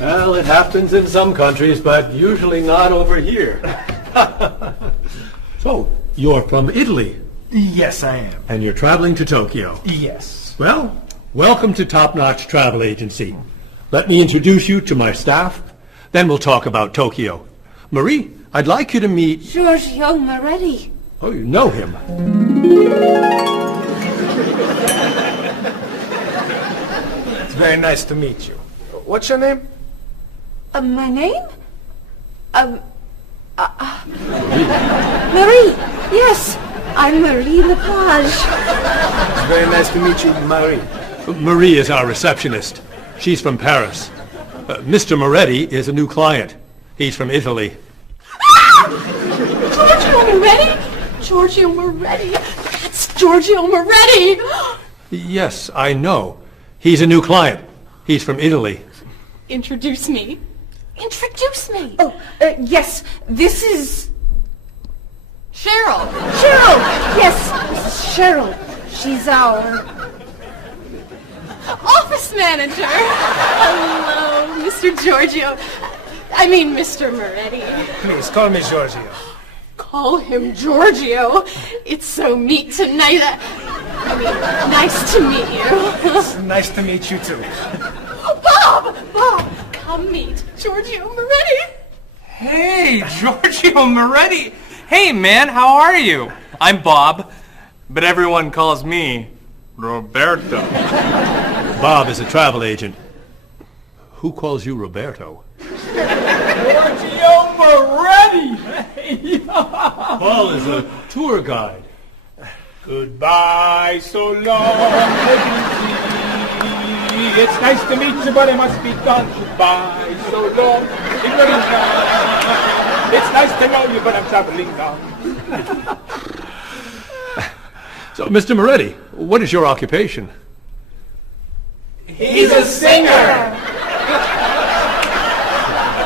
Well, it happens in some countries, but usually not over here. So, you're from Italy, Yes, I am. and you're traveling to Tokyo. Yes. Well, welcome to Top Notch Travel Agency. Let me introduce you to my staff, then we'll talk about Tokyo. Marie, I'd like you to meet... Giorgio Moretti. Oh, you know him. It's very nice to meet you. What's your name? My name? Marie. Yes, I'm Marie Lepage. It's very nice to meet you, Marie. Marie is our receptionist. She's from Paris. Mr. Moretti is a new client. He's from Italy. Giorgio Moretti? Giorgio Moretti. That's Giorgio Moretti. Yes, I know. He's a new client. He's from Italy. Introduce me. Introduce me. Oh, yes, this is... Cheryl. Cheryl. Yes, this is Cheryl. She's our... Office manager. Hello, Mr. Giorgio. I mean, Mr. Moretti. Please, call me Giorgio. Call him Giorgio. It's so neat tonight. Nice to meet you. It's nice to meet you, too. Bob! Come meet Giorgio Moretti. Hey, Giorgio Moretti. Hey, man, how are you? I'm Bob, but everyone calls me Roberto. Bob is a travel agent. Who calls you Roberto? Giorgio Moretti! Paul is a tour guide. Goodbye, so long, it's nice to meet you, but it must be done. Goodbye, so long, it's nice to know you, but I'm traveling now. So, Mr. Moretti, what is your occupation? He's a singer!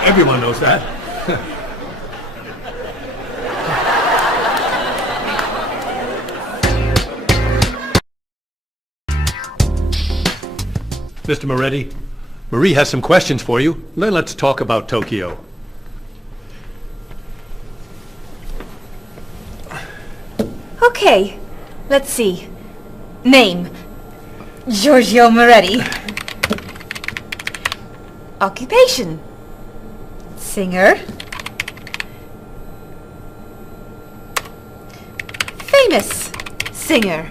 Everyone knows that. Mr. Moretti, Marie has some questions for you. Then let's talk about Tokyo. Okay, let's see. Name, Giorgio Moretti. Occupation, singer. Famous singer.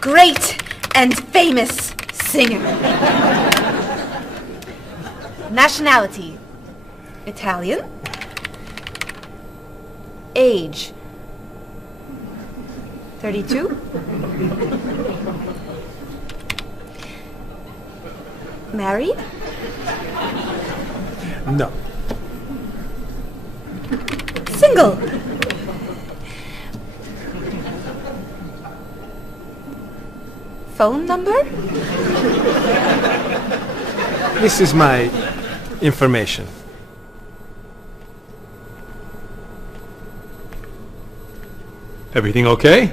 Great and famous singer. Nationality, Italian. Age, 32. Married? No. Single? Phone number? This is my information. Everything okay?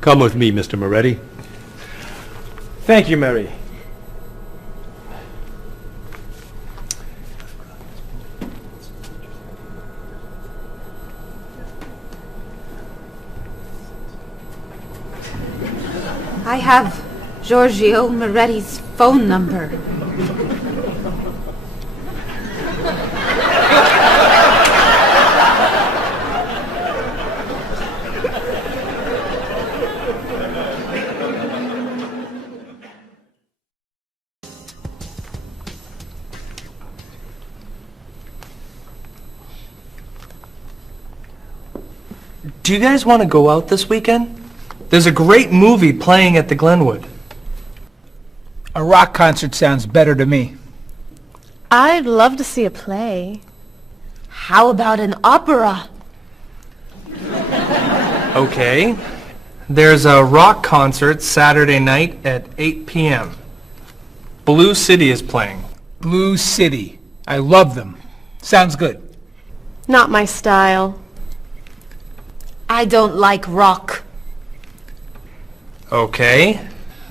Come with me, Mr. Moretti. Thank you, Mary. I have Giorgio Moretti's phone number. Do you guys want to go out this weekend? There's a great movie playing at the Glenwood. A rock concert sounds better to me. I'd love to see a play. How about an opera? Okay. There's a rock concert Saturday night at 8 p.m. Blue City is playing. Blue City. I love them. Sounds good. Not my style. I don't like rock. Okay.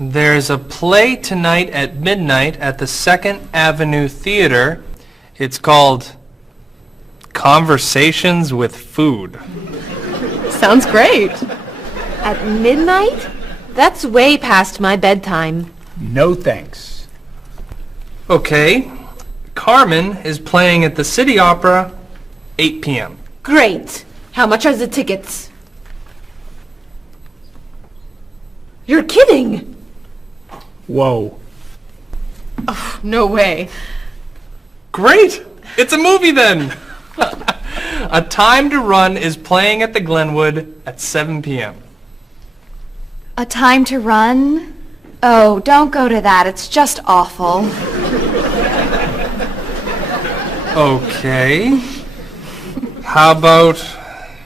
There's a play tonight at midnight at the 2nd Avenue Theater. It's called Conversations with Food. Sounds great. At midnight? That's way past my bedtime. No thanks. Okay. Carmen is playing at the City Opera, 8 p.m. Great. How much are the tickets? You're kidding! Whoa. No way. Great! It's a movie then! A Time to Run is playing at the Glenwood at 7 p.m. A Time to Run? Oh, don't go to that. It's just awful. Okay. How about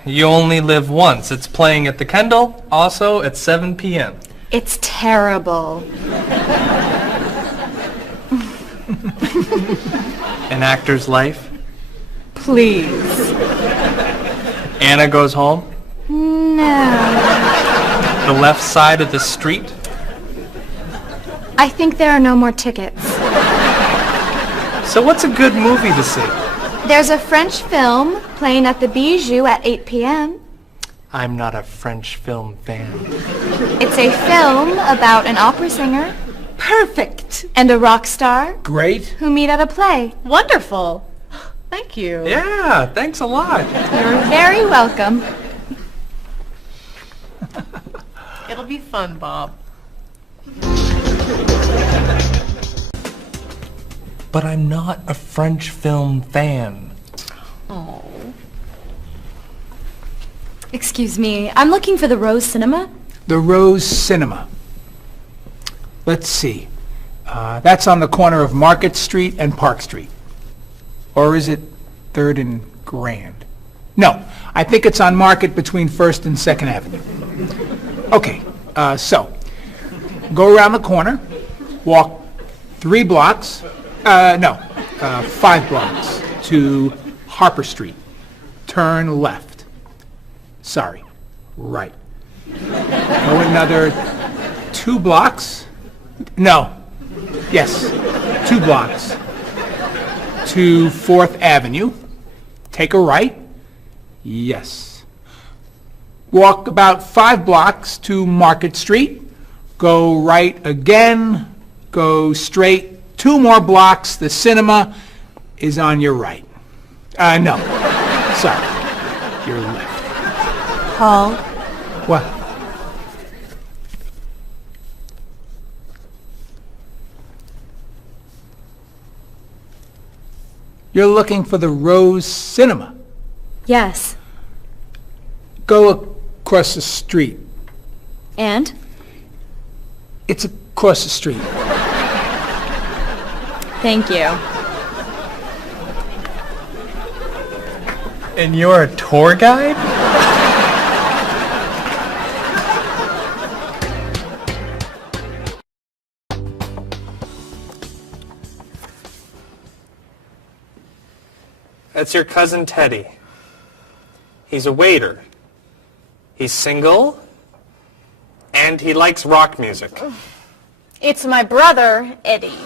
You Only Live Once? It's playing at the Kendall, also at 7 p.m. It's terrible. An Actor's Life. Please. Anna Goes Home. No. The Left Side of the Street. I think there are no more tickets. So what's a good movie to see? There's a French film playing at the Bijou at 8 p.m. I'm not a French film fan. It's a film about an opera singer Perfect! and a rock star Great. who meet at a play. Wonderful. Thank you. Yeah, thanks a lot. You're very welcome. It'll be fun, Bob. But I'm not a French film fan. Oh. Excuse me, I'm looking for the Rose Cinema. The Rose Cinema. Let's see. That's on the corner of Market Street and Park Street. Or is it 3rd and Grand? No, I think it's on Market between 1st and 2nd Avenue. Okay, so go around the corner, walk 3 blocks, 5 blocks to Harper Street. Turn left. Sorry, right. Go another 2 blocks. No. Yes, 2 blocks to 4th Avenue. Take a right. Yes. Walk about 5 blocks to Market Street. Go right again. Go straight 2 more blocks. The cinema is on your right. No. Sorry. Your left. Paul, What? You're looking for the Rose Cinema. yes. Go across the street. And? It's across the street. Thank you. And you're a tour guide? That's your cousin Teddy. He's a waiter. He's single, and he likes rock music. It's my brother, Eddie.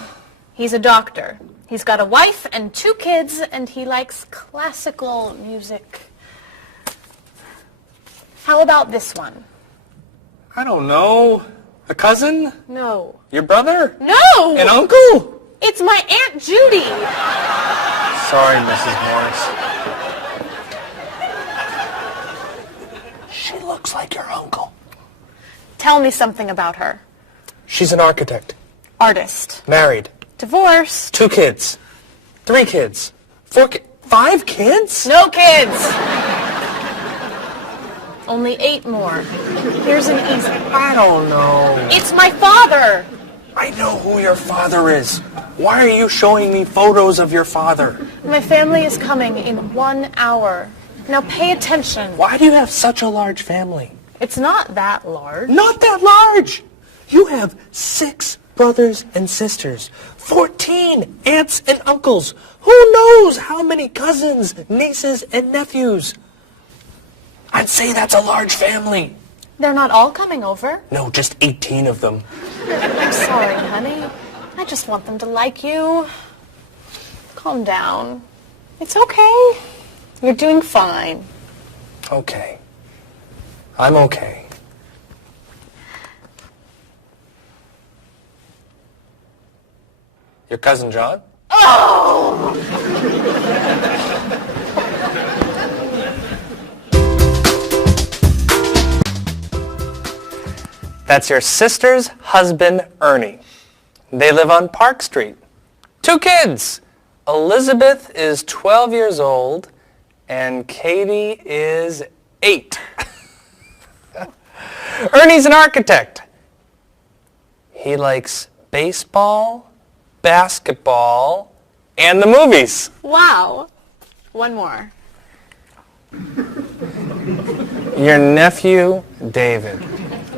He's a doctor. He's got a wife and 2 kids, and he likes classical music. How about this one? I don't know. A cousin? No. Your brother? No! An uncle? It's my Aunt Judy. Sorry, Mrs. Morris. She looks like your uncle. Tell me something about her. She's an architect. Artist. Married. Divorced. 2 kids. 3 kids. 5 kids? No kids. Only 8 more. Here's an easy. I don't know. It's my father. I know who your father is. Why are you showing me photos of your father? My family is coming in 1 hour. Now pay attention. Why do you have such a large family? It's not that large. Not that large. You have 6 brothers and sisters, 14 aunts and uncles. Who knows how many cousins, nieces, and nephews? I'd say that's a large family. They're not all coming over. No, just 18 of them. I'm sorry, honey. I just want them to like you. Calm down. It's okay. You're doing fine. Okay. I'm okay. Your cousin John? That's your sister's husband, Ernie. They live on Park Street. 2 kids. Elizabeth is 12 years old, and Katie is 8. Ernie's an architect. He likes baseball, basketball, and the movies. Wow. One more. Your nephew, David.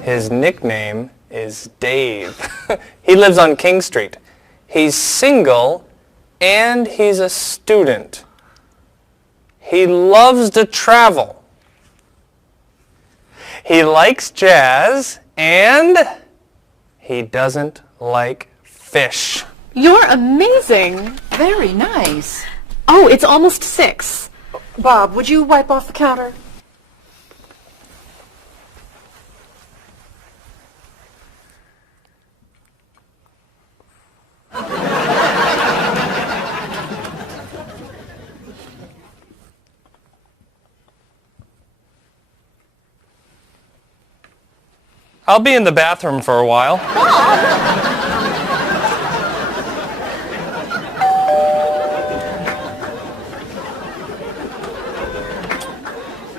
His nickname is Dave. He lives on King Street. He's single, and he's a student. He loves to travel. He likes jazz, and he doesn't like fish. You're amazing. Very nice. Oh, it's almost 6. Bob, would you wipe off the counter? I'll be in the bathroom for a while.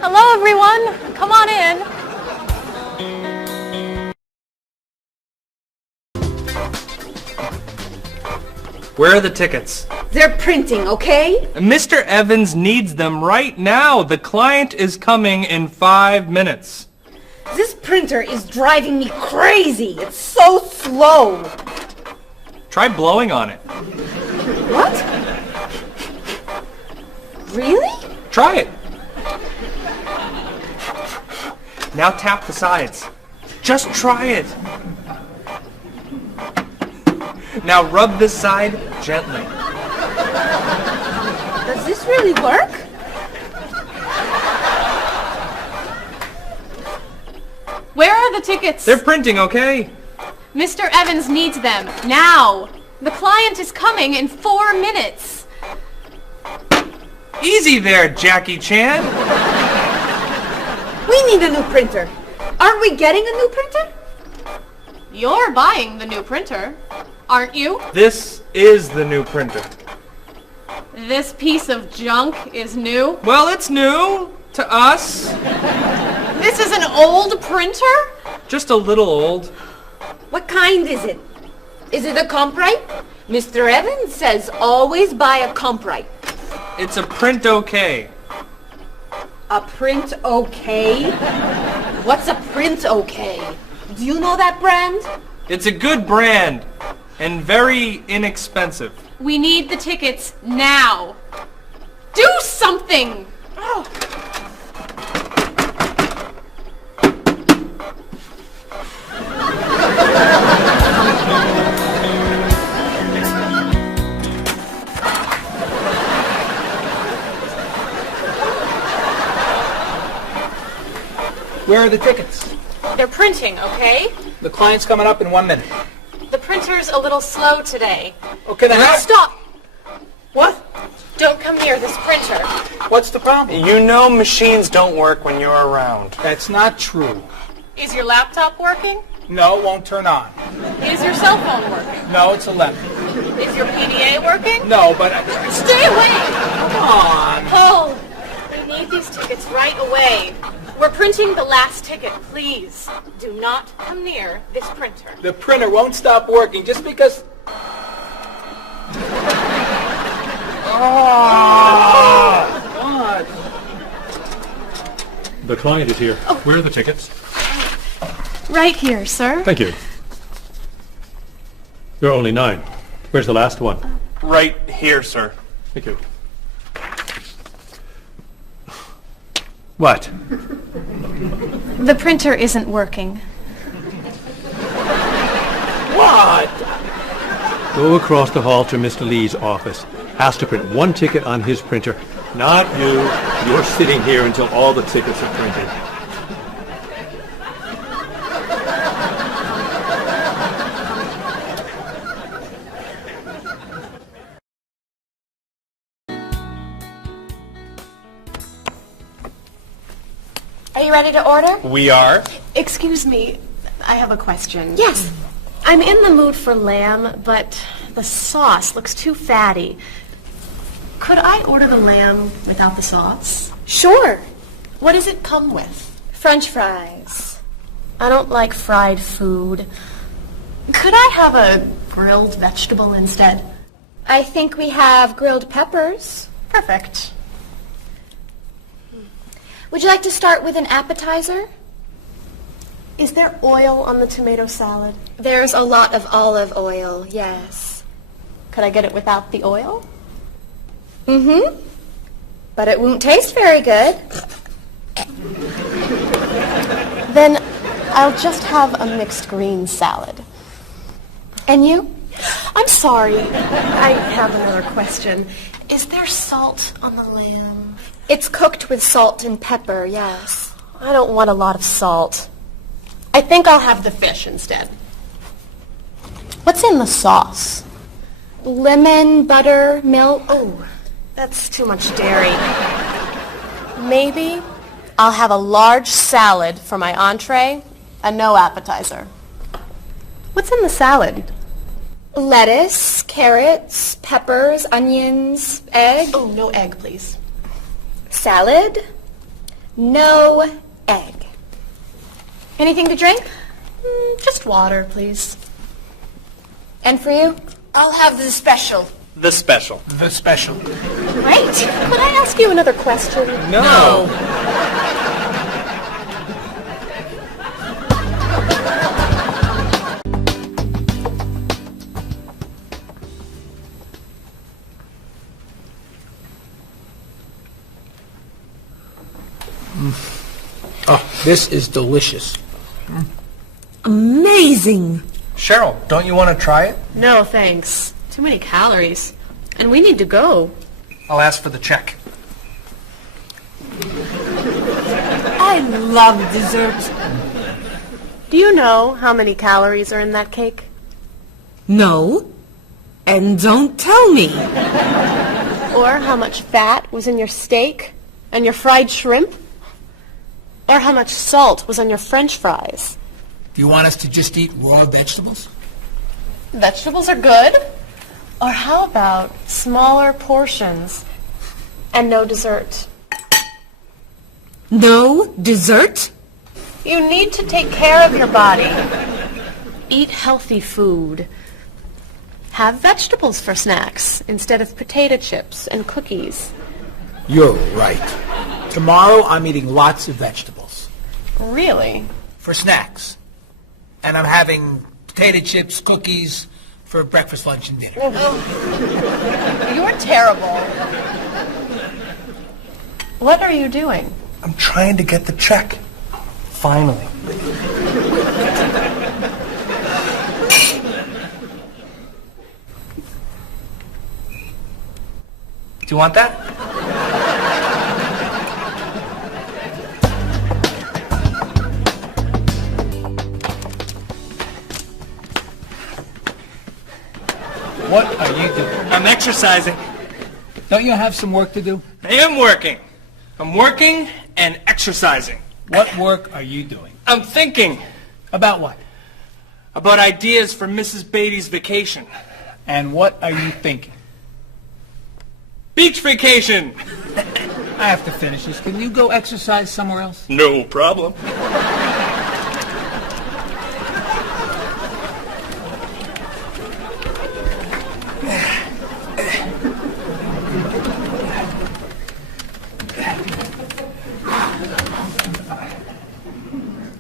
Hello, everyone. Come on in. Where are the tickets? They're printing, okay? Mr. Evans needs them right now. The client is coming in 5 minutes. This printer is driving me crazy. It's so slow. Try blowing on it. What? Really? Try it. Now tap the sides. Just try it. Now rub this side gently. Does this really work? Where are the tickets? They're printing, okay? Mr. Evans needs them now. The client is coming in 4 minutes. Easy there, Jackie Chan. We need a new printer. Aren't we getting a new printer? You're buying the new printer, aren't you? This is the new printer. This piece of junk is new. Well, it's new to us. This is an old printer? Just a little old. What kind is it? Is it a Comprite? Mr. Evans says always buy a Comprite. It's a print okay. A print okay? What's a print okay? Do you know that brand? It's a good brand and very inexpensive. We need the tickets now. Do something! Oh. Where are the tickets? They're printing, okay? The client's coming up in 1 minute. The printer's a little slow today. Okay, then Stop! What? Don't come near this printer. What's the problem? You know machines don't work when you're around. That's not true. Is your laptop working? No, it won't turn on. Is your cell phone working? No, it's 11. Is your PDA working? No, but... Stay away! Come on. Paul, we need these tickets right away. We're printing the last ticket, please. Do not come near this printer. The printer won't stop working just because... What? The client is here. Where are the tickets? Right here, sir. Thank you. There are only 9. Where's the last one? Right here, sir. Thank you. What? The printer isn't working. What? Go across the hall to Mr. Lee's office. Ask to print one ticket on his printer. Not you. You're sitting here until all the tickets are printed. Are you ready to order? We are? Excuse me, I have a question. Yes. I'm in the mood for lamb, but the sauce looks too fatty. Could I order the lamb without the sauce? Sure. What does it come with? French fries. I don't like fried food. Could I have a grilled vegetable instead? I think we have grilled peppers. Perfect. Would you like to start with an appetizer? Is there oil on the tomato salad? There's a lot of olive oil, yes. Could I get it without the oil? Mm-hmm. But it won't taste very good. Then I'll just have a mixed green salad. And you? I'm sorry. I have another question. Is there salt on the lamb? It's cooked with salt and pepper, yes. I don't want a lot of salt. I think I'll have the fish instead. What's in the sauce? Lemon, butter, milk. Oh, that's too much dairy. Maybe I'll have a large salad for my entree and no appetizer. What's in the salad? Lettuce, carrots, peppers, onions, egg. Oh, no egg, please. Salad, no egg. Anything to drink? Just water, please. And for you? I'll have the special. The special. The special. Great. Could I ask you another question? No. Oh, this is delicious. Amazing. Cheryl, don't you want to try it? No, thanks. Too many calories. And we need to go. I'll ask for the check. I love dessert. Do you know how many calories are in that cake? No. And don't tell me. Or how much fat was in your steak and your fried shrimp? Or how much salt was on your French fries? Do you want us to just eat raw vegetables? Vegetables are good. Or how about smaller portions and no dessert? No dessert? You need to take care of your body. Eat healthy food. Have vegetables for snacks instead of potato chips and cookies. You're right. Tomorrow I'm eating lots of vegetables. Really? For snacks. And I'm having potato chips, cookies for breakfast, lunch, and dinner. You're terrible. What are you doing? I'm trying to get the check. Finally. Do you want that? What are you doing? I'm exercising. Don't you have some work to do? I am working. I'm working and exercising. What work are you doing? I'm thinking About what? about ideas for Mrs. Beatty's vacation. And what are you thinking? Beach vacation! I have to finish this. Can you go exercise somewhere else? No problem.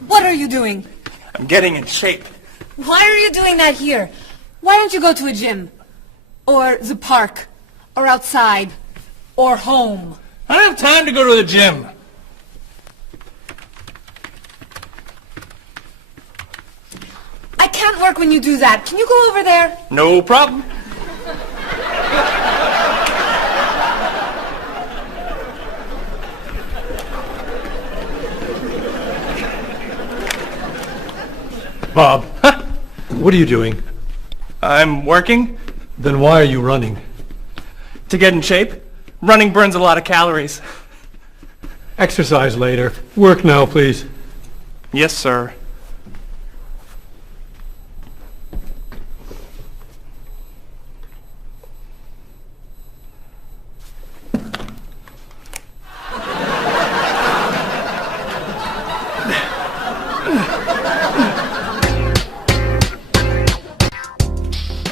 What are you doing? I'm getting in shape. Why are you doing that here? Why don't you go to a gym? Or the park? Or outside? Or home? I don't have time to go to the gym. I can't work when you do that. Can you go over there? No problem. Bob, what are you doing? I'm working Then why are you running? to get in shape. Running burns a lot of calories. Exercise later. Work now, please. Yes, sir.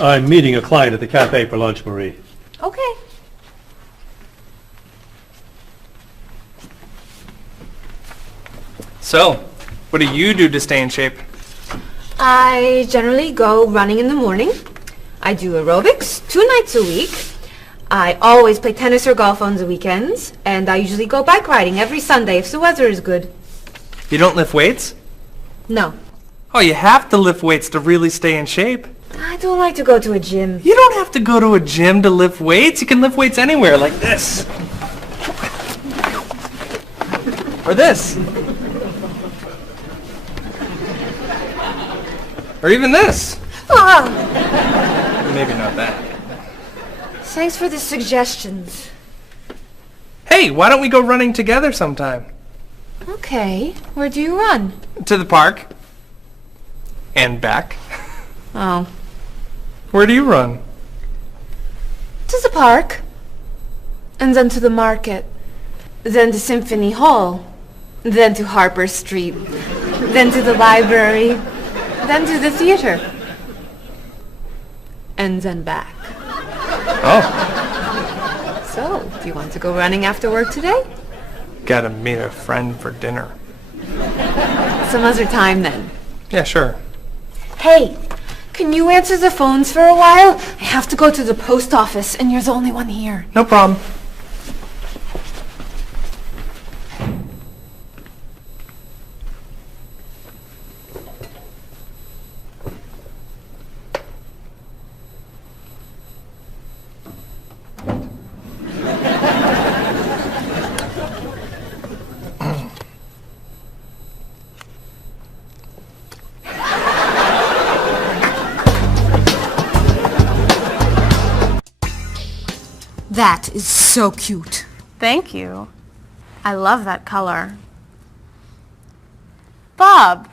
I'm meeting a client at the cafe for lunch, Marie. Okay. So, what do you do to stay in shape? I generally go running in the morning. I do aerobics 2 nights a week. I always play tennis or golf on the weekends. And I usually go bike riding every Sunday if the weather is good. You don't lift weights? No. Oh, you have to lift weights to really stay in shape. I don't like to go to a gym. You don't have to go to a gym to lift weights. You can lift weights anywhere, like this. Or this. Or even this. Ah, Maybe not that. thanks for the suggestions. Hey, why don't we go running together sometime? Okay. Where do you run? To the park. And back. Oh. Where do you run? To the park. And then to the market. Then to Symphony Hall. Then to Harper Street. Then to the library. Then to the theater. And then back. Oh, So, do you want to go running after work today? gotta meet a friend for dinner. Some other time then. Yeah, sure. Hey, can you answer the phones for a while? I have to go to the post office and you're the only one here. No problem. That is so cute. Thank you. I love that color. Bob,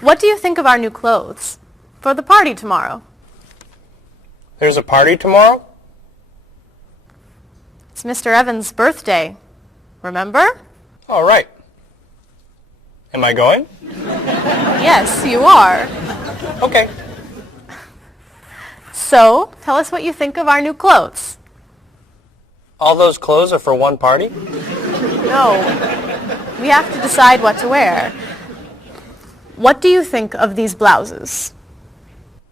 what do you think of our new clothes for the party tomorrow? There's a party tomorrow? It's Mr. Evans' birthday. Remember? All right. Am I going? Yes, you are. Okay. So, tell us what you think of our new clothes. All those clothes are for one party? No. We have to decide what to wear. What do you think of these blouses?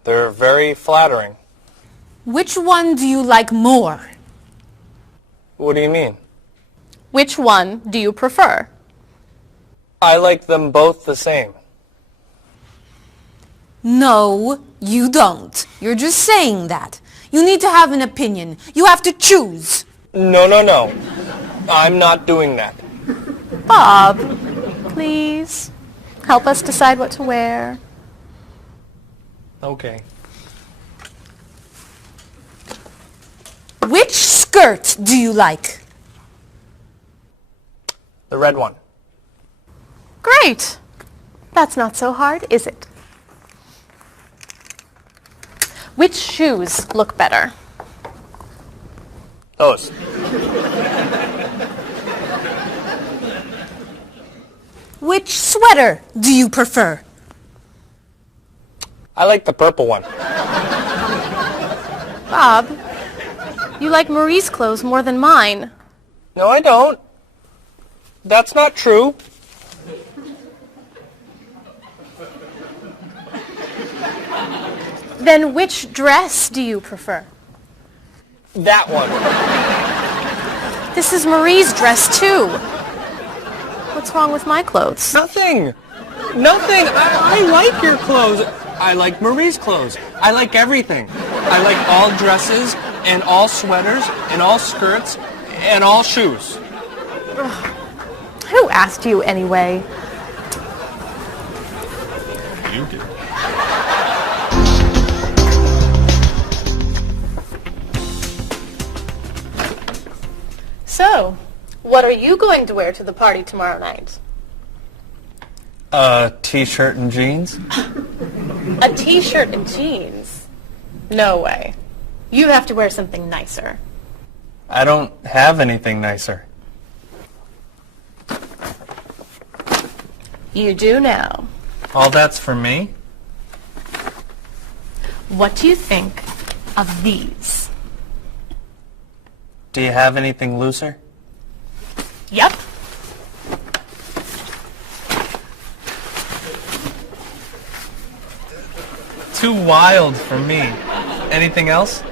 They're very flattering. Which one do you like more? What do you mean? Which one do you prefer? I like them both the same. No, you don't. You're just saying that. You need to have an opinion. You have to choose. No. I'm not doing that. Bob, please help us decide what to wear. Okay. Which skirt do you like? The red one. Great. That's not so hard, is it? Which shoes look better? Those. Which sweater do you prefer? I like the purple one. Bob, you like Marie's clothes more than mine. No, I don't. That's not true. Then which dress do you prefer? That one. This is Marie's dress too. What's wrong with my clothes? Nothing. I like your clothes. I like Marie's clothes. I like everything. I like all dresses and all sweaters and all skirts and all shoes. Who asked you anyway? You did. So, what are you going to wear to the party tomorrow night? A t-shirt and jeans? A t-shirt and jeans? No way. You have to wear something nicer. I don't have anything nicer. You do now. All that's for me? What do you think of these? Do you have anything looser? Yep. Too wild for me. Anything else?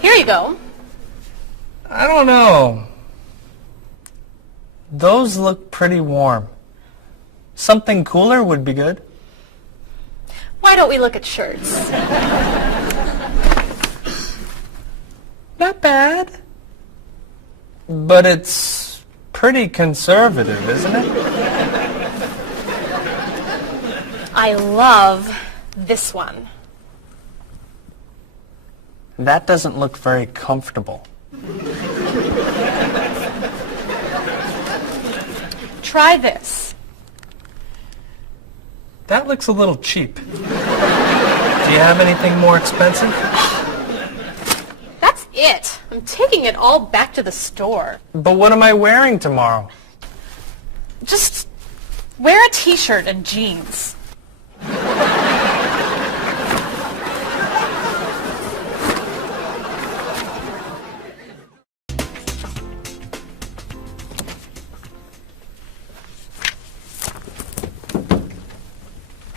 Here you go. I don't know. Those look pretty warm. Something cooler would be good. Why don't we look at shirts? Not bad. But it's pretty conservative, isn't it? I love this one. That doesn't look very comfortable. Try this. That looks a little cheap. Do you have anything more expensive? That's it. I'm taking it all back to the store. But what am I wearing tomorrow? Just wear a t-shirt and jeans.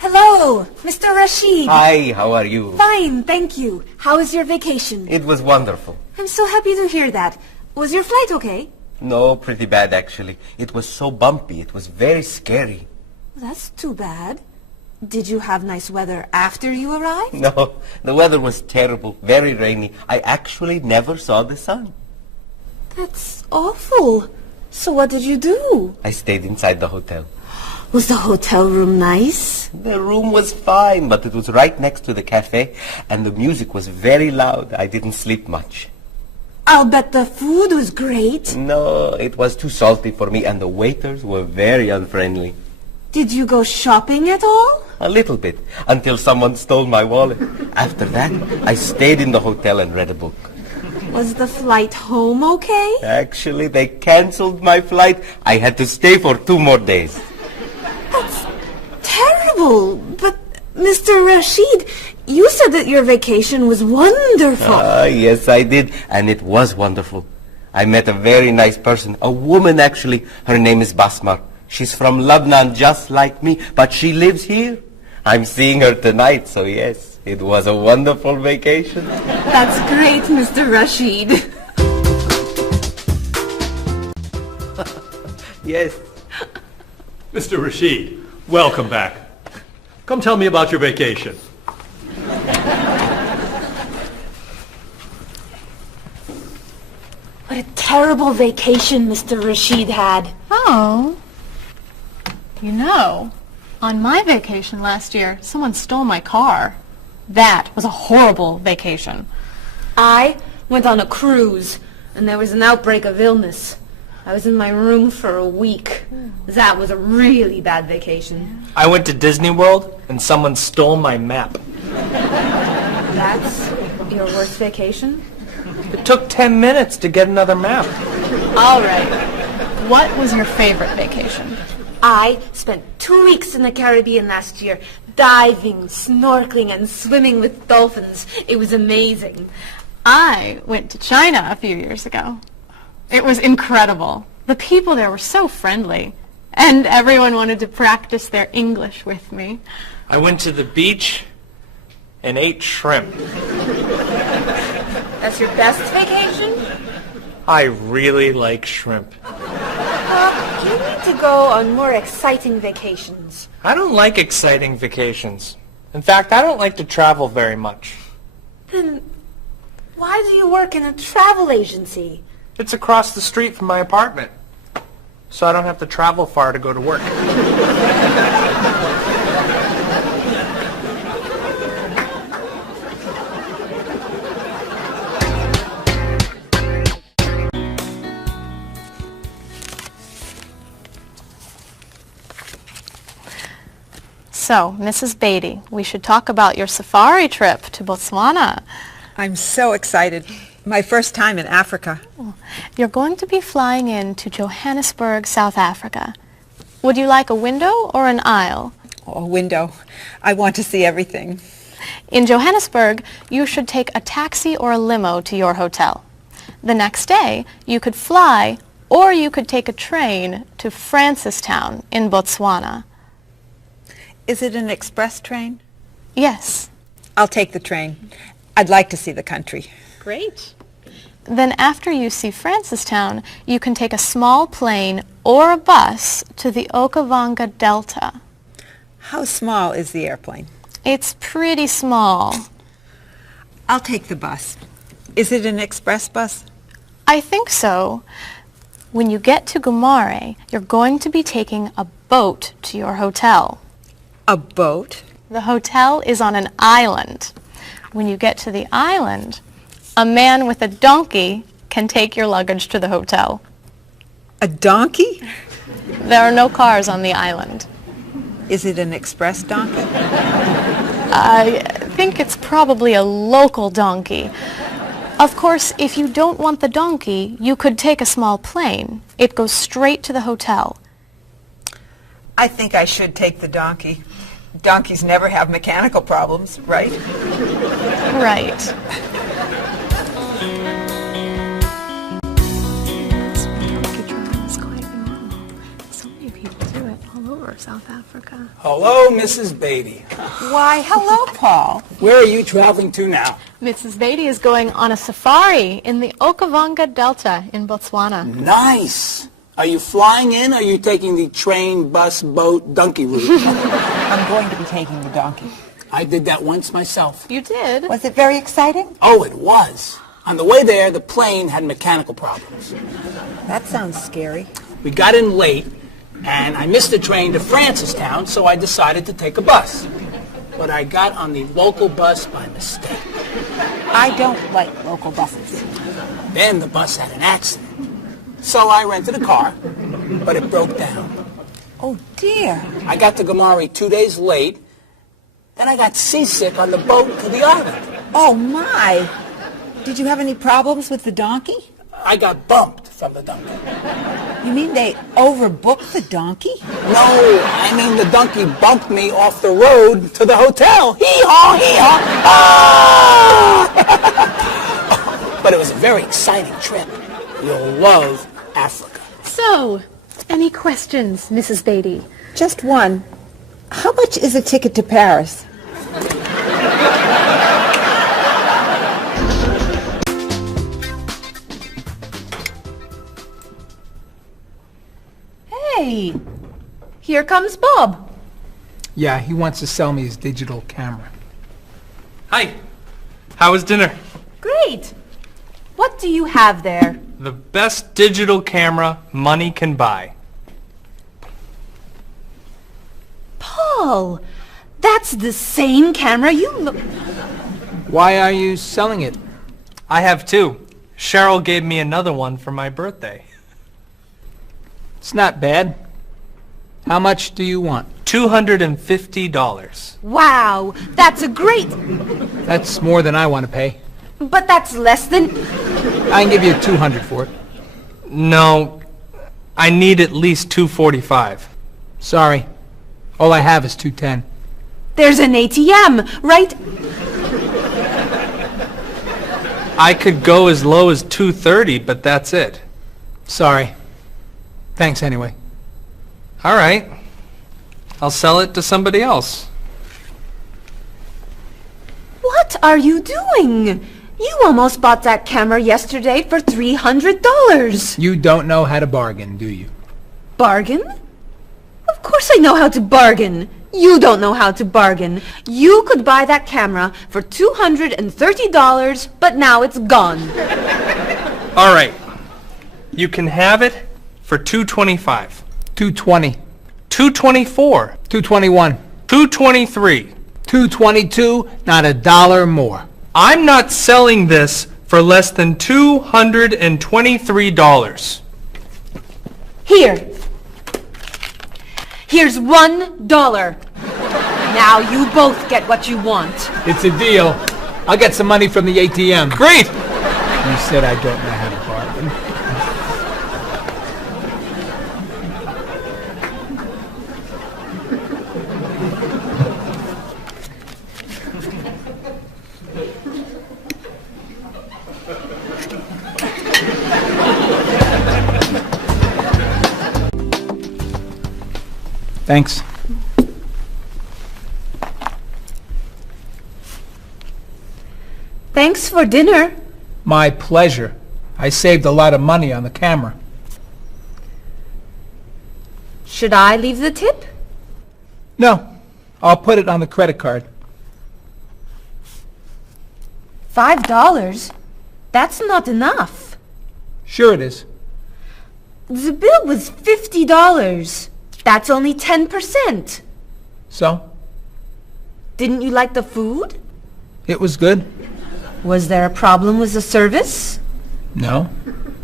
Hello, Mr. Rashid. Hi, how are you? Fine, thank you. How was your vacation? It was wonderful. I'm so happy to hear that. Was your flight okay? No, pretty bad actually. It was so bumpy. It was very scary. That's too bad. Did you have nice weather after you arrived? No, the weather was terrible, very rainy. I actually never saw the sun. That's awful. So what did you do? I stayed inside the hotel. Was the hotel room nice? The room was fine, but it was right next to the cafe, and the music was very loud. I didn't sleep much. I'll bet the food was great. No, it was too salty for me, and the waiters were very unfriendly. Did you go shopping at all? A little bit, until someone stole my wallet. After that, I stayed in the hotel and read a book. Was the flight home okay? Actually, they canceled my flight. I had to stay for 2 more days. That's terrible. But, Mr. Rashid, you said that your vacation was wonderful. Yes, I did. And it was wonderful. I met a very nice person. A woman, actually. Her name is Basmar. She's from Lebanon, just like me. But she lives here. I'm seeing her tonight, so yes. It was a wonderful vacation. That's great, Mr. Rashid. Yes. Mr. Rashid, welcome back. Come tell me about your vacation. What a terrible vacation Mr. Rashid had. Oh. You know, on my vacation last year, someone stole my car. That was a horrible vacation. I went on a cruise, and there was an outbreak of illness. I was in my room for a week. That was a really bad vacation. I went to Disney World and someone stole my map. That's your worst vacation? It took 10 minutes to get another map. All right. What was your favorite vacation? I spent 2 weeks in the Caribbean last year, diving, snorkeling, and swimming with dolphins. It was amazing. I went to China a few years ago. It was incredible. The people there were so friendly, and everyone wanted to practice their English with me. I went to the beach and ate shrimp. That's your best vacation? I really like shrimp. You need to go on more exciting vacations. I don't like exciting vacations. In fact, I don't like to travel very much. Then why do you work in a travel agency? It's across the street from my apartment, so I don't have to travel far to go to work. So, Mrs. Beatty, we should talk about your safari trip to Botswana. I'm so excited. My first time in Africa. You're going to be flying in to Johannesburg, South Africa. Would you like a window or an aisle? Oh, a window. I want to see everything. In Johannesburg, you should take a taxi or a limo to your hotel. The next day, you could fly or you could take a train to Francistown in Botswana. Is it an express train? Yes. I'll take the train. I'd like to see the country. Great. Then after you see Francistown, you can take a small plane or a bus to the Okavango Delta. How small is the airplane? It's pretty small. I'll take the bus. Is it an express bus? I think so. When you get to Gumare, you're going to be taking a boat to your hotel. A boat? The hotel is on an island. When you get to the island, a man with a donkey can take your luggage to the hotel. A donkey? There are no cars on the island. Is it an express donkey? I think it's probably a local donkey. Of course, if you don't want the donkey, you could take a small plane. It goes straight to the hotel. I think I should take the donkey. Donkeys never have mechanical problems, right? Right. So many people do it all over South Africa. Hello, Mrs. Beatty. Why, hello, Paul. Where are you traveling to now? Mrs. Beatty is going on a safari in the Okavango Delta in Botswana. Nice. Are you flying in, or are you taking the train, bus, boat, donkey route? I'm going to be taking the donkey. I did that once myself. You did? Was it very exciting? Oh, it was. On the way there, the plane had mechanical problems. That sounds scary. We got in late, and I missed the train to Francistown, so I decided to take a bus. But I got on the local bus by mistake. I don't like local buses. Then the bus had an accident. So I rented a car, but it broke down. Oh, dear. I got to Gumare 2 days late. Then I got seasick on the boat to the island. Oh, my. Did you have any problems with the donkey? I got bumped from the donkey. You mean they overbooked the donkey? No, I mean the donkey bumped me off the road to the hotel. Hee-haw, hee-haw. Ah! But it was a very exciting trip. You'll love Africa. So, any questions, Mrs. Beatty? Just one. How much is a ticket to Paris? Hey, here comes Bob. Yeah, he wants to sell me his digital camera. Hi. How was dinner? Great. What do you have there? The best digital camera money can buy. Paul, that's the same camera you... Why are you selling it? I have two. Cheryl gave me another one for my birthday. It's not bad. How much do you want? $250. Wow, that's a great... That's more than I want to pay. But that's less than... I can give you $200 for it. No, I need at least $245. Sorry. All I have is $210. There's an ATM, right? I could go as low as $230, but that's it. Sorry. Thanks anyway. All right. I'll sell it to somebody else. What are you doing? You almost bought that camera yesterday for $300. You don't know how to bargain, do you? Bargain? Of course I know how to bargain. You don't know how to bargain. You could buy that camera for $230, but now it's gone. All right. You can have it for $225. $220. $224. $221. $223. $222, not a dollar more. I'm not selling this for less than $223. Here. Here's $1. Now you both get what you want. It's a deal. I'll get some money from the ATM. Great! You said I don't know how to bargain. Thanks. Thanks for dinner. My pleasure. I saved a lot of money on the camera. Should I leave the tip? No, I'll put it on the credit card. $5? That's not enough. Sure it is. The bill was $50. That's only 10%. So? Didn't you like the food? It was good. Was there a problem with the service? No.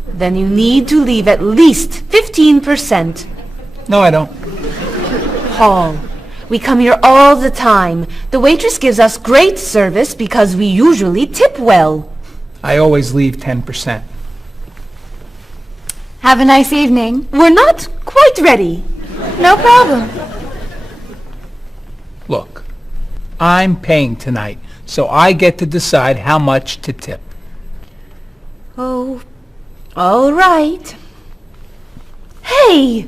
Then you need to leave at least 15%. No, I don't. Paul, we come here all the time. The waitress gives us great service because we usually tip well. I always leave 10%. Have a nice evening. We're not quite ready. No problem. Look, I'm paying tonight, so I get to decide how much to tip. Oh, all right. Hey!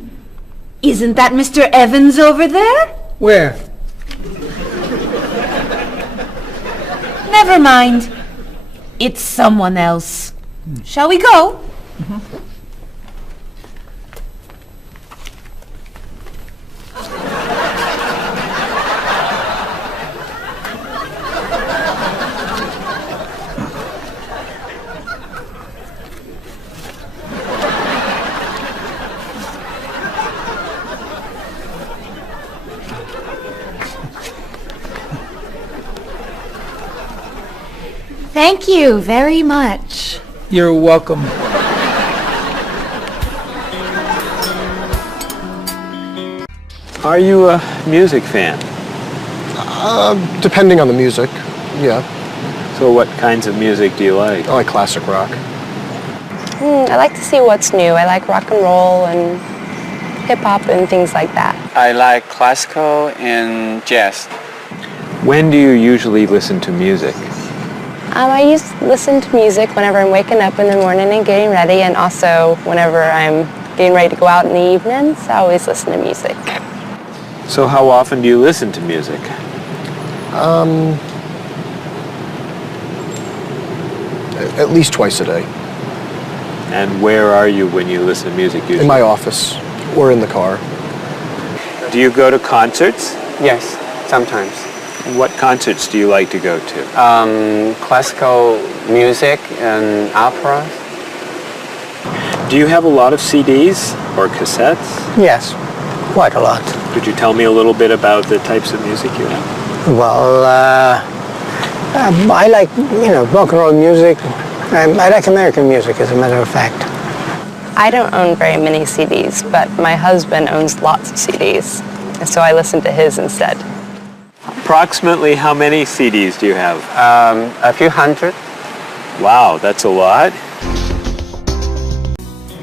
Isn't that Mr. Evans over there? Where? Never mind. It's someone else. Shall we go? Thank you very much. You're welcome. Are you a music fan? Depending on the music, yeah. So what kinds of music do you like? I like classic rock. I like to see what's new. I like rock and roll and hip-hop and things like that. I like classical and jazz. When do you usually listen to music? I used to listen to music whenever I'm waking up in the morning and getting ready, and also whenever I'm getting ready to go out in the evenings. I always listen to music. So how often do you listen to music? At least twice a day. And where are you when you listen to music usually? In my office or in the car. Do you go to concerts? Yes, sometimes. What concerts do you like to go to? Classical music and opera. Do you have a lot of CDs or cassettes? Yes, quite a lot. Could you tell me a little bit about the types of music you have? Well, I like, rock and roll music. I like American music, as a matter of fact. I don't own very many CDs, but my husband owns lots of CDs, and so I listen to his instead. Approximately how many CDs do you have? A few hundred. Wow, that's a lot.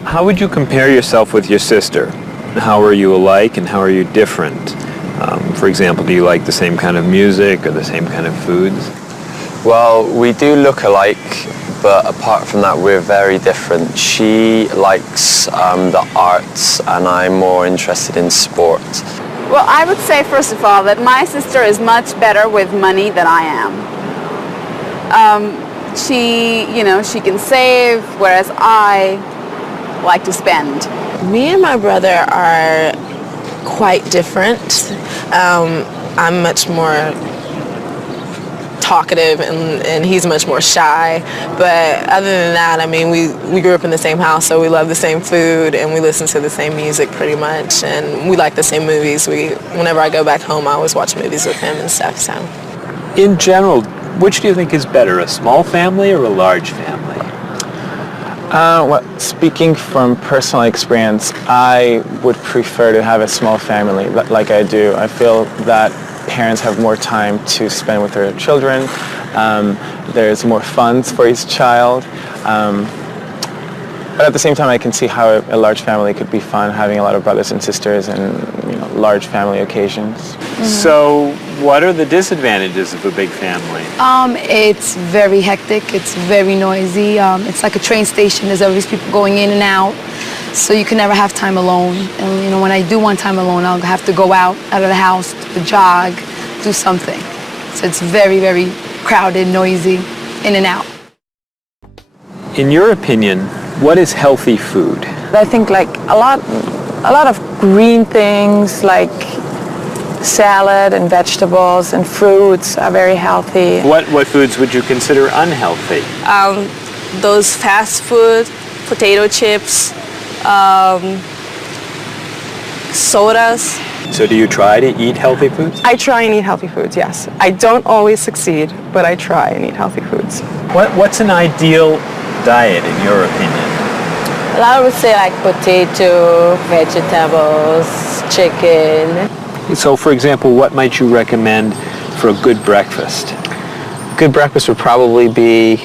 How would you compare yourself with your sister? How are you alike and how are you different? For example, do you like the same kind of music or the same kind of foods? Well, we do look alike, but apart from that, we're very different. She likes the arts and I'm more interested in sport. Well, I would say, first of all, that my sister is much better with money than I am. She can save, whereas I like to spend. Me and my brother are quite different. I'm much more talkative and he's much more shy. But other than that, I mean, we grew up in the same house, so we love the same food and we listen to the same music pretty much, and we like the same movies. Whenever I go back home, I always watch movies with him and stuff. So, In general, which do you think is better, a small family or a large family? Well, speaking from personal experience, I would prefer to have a small family like I do. I feel that parents have more time to spend with their children. There's more funds for each child. But at the same time, I can see how a large family could be fun, having a lot of brothers and sisters and large family occasions. So what are the disadvantages of a big family? It's very hectic. It's very noisy. It's like a train station. There's always people going in and out. So you can never have time alone. And when I do want time alone, I'll have to go out of the house, to jog, do something. So it's very, very crowded, noisy, in and out. In your opinion, what is healthy food? I think like a lot of green things like salad and vegetables and fruits are very healthy. What foods would you consider unhealthy? Those fast food, potato chips, sodas. So do you try to eat healthy foods? I try and eat healthy foods, yes. I don't always succeed, but I try and eat healthy foods. What's an ideal diet in your opinion? Well, I would say like potato, vegetables, chicken. So for example, what might you recommend for a good breakfast? Good breakfast would probably be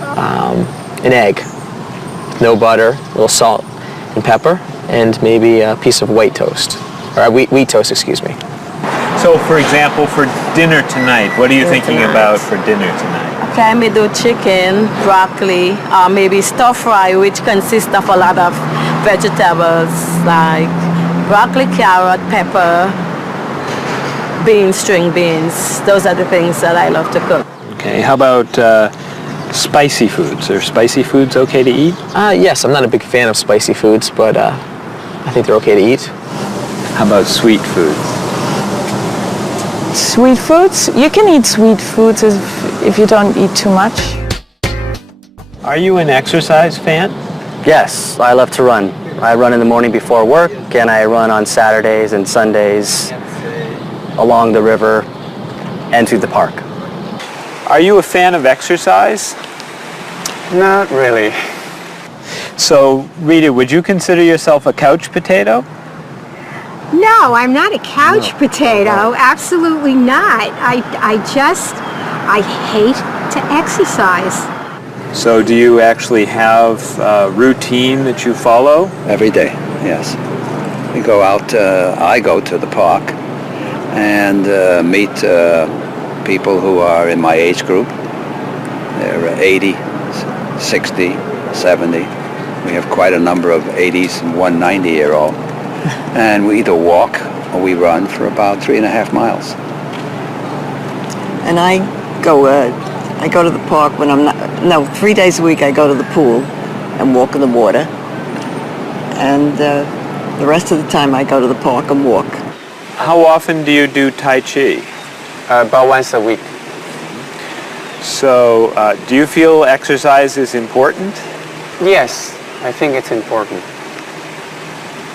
an egg, no butter, a little salt and pepper, and maybe a piece of white toast, or wheat toast, excuse me. So for example, for dinner tonight, what are you thinking about for dinner tonight? Okay, I may do chicken, broccoli, maybe stir fry, which consists of a lot of vegetables like broccoli, carrot, pepper, beans, string beans. Those are the things that I love to cook. Okay, how about spicy foods? Are spicy foods okay to eat? Yes, I'm not a big fan of spicy foods, but I think they're okay to eat. How about sweet foods? Sweet foods? You can eat sweet foods if you don't eat too much. Are you an exercise fan? Yes, I love to run. I run in the morning before work, and I run on Saturdays and Sundays along the river and through the park. Are you a fan of exercise? Not really. So, Rita, would you consider yourself a couch potato? No, I'm not a couch potato. Absolutely not. I hate to exercise. So do you actually have a routine that you follow? Every day, yes. We go out, I go to the park and meet people who are in my age group. They're 80, 60, 70. We have quite a number of 80s and one 90-year-old. And we either walk or we run for about 3.5 miles. And I go to the park when I'm not, 3 days a week I go to the pool and walk in the water. And the rest of the time I go to the park and walk. How often do you do Tai Chi? About once a week. So, do you feel exercise is important? Yes, I think it's important.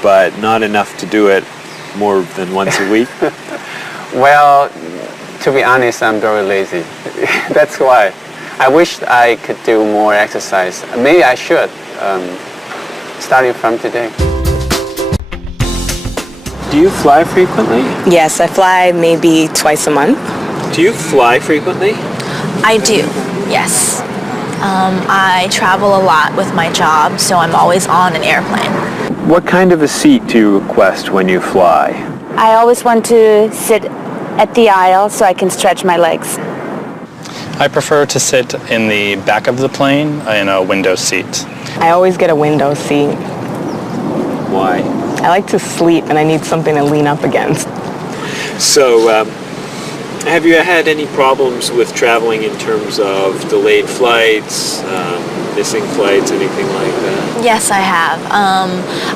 But not enough to do it more than once a week? Well, to be honest, I'm very lazy. That's why. I wish I could do more exercise. Maybe I should, starting from today. Do you fly frequently? Yes, I fly maybe twice a month. Do you fly frequently? I do, yes. I travel a lot with my job, so I'm always on an airplane. What kind of a seat do you request when you fly? I always want to sit at the aisle so I can stretch my legs. I prefer to sit in the back of the plane in a window seat. I always get a window seat. Why? I like to sleep and I need something to lean up against. So, have you had any problems with traveling in terms of delayed flights, missing flights, anything like that? Yes, I have.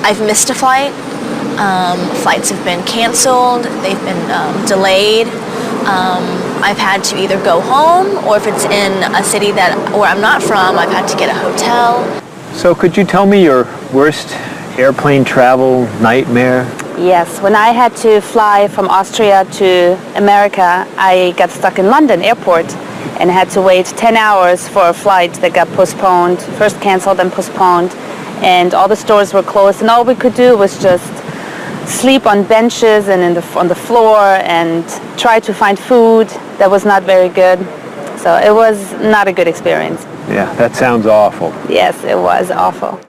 I've missed a flight. Flights have been canceled. They've been delayed. I've had to either go home, or if it's in a city where I'm not from, I've had to get a hotel. So could you tell me your worst airplane travel nightmare? Yes, when I had to fly from Austria to America, I got stuck in London airport and had to wait 10 hours for a flight that got postponed, first canceled and postponed, and all the stores were closed, and all we could do was just sleep on benches and on the floor and try to find food that was not very good. So it was not a good experience. Yeah, that sounds awful. Yes, it was awful.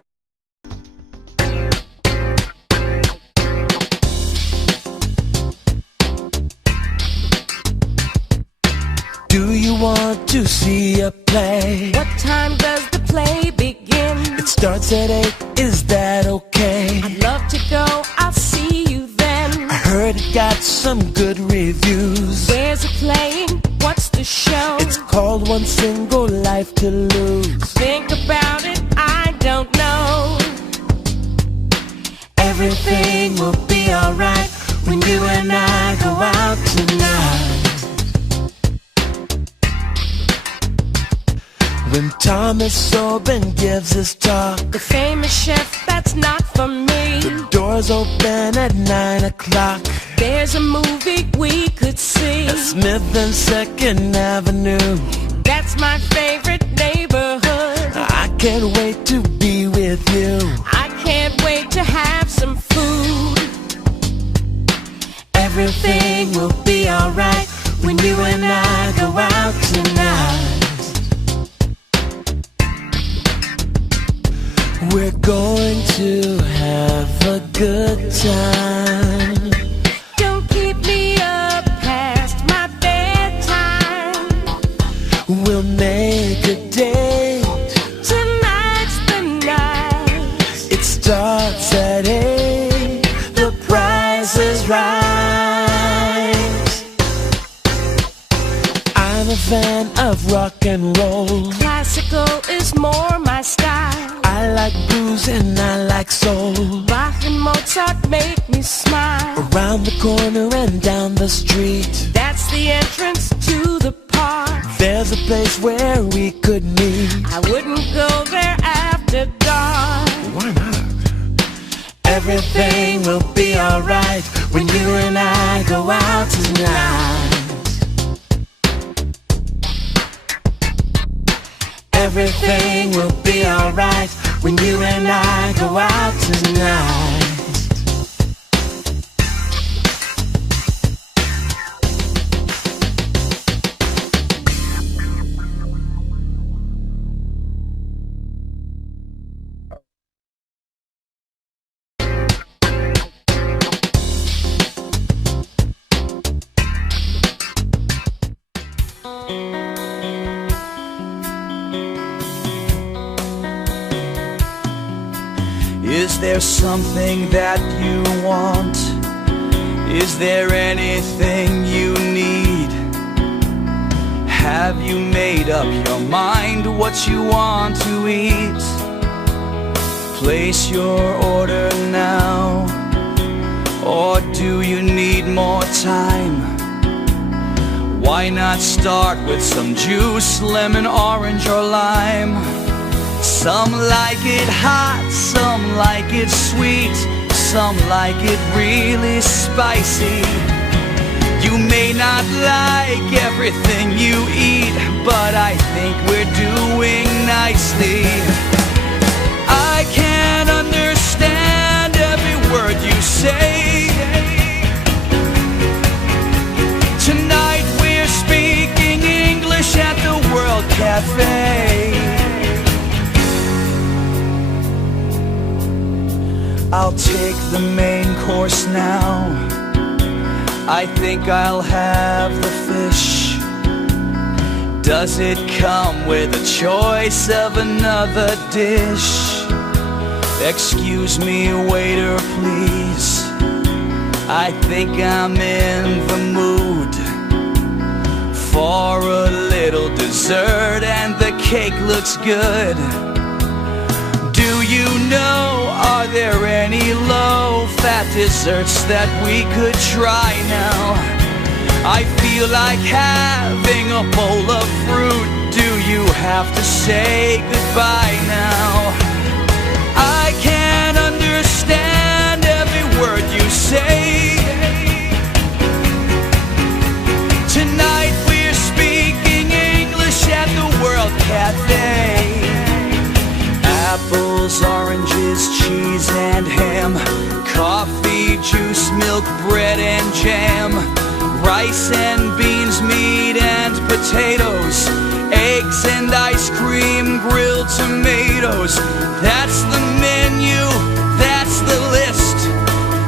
Do you want to see a play? What time does the play begin? It starts at 8, is that okay? I'd love to go, I'll see you then. I heard it got some good reviews. Where's it playing? What's the show? It's called One Single Life to Lose. Think about it, I don't know. Everything will be alright when you and I go out tonight. When Thomas Sobin gives his talk, the famous chef, that's not for me. The doors open at 9 o'clock. There's a movie we could see at Smith and 2nd Avenue. That's my favorite neighborhood. I can't wait to be with you. I can't wait to have some food. Everything will be alright when you and I go out tonight. We're going to have a good time. Don't keep me up past my bedtime. We'll make a date. Tonight's the night. It starts at 8. The price is right. I'm a fan of rock and roll. Classical is more my style. I like blues and I like soul. Bach and Mozart make me smile. Around the corner and down the street, that's the entrance to the park. There's a place where we could meet. I wouldn't go there after dark. Why not? Everything will be alright when you and I go out tonight. Everything will be alright when you and I go out tonight. Is there something that you want? Is there anything you need? Have you made up your mind what you want to eat? Place your order now, or do you need more time? Why not start with some juice, lemon, orange, or lime? Some like it hot, some like it sweet, some like it really spicy. You may not like everything you eat, but I think we're doing nicely. I can't understand every word you say. Tonight we're speaking English at the World Cafe. I'll take the main course now. I think I'll have the fish. Does it come with a choice of another dish? Excuse me, waiter, please. I think I'm in the mood for a little dessert, and the cake looks good. you know, are there any low-fat desserts that we could try now? I feel like having a bowl of fruit. Do you have to say goodbye now? I can't understand every word you say. Tonight we're speaking English at the World Cafe. Apples, oranges, cheese and ham, coffee, juice, milk, bread and jam, rice and beans, meat and potatoes, eggs and ice cream, grilled tomatoes. That's the menu, that's the list.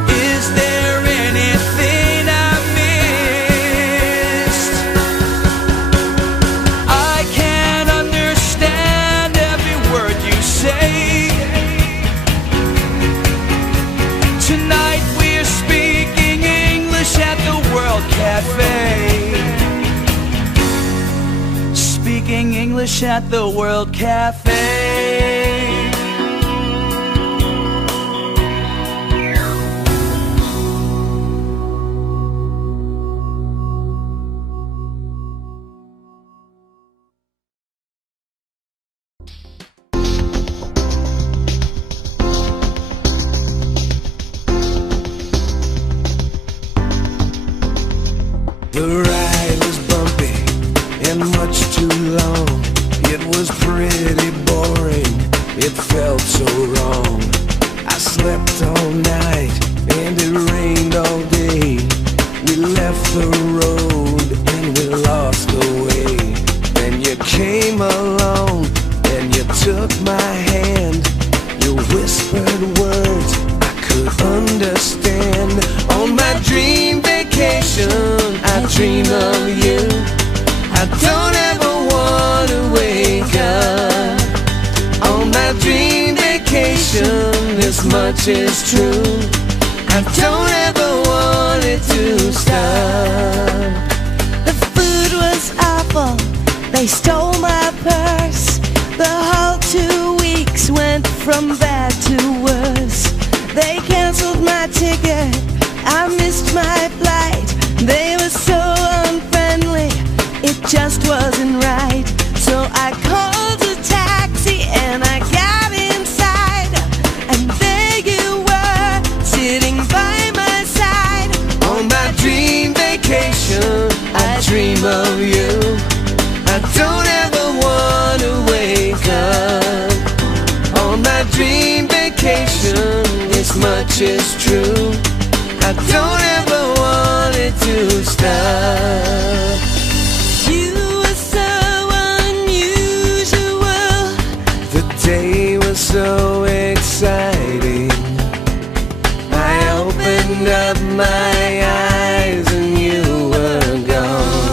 Is there anything I missed? I can't understand every word you say. Tonight we're speaking English at the World Cafe. Speaking English at the World Cafe. The ride was bumpy and much too long. It was pretty boring, it felt so wrong. I slept all night and it rained all day. We left the road and we lost the way. Then you came along and you took my hand. You whispered words I could understand. On my dream vacation I dream of you. I don't ever want to wake up. On my dream vacation, this much is true. I don't ever want it to stop. The food was awful, they stole my purse. The whole 2 weeks went from bad to worse. They canceled my ticket, I missed my flight. They were so unfriendly, it just wasn't right. So I called a taxi and I got inside. And there you were, sitting by my side. On my dream vacation, I dream of you. I don't ever want to wake up. On my dream vacation, this much is true. I don't ever want it to stop. You were so unusual. The day was so exciting. I opened up my eyes and you were gone.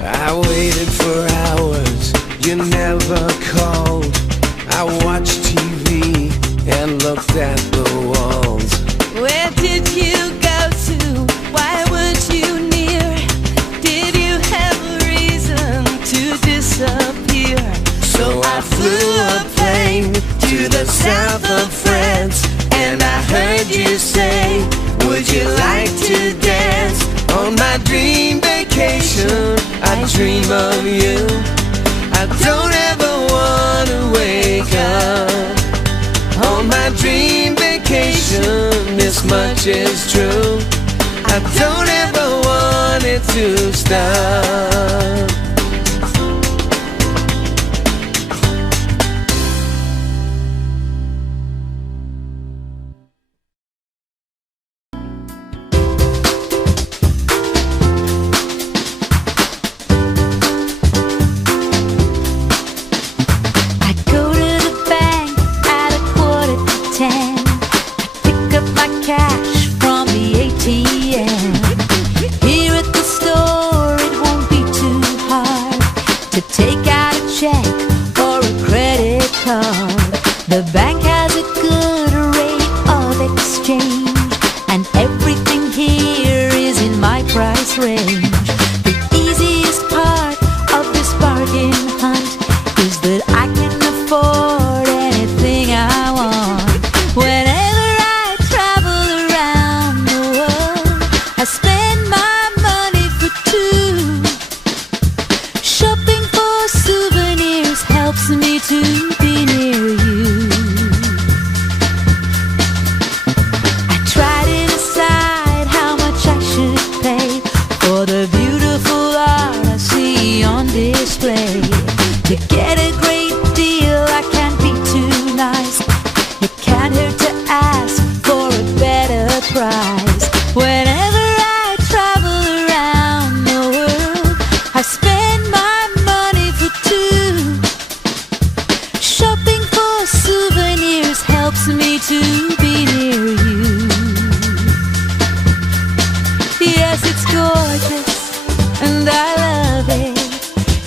I waited for hours, you never called. I watched TV and looked at the walls. Where did you go to? Why weren't you near? Did you have a reason to disappear? So I flew a plane to the south of France, and I heard you say, would you like to dance? On my dream vacation, I dream of you. I don't ever want to wake up. On my dream vacation, this much is true. I don't ever want it to stop. Cash from the ATM. Here at the store it won't be too hard to take out a check or a credit card. The bank has a good rate of exchange, and everything here is in my price range.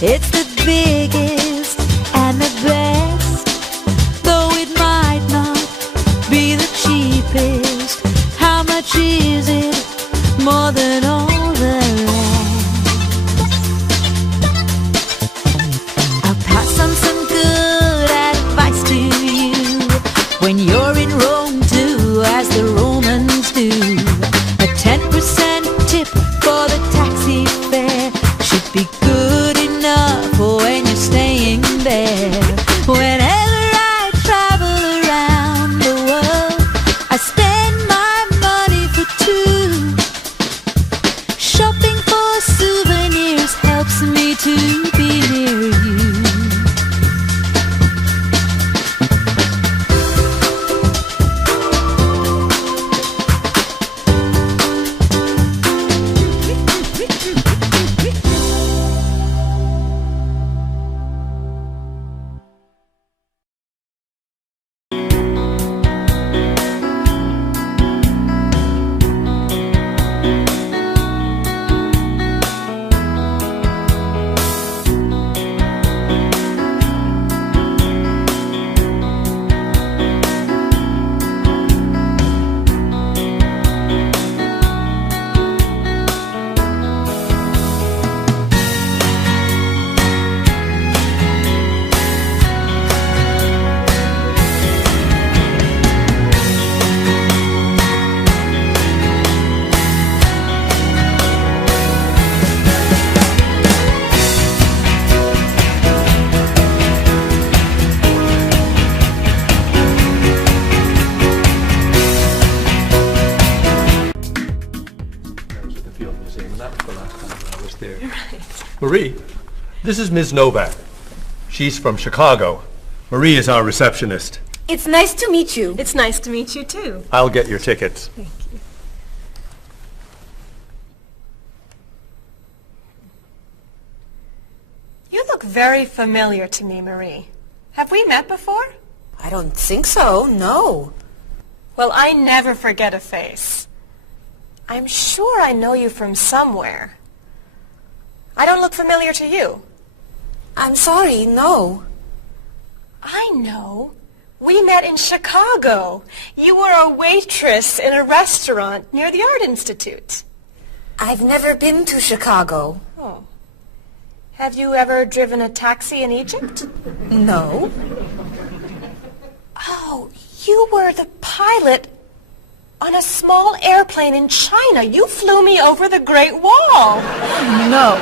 It's the biggest and the best, though it might not be the cheapest. How much is it? More than all the rest. I'll pass on some good advice to you. When you're in Rome, do as the Romans do. A 10% tip for the taxi fare should be good enough when you're staying there. Whenever I travel around the world, I spend my money for two. Shopping for souvenirs helps me to be near you. Marie, this is Ms. Novak. She's from Chicago. Marie is our receptionist. It's nice to meet you. It's nice to meet you, too. I'll get your tickets. Thank you. You look very familiar to me, Marie. Have we met before? I don't think so, no. Well, I never forget a face. I'm sure I know you from somewhere. I don't look familiar to you. I'm sorry, no. I know. We met in Chicago. You were a waitress in a restaurant near the Art Institute. I've never been to Chicago. Oh. Have you ever driven a taxi in Egypt? No. Oh, you were the pilot on a small airplane in China. You flew me over the Great Wall. No.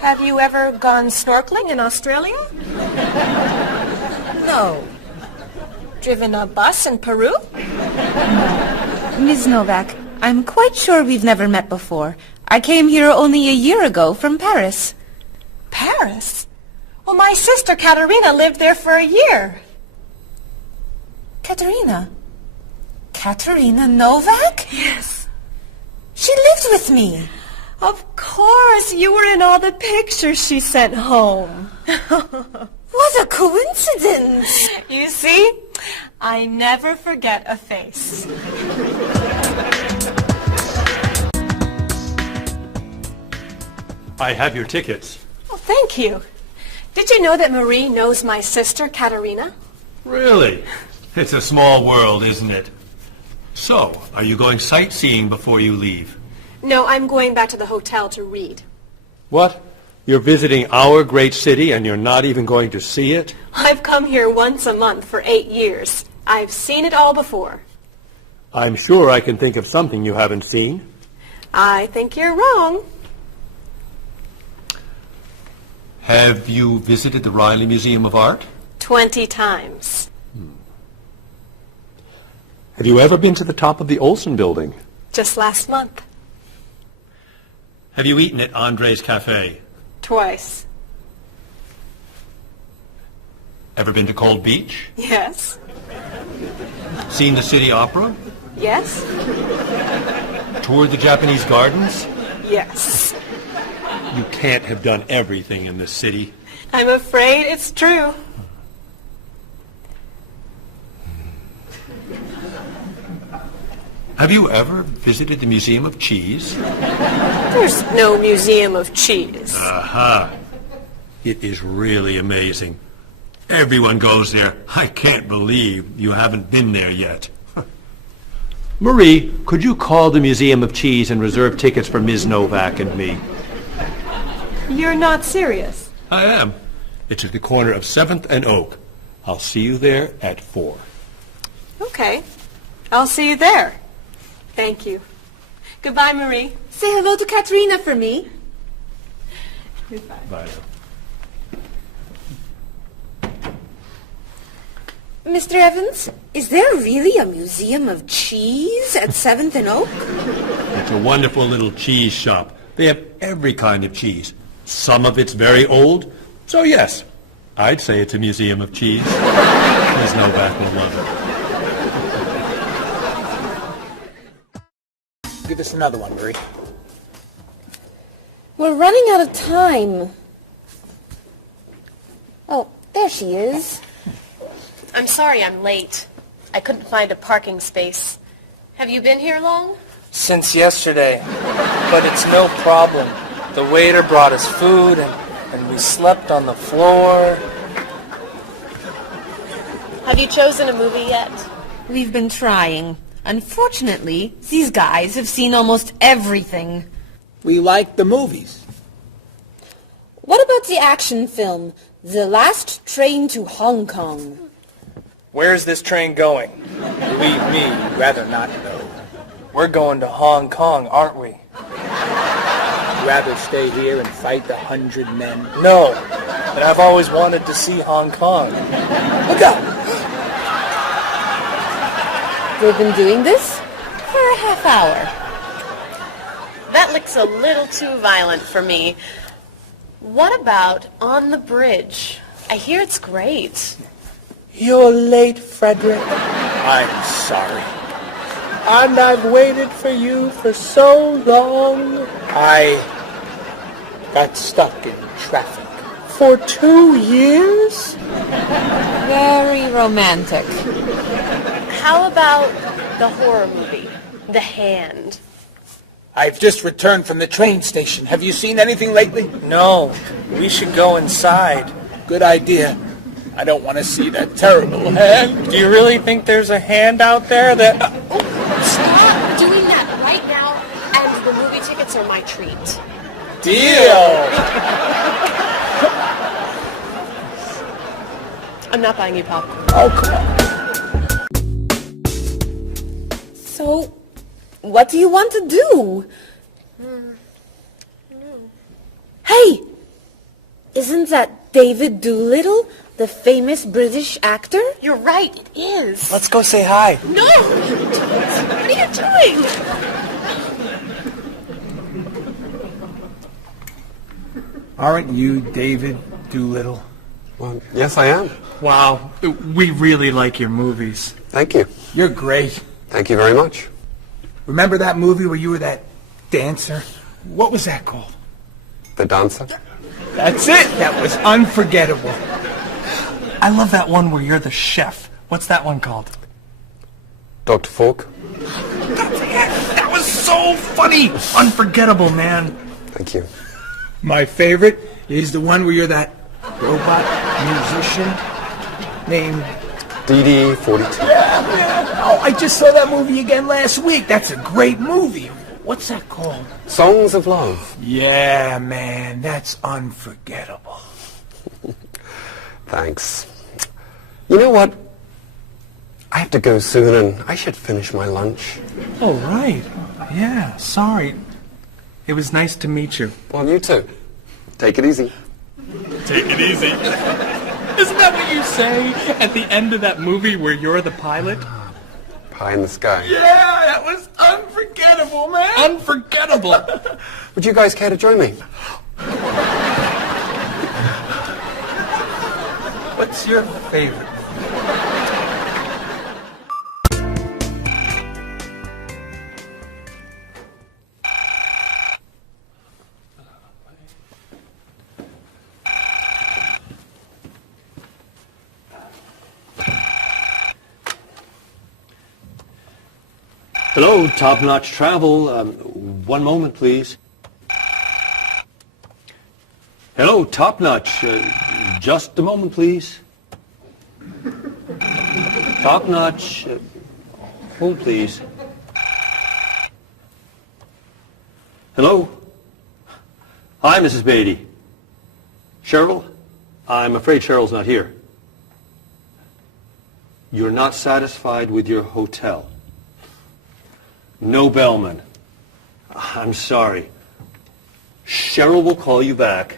Have you ever gone snorkeling in Australia? No. Driven a bus in Peru? Ms. Novak, I'm quite sure we've never met before. I came here only a year ago from Paris. Paris? Well, my sister Katerina lived there for a year. Katerina? Katerina Novak? Yes. She lived with me. Of course, you were in all the pictures she sent home. What a coincidence! You see, I never forget a face. I have your tickets. Oh, thank you. Did you know that Marie knows my sister, Katerina? Really? It's a small world, isn't it? So, are you going sightseeing before you leave? No, I'm going back to the hotel to read. What? You're visiting our great city and you're not even going to see it? I've come here once a month for 8 years. I've seen it all before. I'm sure I can think of something you haven't seen. I think you're wrong. Have you visited the Riley Museum of Art? 20 times. Have you ever been to the top of the Olsen Building? Just last month. Have you eaten at Andre's Cafe? Twice. Ever been to Cold Beach? Yes. Seen the City Opera? Yes. Toured the Japanese gardens? Yes. You can't have done everything in this city. I'm afraid it's true. Have you ever visited the Museum of Cheese? There's no Museum of Cheese. Aha. It is really amazing. Everyone goes there. I can't believe you haven't been there yet. Marie, could you call the Museum of Cheese and reserve tickets for Ms. Novak and me? You're not serious. I am. It's at the corner of 7th and Oak. I'll see you there at 4. Okay. I'll see you there. Thank you. Goodbye, Marie. Say hello to Katrina for me. Goodbye. Bye. Mr. Evans, is there really a museum of cheese at 7th and Oak? It's a wonderful little cheese shop. They have every kind of cheese. Some of it's very old. So yes, I'd say it's a museum of cheese. Ms. Novak will love it. Give us another one, Marie. We're running out of time. Oh, there she is. I'm sorry I'm late. I couldn't find a parking space. Have you been here long? Since yesterday. But it's no problem. The waiter brought us food and we slept on the floor. Have you chosen a movie yet? We've been trying. Unfortunately, these guys have seen almost everything. We like the movies. What about the action film, The Last Train to Hong Kong? Where's this train going? Believe me, you'd rather not know. We're going to Hong Kong, aren't we? Rather stay here and fight the 100 men? No, but I've always wanted to see Hong Kong. Look out! We've been doing this for a half hour. That looks a little too violent for me. What about On the Bridge? I hear it's great. You're late, Frederick. I'm sorry. And I've waited for you for so long. I got stuck in traffic for 2 years. Very romantic. How about the horror movie, The Hand? I've just returned from the train station. Have you seen anything lately? No. We should go inside. Good idea. I don't want to see that terrible hand. Do you really think there's a hand out there that... Stop doing that right now, and the movie tickets are my treat. Deal! I'm not buying you popcorn. Oh, come on. So, what do you want to do? Hey! Isn't that David Doolittle, the famous British actor? You're right, it is. Let's go say hi. No! What are you doing? Aren't you David Doolittle? Well, yes, I am. Wow, we really like your movies. Thank you. You're great. Thank you very much. Remember that movie where you were that dancer? What was that called? The Dancer? That's it. That was unforgettable. I love that one where you're the chef. What's that one called? Dr. Falk? That's it. That was so funny. Unforgettable, man. Thank you. My favorite is the one where you're that robot musician named... DD-42. Yeah. Oh, I just saw that movie again last week. That's a great movie. What's that called? Songs of Love. Yeah, man, that's unforgettable. Thanks. You know what? I have to go soon and I should finish my lunch. Oh, right. Yeah, sorry. It was nice to meet you. Well, you too. Take it easy. Take it easy. Isn't that what you say at the end of that movie where you're the pilot? Pie in the sky. Yeah, that was unforgettable, man. Unforgettable. Would you guys care to join me? What's your favorite? Hello, Top Notch Travel. One moment, please. Hello, Top Notch. Just a moment, please. Top Notch. Hold, please. Hello? Hi, Mrs. Beatty. Cheryl? I'm afraid Cheryl's not here. You're not satisfied with your hotel? No bellman. I'm sorry. Cheryl will call you back.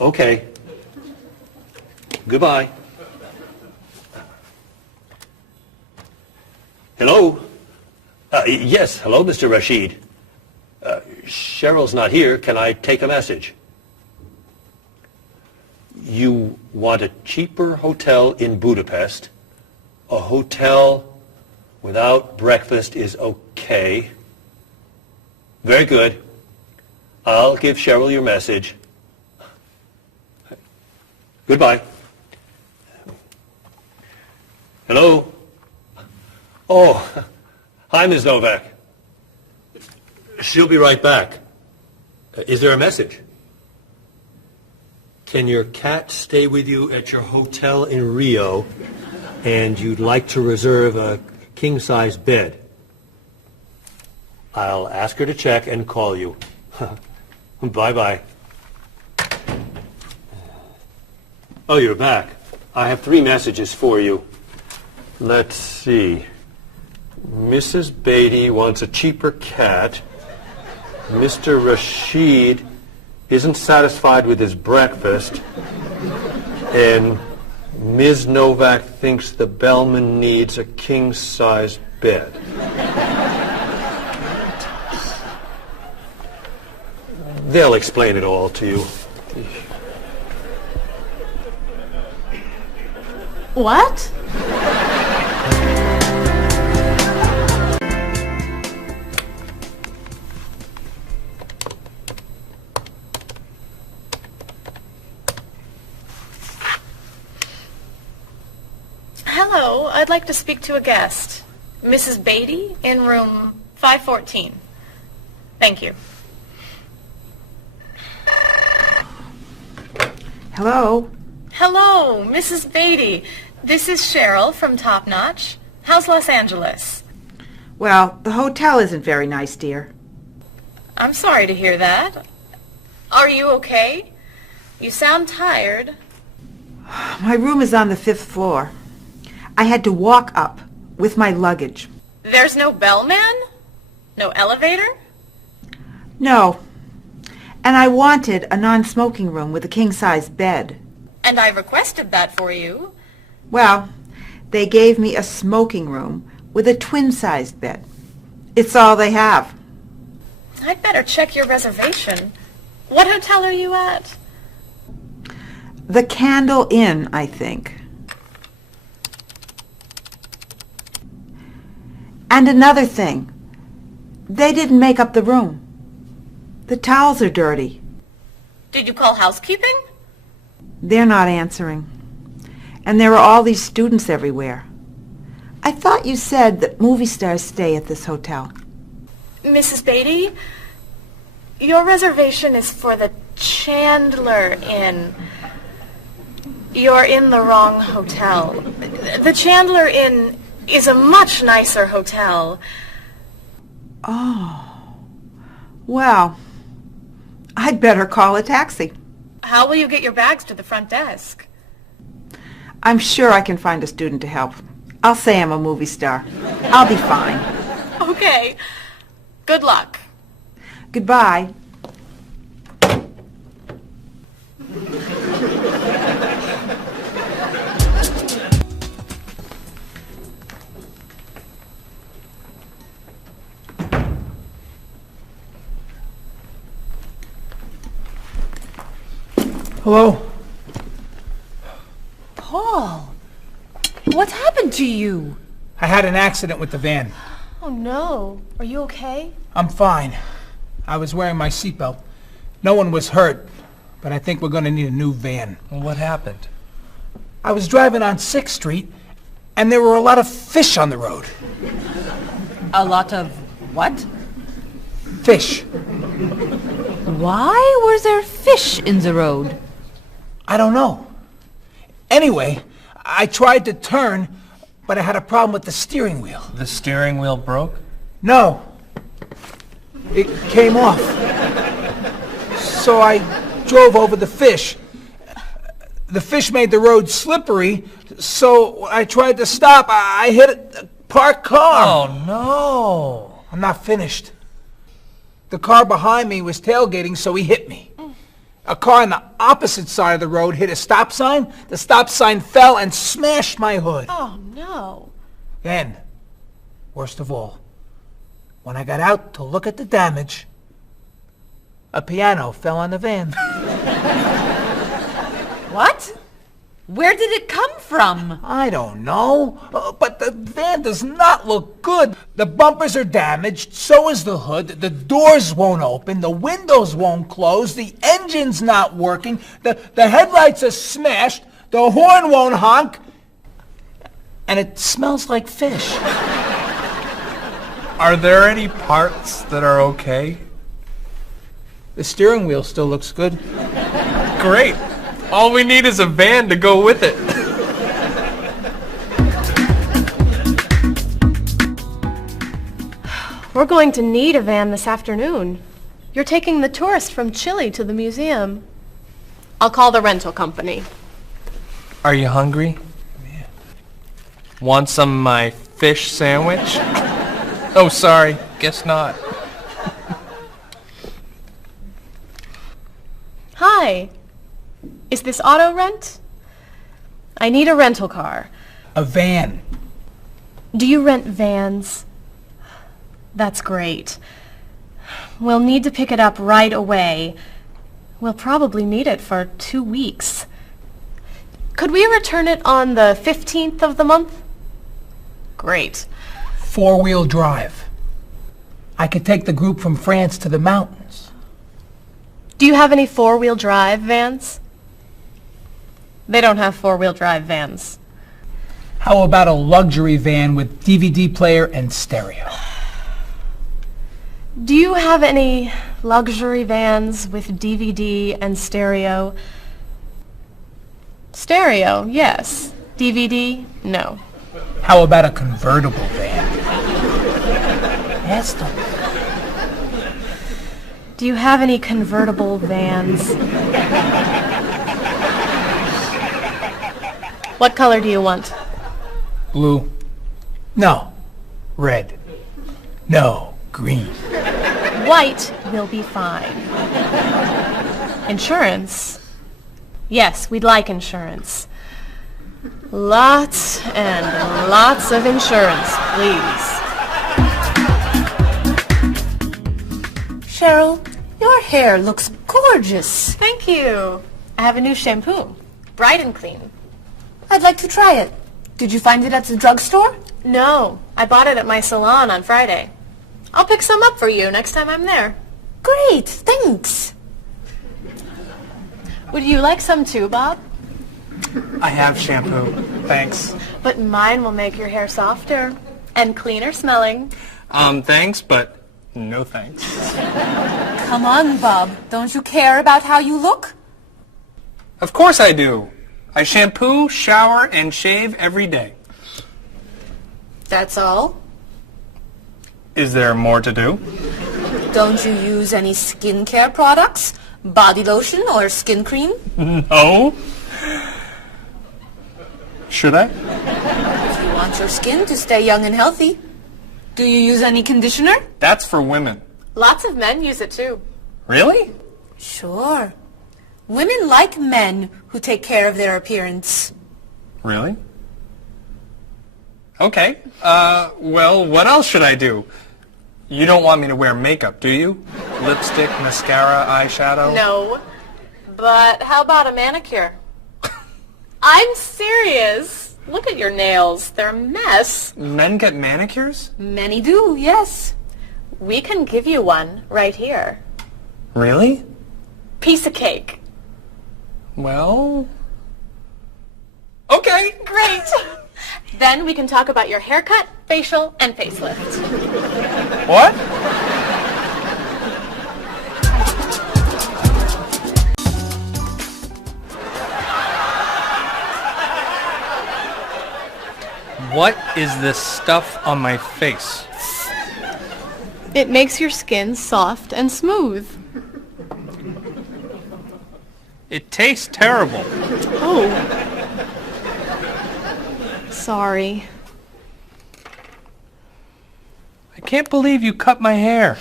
Okay. Goodbye. Hello? Yes, hello, Mr. Rashid. Cheryl's not here. Can I take a message? You want a cheaper hotel in Budapest. A hotel without breakfast is okay. Very good. I'll give Cheryl your message. Goodbye. Hello? Oh, hi, Ms. Novak. She'll be right back. Is there a message? Can your cat stay with you at your hotel in Rio, and you'd like to reserve a king-size bed? I'll ask her to check and call you. Bye-bye. Oh, you're back. I have 3 messages for you. Let's see. Mrs. Beatty wants a cheaper cat. Mr. Rashid isn't satisfied with his breakfast. And Ms. Novak thinks the bellman needs a king-size bed. They'll explain it all to you. What? Hello, I'd like to speak to a guest. Mrs. Beatty in room 514. Thank you. Hello? Hello, Mrs. Beatty. This is Cheryl from Top Notch. How's Los Angeles? Well, the hotel isn't very nice, dear. I'm sorry to hear that. Are you okay? You sound tired. My room is on the 5th floor. I had to walk up with my luggage. There's no bellman? No elevator? No. And I wanted a non-smoking room with a king-size bed. And I requested that for you. Well, they gave me a smoking room with a twin-sized bed. It's all they have. I'd better check your reservation. What hotel are you at? The Candle Inn, I think. And another thing. They didn't make up the room. The towels are dirty. Did you call housekeeping? They're not answering. And there are all these students everywhere. I thought you said that movie stars stay at this hotel. Mrs. Beatty, your reservation is for the Chandler Inn. You're in the wrong hotel. The Chandler Inn is a much nicer hotel. Oh. Well, I'd better call a taxi. How will you get your bags to the front desk? I'm sure I can find a student to help. I'll say I'm a movie star. I'll be fine. Okay. Good luck. Goodbye. Hello? Paul, what's happened to you? I had an accident with the van. Oh no. Are you okay? I'm fine. I was wearing my seatbelt. No one was hurt, but I think we're going to need a new van. Well, what happened? I was driving on 6th Street, And there were a lot of fish on the road. A lot of what? Fish. Why were there fish in the road? I don't know. Anyway, I tried to turn, but I had a problem with the steering wheel. The steering wheel broke? No. It came off. So I drove over the fish. The fish made the road slippery, so I tried to stop. I hit a parked car. Oh, no. I'm not finished. The car behind me was tailgating, so he hit me. A car on the opposite side of the road hit a stop sign. The stop sign fell and smashed my hood. Oh, no. Then, worst of all, when I got out to look at the damage, a piano fell on the van. What? Where did it come from? I don't know, but the van does not look good. The bumpers are damaged, so is the hood, the doors won't open, the windows won't close, the engine's not working, the headlights are smashed, the horn won't honk, and it smells like fish. Are there any parts that are okay? The steering wheel still looks good. Great. All we need is a van to go with it. We're going to need a van this afternoon. You're taking the tourist from Chile to the museum. I'll call the rental company. Are you hungry? Yeah. Want some of my fish sandwich? Oh, sorry. Guess not. Hi. Is this auto rent? I need a rental car. A van. Do you rent vans? That's great. We'll need to pick it up right away. We'll probably need it for 2 weeks. Could we return it on the 15th of the month? Great. 4-wheel drive. I could take the group from France to the mountains. Do you have any 4-wheel drive vans? They don't have 4-wheel drive vans. How about a luxury van with DVD player and stereo? Do you have any luxury vans with DVD and stereo? Stereo, yes. DVD, no. How about a convertible van? Ask them. Do you have any convertible vans? What color do you want? Blue. No. Red. No. Green. White will be fine. Insurance? Yes, we'd like insurance. Lots and lots of insurance, please. Cheryl, your hair looks gorgeous. Thank you. I have a new shampoo. Bright and clean. I'd like to try it. Did you find it at the drugstore? No, I bought it at my salon on Friday. I'll pick some up for you next time I'm there. Great, thanks. Would you like some too, Bob? I have shampoo. Thanks. But mine will make your hair softer and cleaner smelling. Thanks, but no thanks. Come on, Bob. Don't you care about how you look? Of course I do. I shampoo, shower, and shave every day. That's all? Is there more to do? Don't you use any skincare products? Body lotion or skin cream? No. Should I? If you want your skin to stay young and healthy. Do you use any conditioner? That's for women. Lots of men use it too. Really? Sure. Women like men who take care of their appearance. Really? Okay. Well, what else should I do? You don't want me to wear makeup, do you? Lipstick, mascara, eyeshadow? No. But how about a manicure? I'm serious. Look at your nails. They're a mess. Men get manicures? Many do, yes. We can give you one right here. Really? Piece of cake. Well... Okay. Great. Then we can talk about your haircut, facial, and facelift. What? What is this stuff on my face? It makes your skin soft and smooth. It tastes terrible. Oh. Sorry. I can't believe you cut my hair.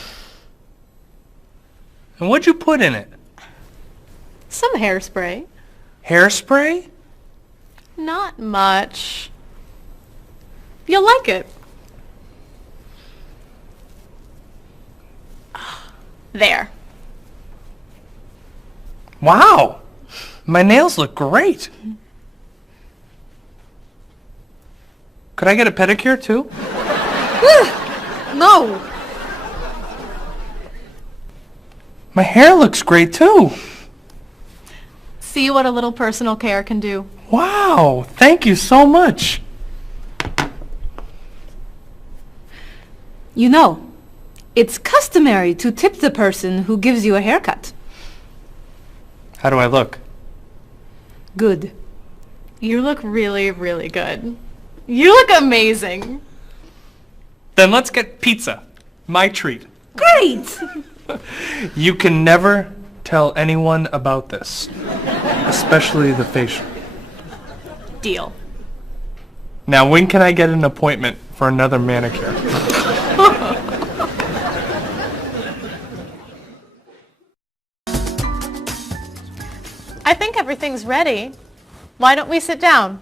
And what'd you put in it? Some hairspray. Hairspray? Not much. You'll like it. There. Wow! My nails look great. Could I get a pedicure too? No. My hair looks great too. See what a little personal care can do. Wow! Thank you so much. You know, it's customary to tip the person who gives you a haircut. How do I look? Good. You look really, really good. You look amazing. Then let's get pizza. My treat. Great! You can never tell anyone about this. Especially the facial. Deal. Now, when can I get an appointment for another manicure? I think everything's ready. Why don't we sit down?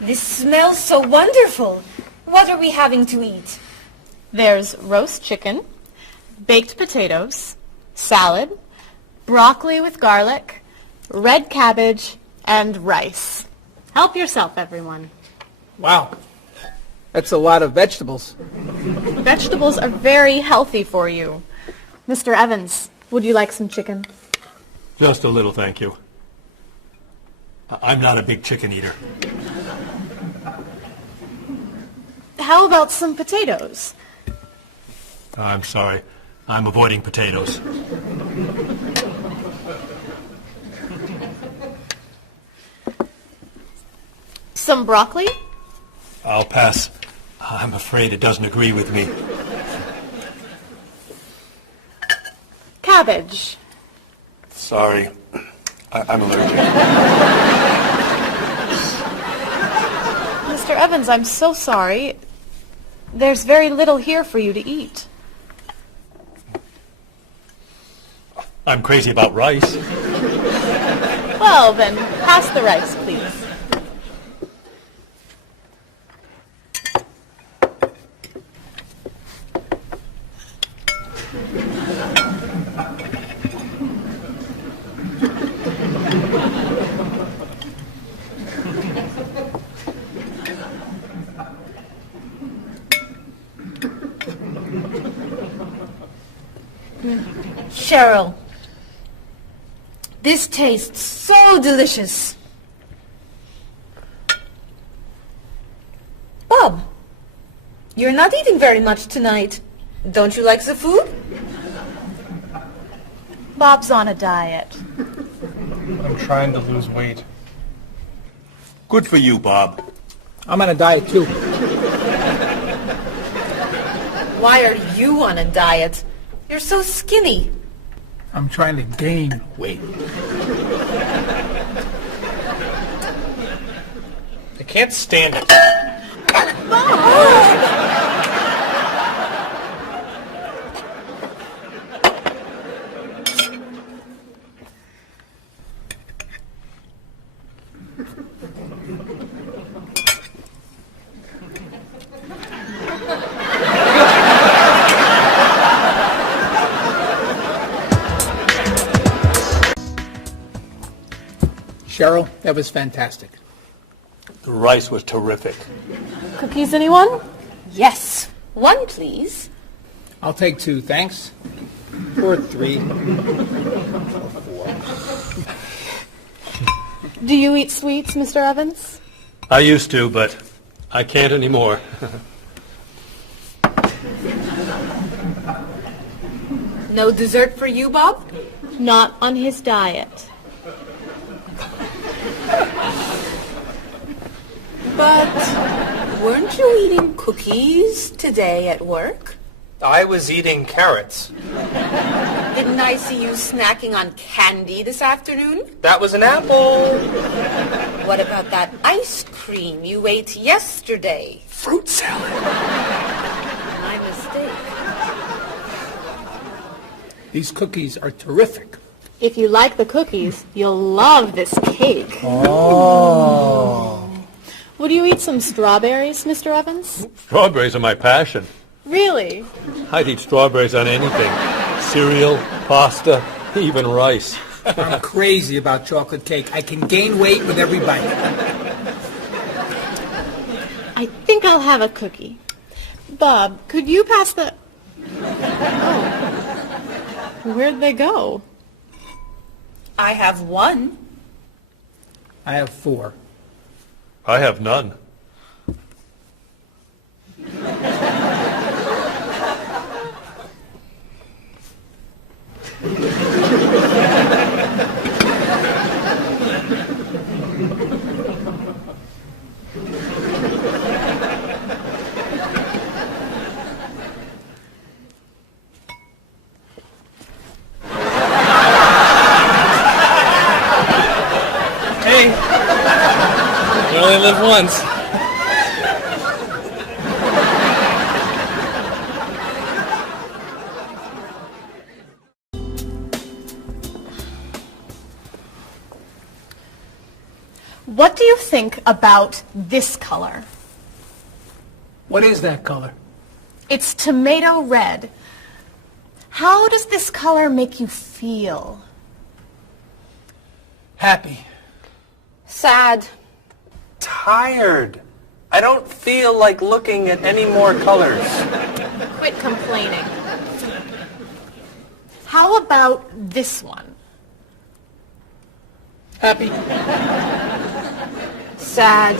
This smells so wonderful. What are we having to eat? There's roast chicken, baked potatoes, salad, broccoli with garlic, red cabbage, and rice. Help yourself, everyone. Wow. That's a lot of vegetables. Vegetables are very healthy for you. Mr. Evans, would you like some chicken? Just a little, thank you. I'm not a big chicken eater. How about some potatoes? I'm sorry. I'm avoiding potatoes. Some broccoli? I'll pass. I'm afraid it doesn't agree with me. Cabbage. Sorry. I'm allergic. Mr. Evans, I'm so sorry. There's very little here for you to eat. I'm crazy about rice. Well, then, pass the rice, please. Cheryl, this tastes so delicious. Bob, you're not eating very much tonight. Don't you like the food? Bob's on a diet. I'm trying to lose weight. Good for you, Bob. I'm on a diet too. Why are you on a diet? You're so skinny. I'm trying to gain weight. I can't stand it. Cheryl, that was fantastic. The rice was terrific. Cookies, anyone? Yes. One, please. I'll take 2, thanks. Or 3. Do you eat sweets, Mr. Evans? I used to, but I can't anymore. No dessert for you, Bob? Not on his diet. But weren't you eating cookies today at work? I was eating carrots. Didn't I see you snacking on candy this afternoon? That was an apple. What about that ice cream you ate yesterday? Fruit salad. My mistake. These cookies are terrific. If you like the cookies, you'll love this cake. Oh. Would you eat some strawberries, Mr. Evans? Strawberries are my passion. Really? I'd eat strawberries on anything. Cereal, pasta, even rice. I'm crazy about chocolate cake. I can gain weight with every bite. I think I'll have a cookie. Bob, could you pass the... Oh. Where'd they go? I have 1. I have 4. I have none. Hey, you only live once. What do you think about this color? What is that color? It's tomato red. How does this color make you feel? Happy. Sad. Tired. I don't feel like looking at any more colors. Quit complaining. How about this one? Happy. Sad.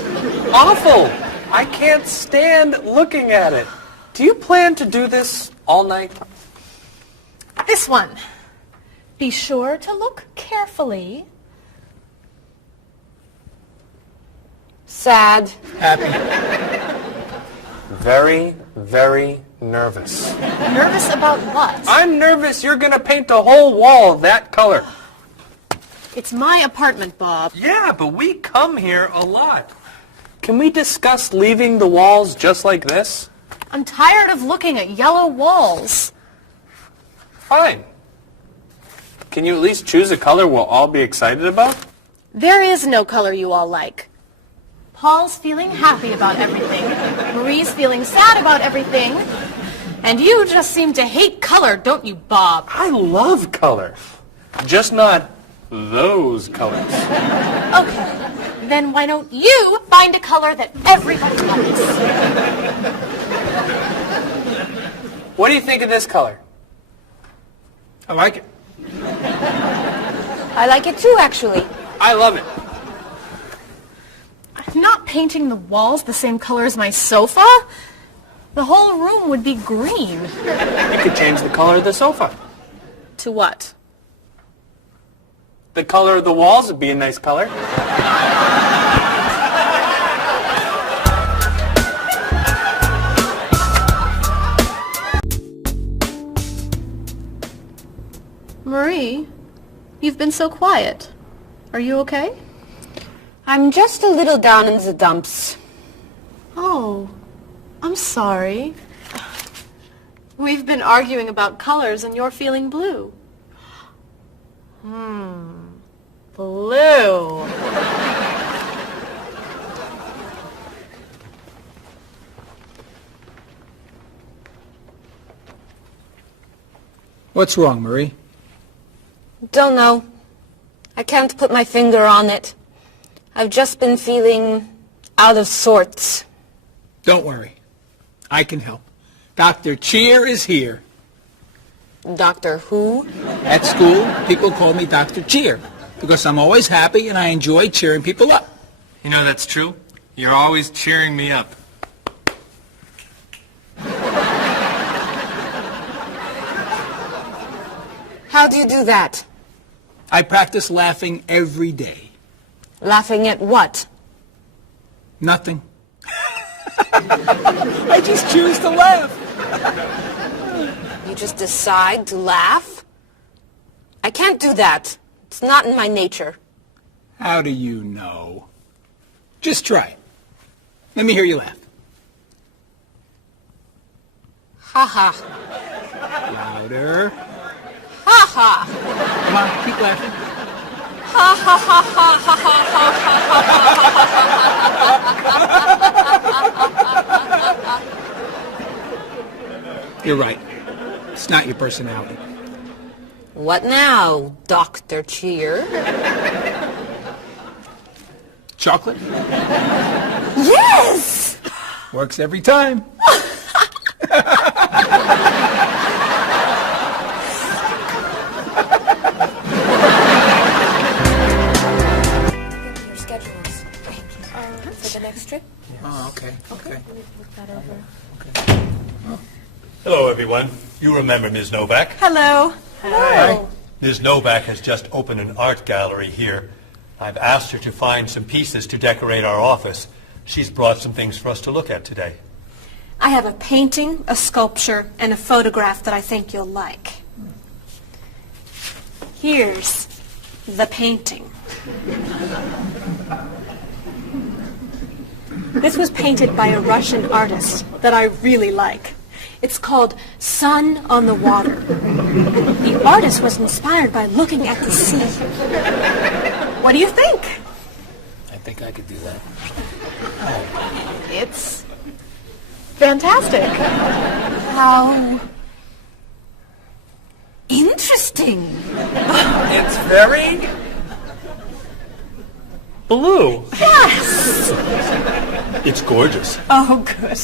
Awful. I can't stand looking at it. Do you plan to do this all night? This one. Be sure to look carefully. Sad. Happy. Very, very nervous. Nervous about what? I'm nervous you're going to paint the whole wall that color. It's my apartment, Bob. Yeah, but we come here a lot. Can we discuss leaving the walls just like this? I'm tired of looking at yellow walls. Fine. Can you at least choose a color we'll all be excited about? There is no color you all like. Paul's feeling happy about everything. Marie's feeling sad about everything. And you just seem to hate color, don't you, Bob? I love color. Just not those colors. Okay, then why don't you find a color that everybody likes? What do you think of this color? I like it. I like it too, actually. I love it. I'm not painting the walls the same color as my sofa. The whole room would be green. You could change the color of the sofa. To what? The color of the walls would be a nice color. Marie, you've been so quiet. Are you okay? I'm just a little down in the dumps. Oh, I'm sorry. We've been arguing about colors and you're feeling blue. Blue. What's wrong, Marie? Don't know. I can't put my finger on it. I've just been feeling out of sorts. Don't worry. I can help. Dr. Cheer is here. Doctor who? At school, people call me Dr. Cheer because I'm always happy and I enjoy cheering people up. You know that's true. You're always cheering me up. How do you do that? I practice laughing every day. Laughing at what? Nothing. I just choose to laugh. You just decide to laugh? I can't do that. It's not in my nature. How do you know? Just try. Let me hear you laugh. Ha ha. Louder. Ha ha. Come on, keep laughing. Ha ha ha ha ha ha ha. You're right. It's not your personality. What now, Dr. Cheer? Chocolate? Yes! Works every time. Your schedules. For the next trip? Oh, okay. Okay. Let me look that over. Hello, everyone. You remember Ms. Novak? Hello. Hello. Ms. Novak has just opened an art gallery here. I've asked her to find some pieces to decorate our office. She's brought some things for us to look at today. I have a painting, a sculpture, and a photograph that I think you'll like. Here's the painting. This was painted by a Russian artist that I really like. It's called Sun on the Water. The artist was inspired by looking at the sea. What do you think? I think I could do that. It's fantastic. How interesting. It's very Blue. Yes! It's gorgeous. Oh, good.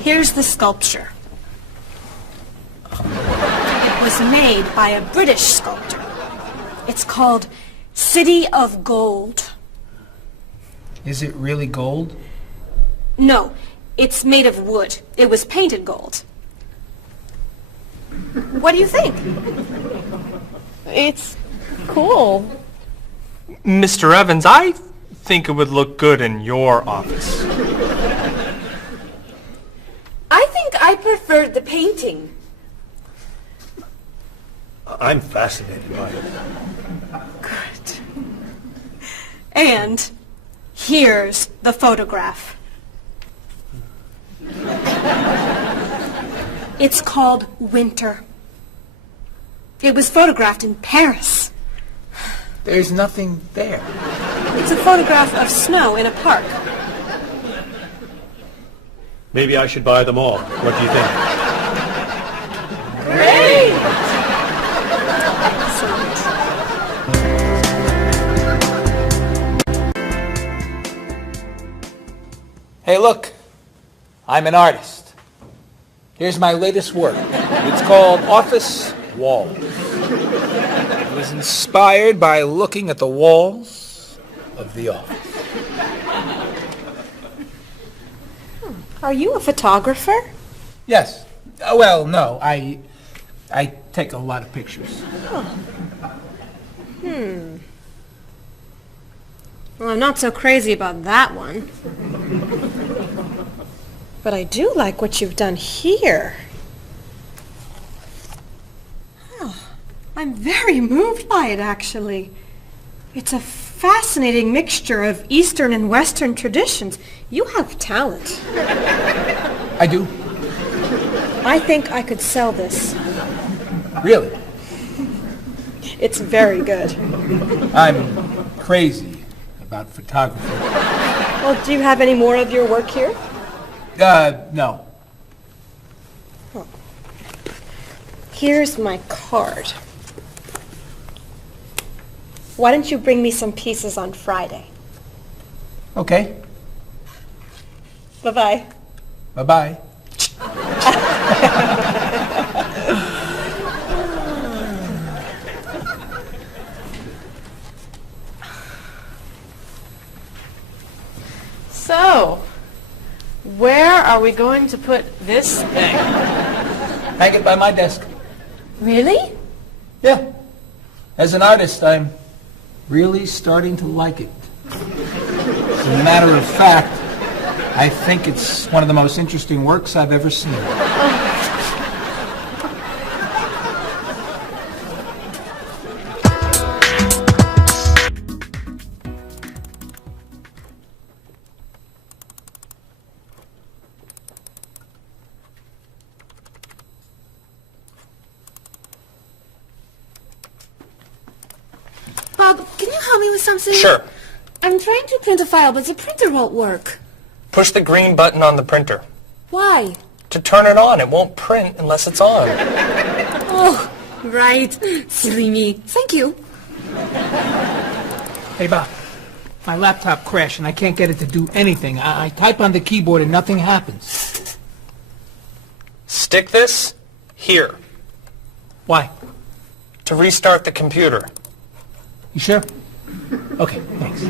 Here's the sculpture. It was made by a British sculptor. It's called City of Gold. Is it really gold? No, it's made of wood. It was painted gold. What do you think? It's cool. Mr. Evans, I think it would look good in your office. I think I preferred the painting. I'm fascinated by it. Good. And here's the photograph. It's called Winter. It was photographed in Paris. There's nothing there. It's a photograph of snow in a park. Maybe I should buy them all. What do you think? Great! Hey, look. I'm an artist. Here's my latest work. It's called Office Walls. It was inspired by looking at the walls of the office. Are you a photographer? Yes. Well, no. I take a lot of pictures. Well, I'm not so crazy about that one. But I do like what you've done here. Oh, I'm very moved by it, actually. It's a fascinating mixture of Eastern and Western traditions. You have talent. I do. I think I could sell this. Really? It's very good. I'm crazy about photography. Well, do you have any more of your work here? No. Here's my card. Why don't you bring me some pieces on Friday? Okay. Bye-bye. Bye-bye. So, where are we going to put this thing? Hang it by my desk. Really? Yeah. As an artist, I'm really starting to like it. As a matter of fact, I think it's one of the most interesting works I've ever seen. Bob, can you help me with something? Sure. I'm trying to print a file, but the printer won't work. Push the green button on the printer. Why? To turn it on. It won't print unless it's on. Oh, right. Silly me. Thank you. Hey, Bob. My laptop crashed and I can't get it to do anything. I type on the keyboard and nothing happens. Stick this here. Why? To restart the computer. You sure? Okay, thanks.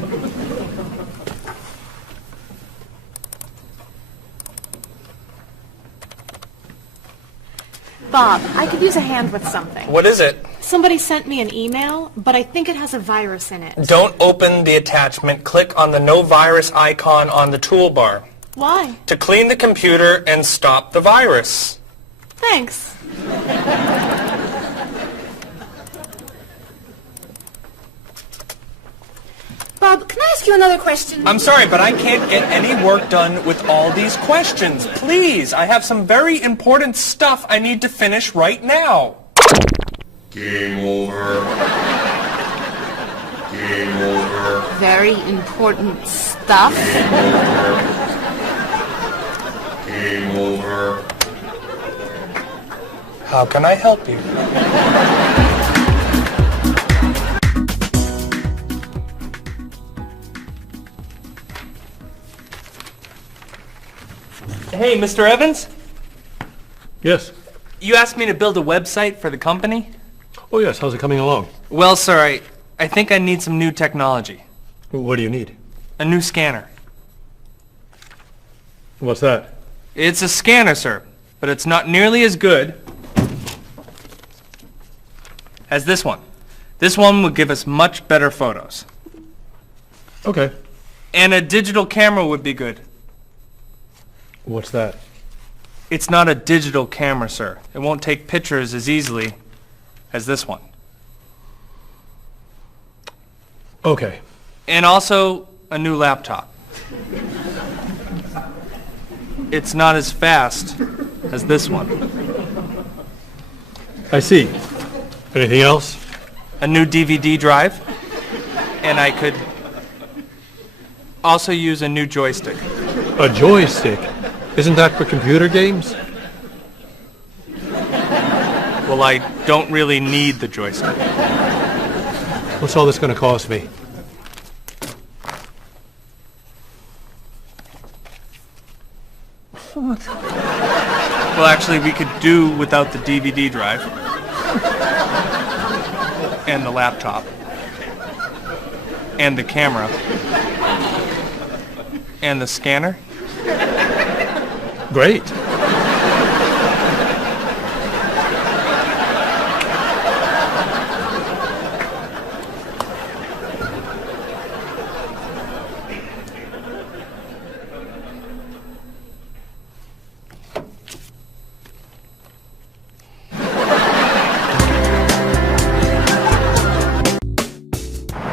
Bob, I could use a hand with something. What is it? Somebody sent me an email, but I think it has a virus in it. Don't open the attachment. Click on the no virus icon on the toolbar. Why? To clean the computer and stop the virus. Thanks. Bob, can I ask you another question? I'm sorry, but I can't get any work done with all these questions. Please, I have some very important stuff I need to finish right now. Game over. Game over. Very important stuff. Game over. How can I help you? Hey, Mr. Evans? Yes. You asked me to build a website for the company? Oh, yes. How's it coming along? Well, sir, I think I need some new technology. What do you need? A new scanner. What's that? It's a scanner, sir, but it's not nearly as good as this one. This one would give us much better photos. Okay. And a digital camera would be good. What's that? It's not a digital camera, sir. It won't take pictures as easily as this one. Okay. And also a new laptop. It's not as fast as this one. I see. Anything else? A new DVD drive. And I could also use a new joystick. A joystick? Isn't that for computer games? Well, I don't really need the joystick. What's all this going to cost me? What? Well, actually, we could do without the DVD drive. And the laptop. And the camera. And the scanner. Great.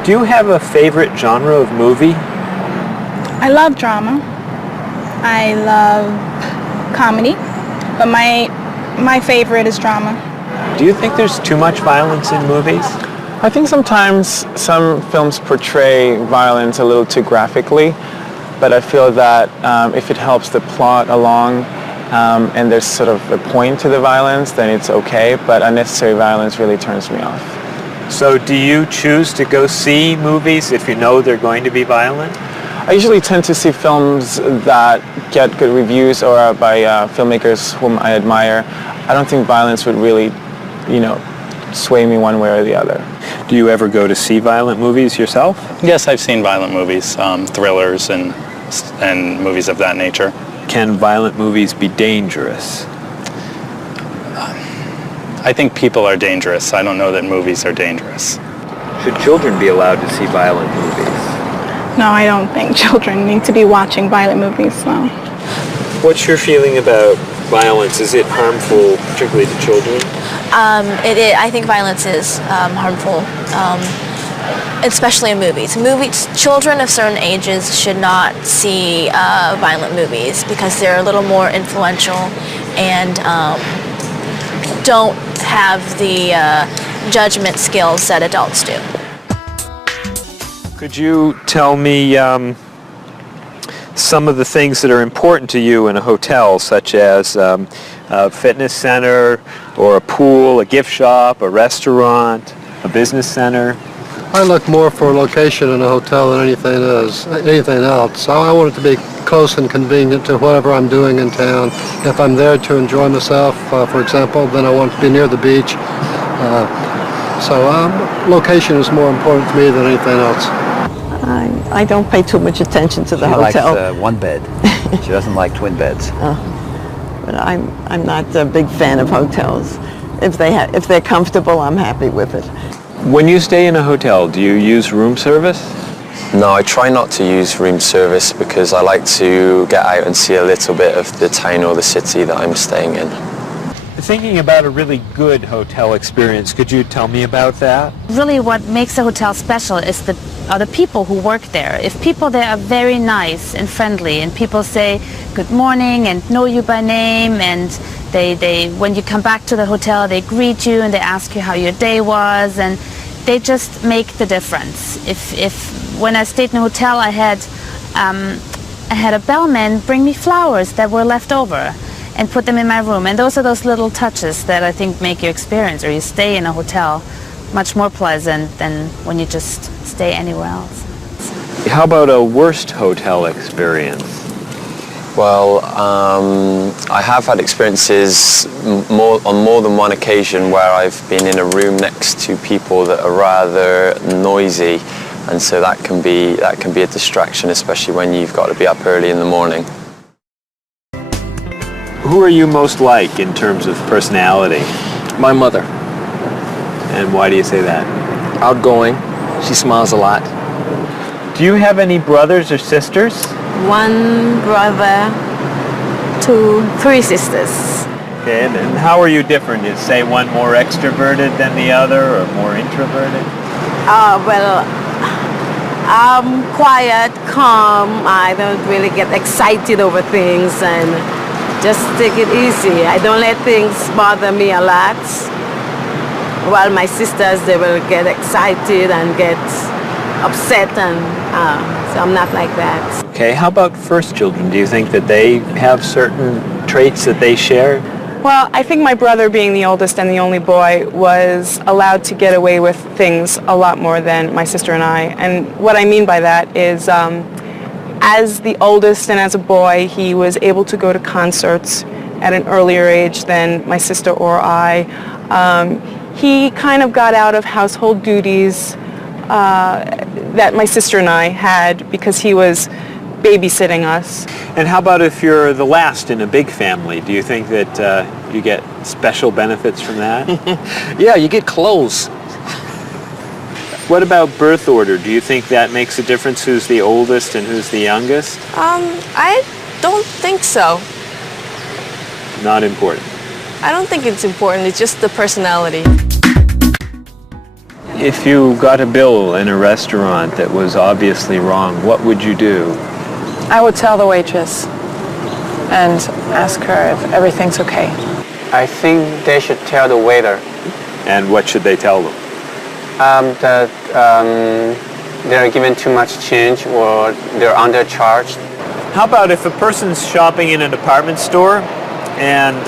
Do you have a favorite genre of movie? I love drama. I love comedy, but my favorite is drama. Do you think there's too much violence in movies? I think sometimes some films portray violence a little too graphically, but I feel that if it helps the plot along and there's sort of a point to the violence, then it's okay, but unnecessary violence really turns me off. So do you choose to go see movies if you know they're going to be violent? I usually tend to see films that get good reviews or are by filmmakers whom I admire. I don't think violence would really, sway me one way or the other. Do you ever go to see violent movies yourself? Yes, I've seen violent movies, thrillers and movies of that nature. Can violent movies be dangerous? I think people are dangerous. I don't know that movies are dangerous. Should children be allowed to see violent movies? No, I don't think children need to be watching violent movies, no. What's your feeling about violence? Is it harmful, particularly to children? I think violence is harmful, especially in movies. Children of certain ages should not see violent movies because they're a little more influential and don't have the judgment skills that adults do. Could you tell me some of the things that are important to you in a hotel, such as a fitness center or a pool, a gift shop, a restaurant, a business center? I look more for location in a hotel than anything else. I want it to be close and convenient to whatever I'm doing in town. If I'm there to enjoy myself, for example, then I want to be near the beach. So location is more important to me than anything else. I don't pay too much attention to the hotel. She likes one bed. She doesn't like twin beds. But I'm not a big fan of hotels. If they're comfortable, I'm happy with it. When you stay in a hotel, do you use room service? No, I try not to use room service because I like to get out and see a little bit of the town or the city that I'm staying in. Thinking about a really good hotel experience, could you tell me about that? Really what makes a hotel special is are the people who work there. If people there are very nice and friendly and people say good morning and know you by name, and they when you come back to the hotel they greet you and they ask you how your day was, and they just make the difference. If when I stayed in a hotel I had a bellman bring me flowers that were left over and put them in my room, and those are those little touches that I think make your experience or you stay in a hotel much more pleasant than when you just stay anywhere else. How about a worst hotel experience? Well, I have had experiences on more than one occasion where I've been in a room next to people that are rather noisy, and so that can be a distraction, especially when you've got to be up early in the morning. Who are you most like in terms of personality? My mother. And why do you say that? Outgoing. She smiles a lot. Do you have any brothers or sisters? One brother, 3 sisters. Okay, and how are you different? Is, say, one more extroverted than the other or more introverted? Well, I'm quiet, calm. I don't really get excited over things and just take it easy. I don't let things bother me a lot. While my sisters, they will get excited and get upset, and so I'm not like that. Okay, how about first children? Do you think that they have certain traits that they share? Well, I think my brother, being the oldest and the only boy, was allowed to get away with things a lot more than my sister and I. And what I mean by that is, as the oldest and as a boy, he was able to go to concerts at an earlier age than my sister or I. He kind of got out of household duties that my sister and I had because he was babysitting us. And how about if you're the last in a big family? Do you think that you get special benefits from that? Yeah, you get clothes. What about birth order? Do you think that makes a difference who's the oldest and who's the youngest? I don't think so. Not important. I don't think it's important. It's just the personality. If you got a bill in a restaurant that was obviously wrong, what would you do? I would tell the waitress and ask her if everything's okay. I think they should tell the waiter. And what should they tell them? That they're given too much change or they're undercharged. How about if a person's shopping in a department store and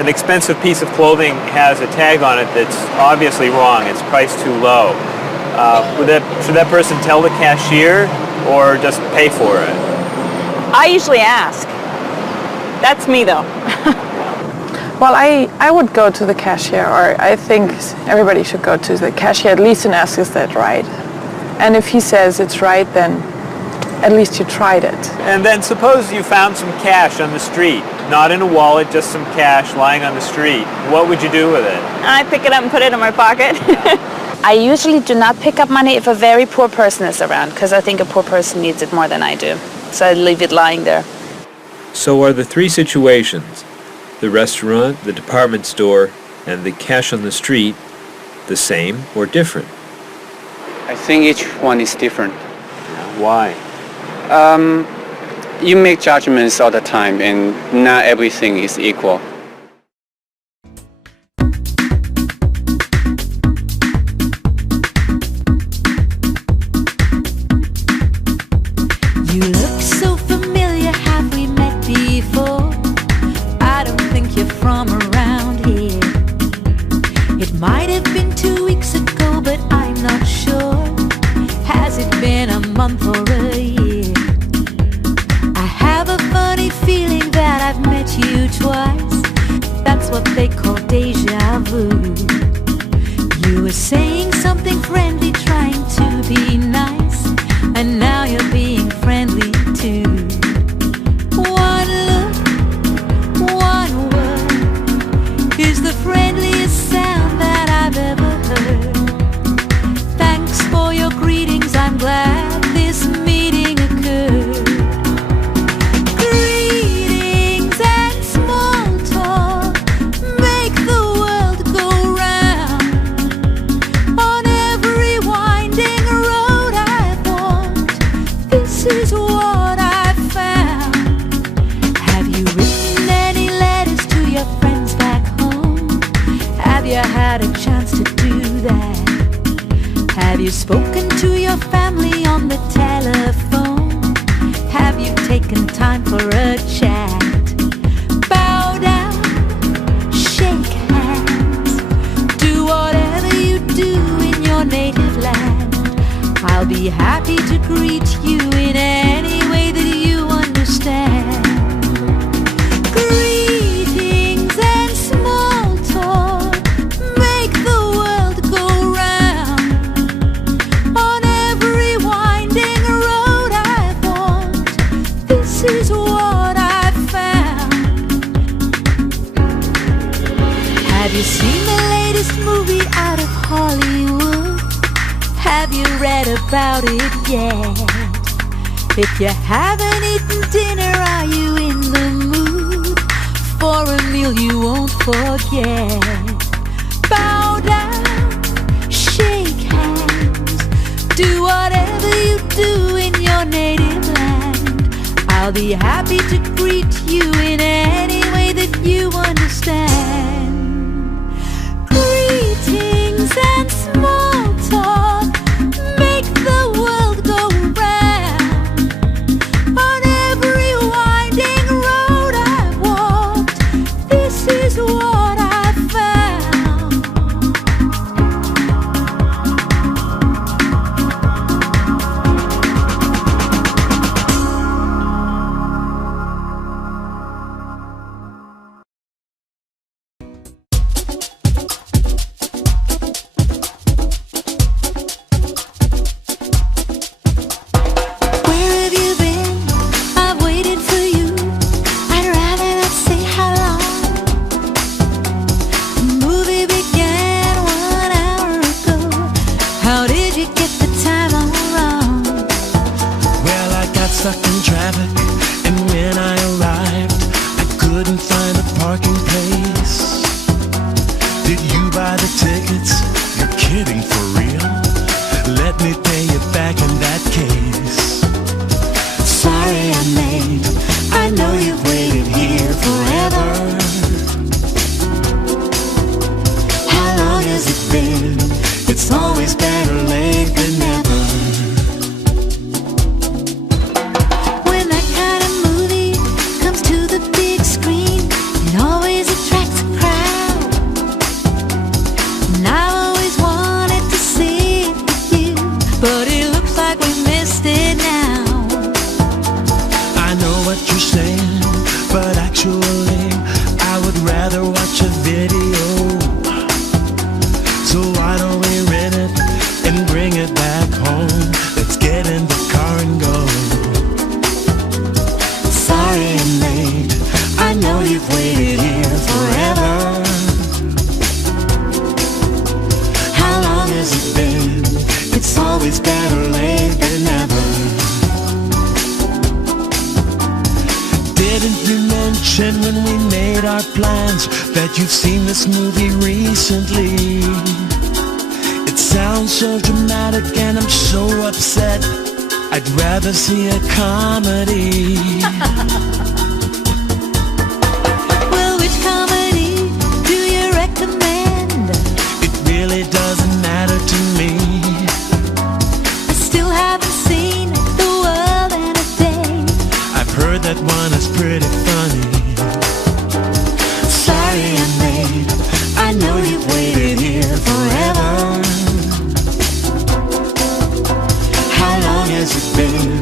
an expensive piece of clothing has a tag on it that's obviously wrong, it's priced too low. Should that person tell the cashier or just pay for it? I usually ask. That's me, though. Well, I would go to the cashier, or I think everybody should go to the cashier at least and ask, is that right? And if he says it's right, then at least you tried it. And then suppose you found some cash on the street, not in a wallet, just some cash lying on the street. What would you do with it? I pick it up and put it in my pocket. I usually do not pick up money if a very poor person is around, because I think a poor person needs it more than I do. So I leave it lying there. So are the three situations, the restaurant, the department store, and the cash on the street, the same or different? I think each one is different. Why? You make judgments all the time, and not everything is equal. You look so familiar, have we met before? I don't think you're from around here. It might have been 2 weeks ago, but I'm not sure. Has it been a month or a year? I have a funny feeling that I've met you twice. That's what they call deja vu. You were saying something friendly, trying to be nice, and now you're being friendly too. One look, one word is the friendliest sound that I've ever heard. Thanks for your greetings, I'm glad this meeting occurred. Greetings and small talk make the world go round. On every winding road I've walked, this is what I've found. Have you written any letters to your friends back home? Have you had a chance to do that? Have you spoken to your family on the telephone? Have you taken time for a chat? Bow down, shake hands, do whatever you do in your native land. I'll be happy to greet you in any way that you understand. Greetings and small talk make the world go round. On every winding road I've walked, this is what I've found. Have you seen the latest movie out of Hollywood? Have you read about it yet? If you haven't eaten dinner, are you in the mood for a meal you won't forget? Bow down, shake hands, do whatever you do in your native land. I'll be happy to greet you in any way that you understand. Greetings and small talk make the world go round. On every winding road I've walked, this is what I've found. didn't you mention when we made our plans that you've seen this movie recently? It sounds so dramatic and I'm so upset. I'd rather see a comedy. Well, which comedy do you recommend? It really doesn't matter to me. I still haven't seen The World in a Day. I've heard that one is pretty funny. Sorry I'm late, I know you've waited here forever. How long has it been?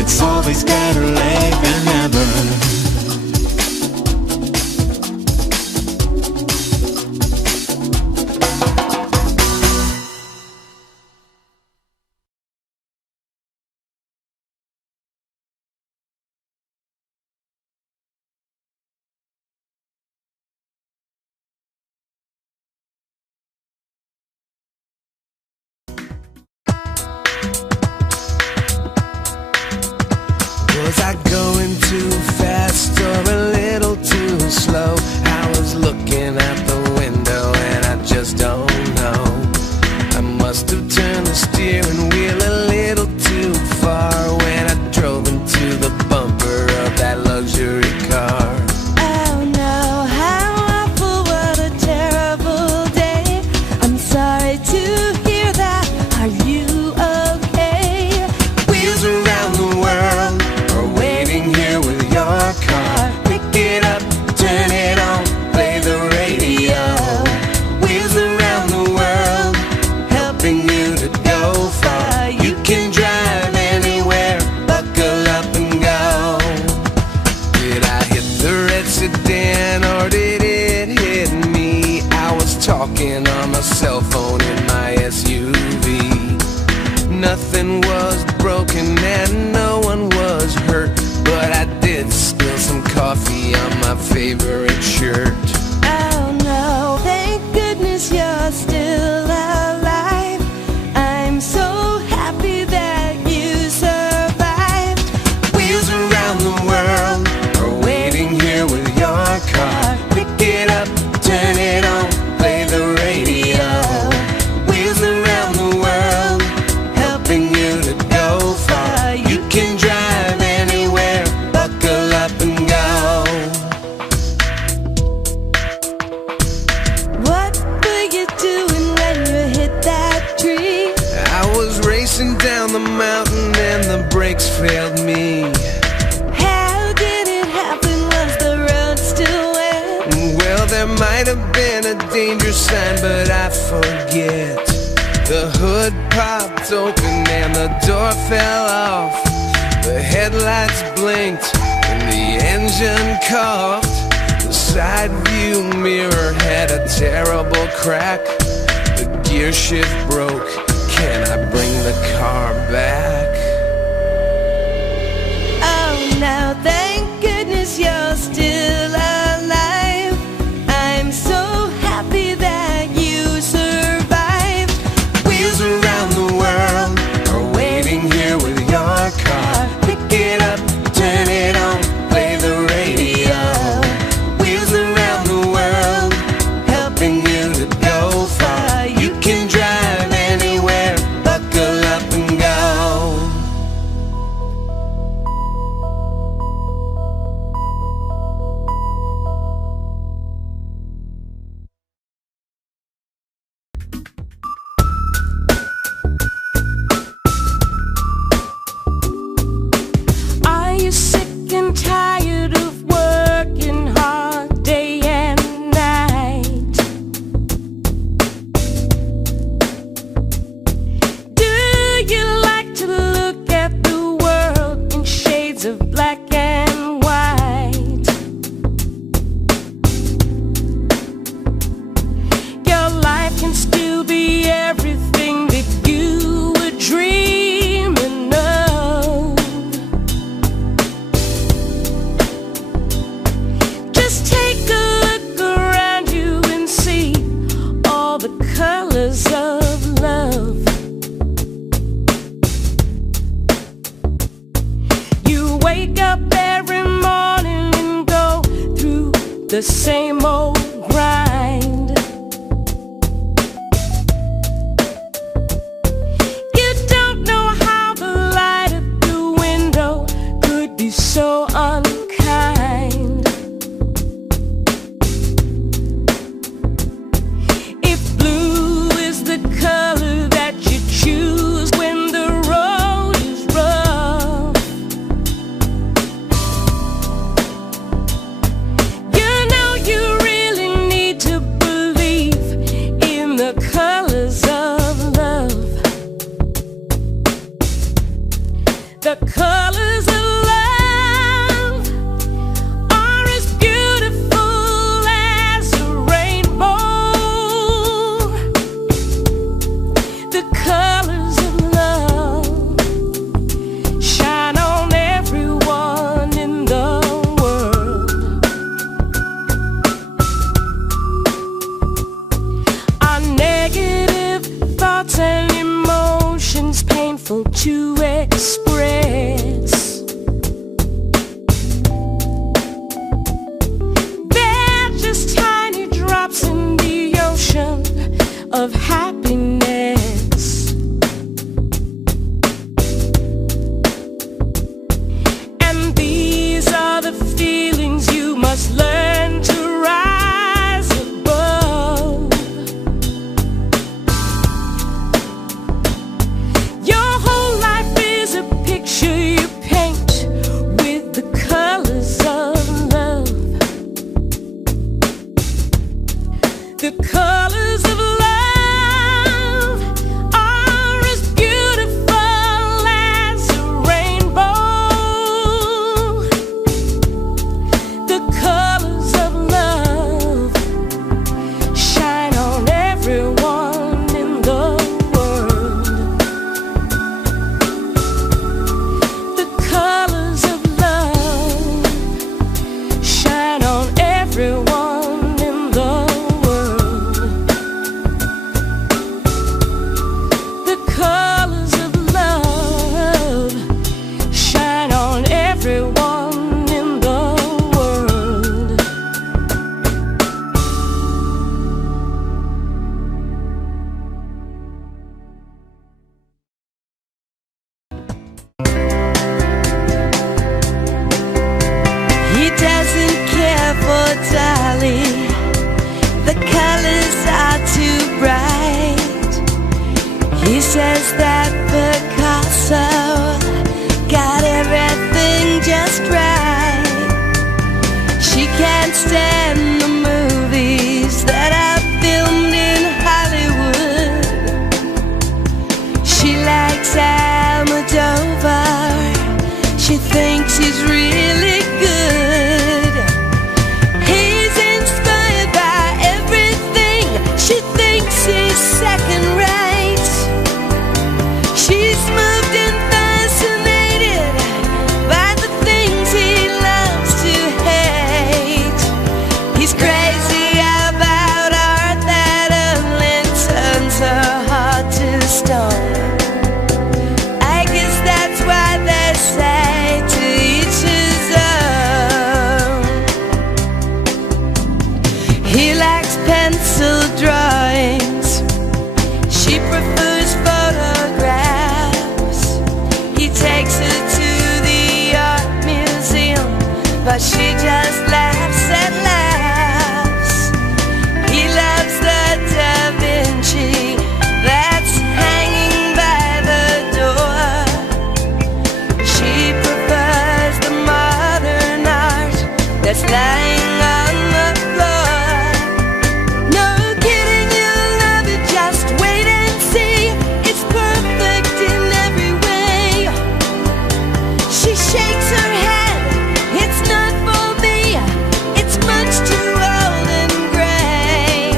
It's always better late than never. Was I going too fast or a little too slow? I was looking out the window and I just don't know. I must have turned the steering wheel a little too far when I drove into the bumper of that luxury car. Oh no, how awful, what a terrible day. I'm sorry to hear that. Are you okay? Wheels around the world are waiting here with your car. Pick it up, turn it on, play the radio. Wheels around the world, helping you to go far. You can drive anywhere, buckle up and go. Did I hit the red sedan or did it hit me? I was talking on my cell phone in my SUV. Nothing was broken and no one was hurt, but I did spill some coffee on my favorite shirt. Oh no, thank goodness you're still alive. I'm so happy that you survived. Wheels around the world are waiting here with your car. Pick it up, turn it on, play the radio. Wheels around the world, helping you to go far. You can drive anywhere, buckle up and go. What were you doing when you hit that tree? I was racing down the mountain and the brakes failed me. How did it happen? Was the road still wet? Well, there might have been a danger sign, but I forget. The hood popped open and the door fell off. The headlights blinked and the engine coughed. The side view mirror had a terrible crack. The gear shift broke. Can I bring the car back? Oh no, thank goodness you're still alive. I'm so happy that you survived. Wheels around the world are waiting here with your car. Pick it up, turn it on, play the radio. Wheels around the world, helping you to go far. You can drive anywhere, buckle up and go. the same old grind. You don't know how the light at the window could be so unkind. If blue is the color that you choose when the road is rough, you know you really need to believe in the colors of love. The colors of love are as beautiful as a rainbow. The colors of love shine on everyone in the world. Our negative thoughts and emotions painful to express. They're just tiny drops in the ocean of happiness. And these are the feelings you must learn to rise above. Your whole life is a picture you paint with the colors of love. The colors of love are as beautiful as a rainbow. The colors of love shine on everyone in the world. The colors of love shine on everyone in the world. The colors of love shine on everyone in the world. He doesn't care for Dolly. The colors are too bright. He says that Picasso got everything just right. She can't stand the movies that are filmed in Hollywood. She likes Almodovar. She thinks he's really good. He's inspired by everything. She thinks he's second rate. She's moved and fascinated by the things he loves to hate. He's crazy about art that only turns her heart to stone. I guess that's why they say to each his own. He likes pencil drawings. She prefers photographs. He takes her to the art museum, but she just laughs and laughs. He loves the Da Vinci that's hanging by the door. She prefers the modern art that's lying on the floor. No kidding, you'll love it, just wait and see. It's perfect in every way. She shakes her head, it's not for me. It's much too old and gray.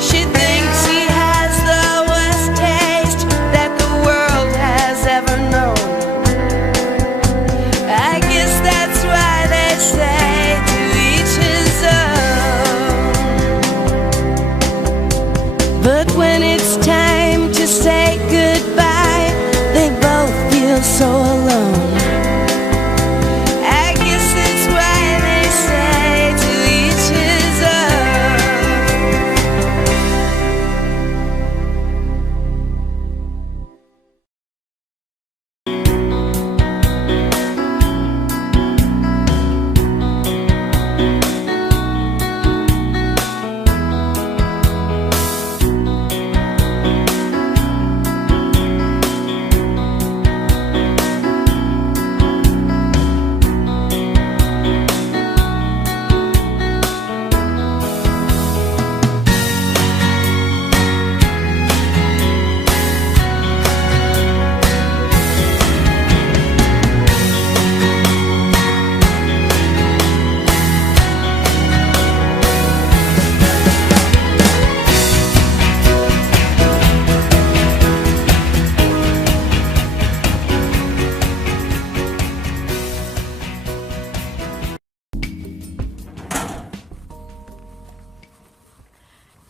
She thinks he has the worst taste that the world has ever known. I guess that's why they say to each his own. But when it's time to say goodbye, they both feel so alone. I guess that's why they say to each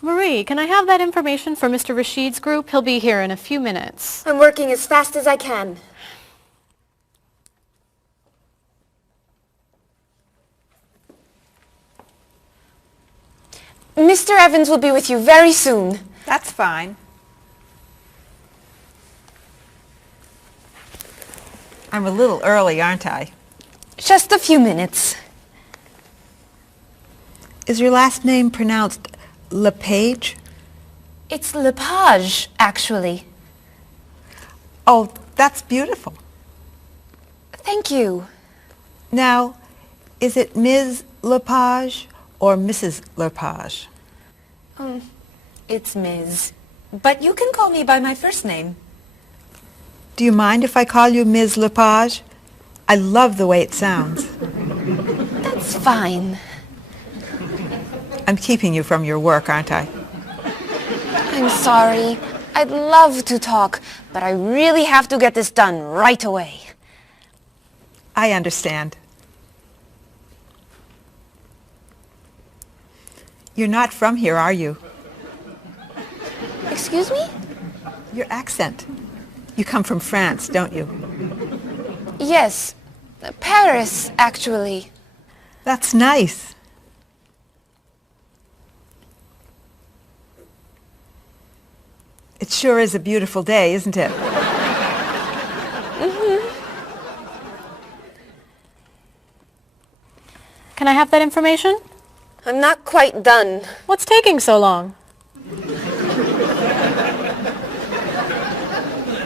Marie, can I have that information for Mr. Rashid's group? He'll be here in a few minutes. I'm working as fast as I can. Mr. Evans will be with you very soon. That's fine. I'm a little early, aren't I? Just a few minutes. Is your last name pronounced LePage? It's Lepage, actually. Oh, that's beautiful. Thank you. Now, is it Ms. Lepage or Mrs. Lepage? It's Ms. But you can call me by my first name. Do you mind if I call you Ms. Lepage? I love the way it sounds. That's fine. I'm keeping you from your work, aren't I? I'm sorry. I'd love to talk, but I really have to get this done right away. I understand. You're not from here, are you? Excuse me? Your accent. You come from France, don't you? Yes. Paris, actually. That's nice. It sure is a beautiful day, isn't it? Can I have that information? I'm not quite done. What's taking so long?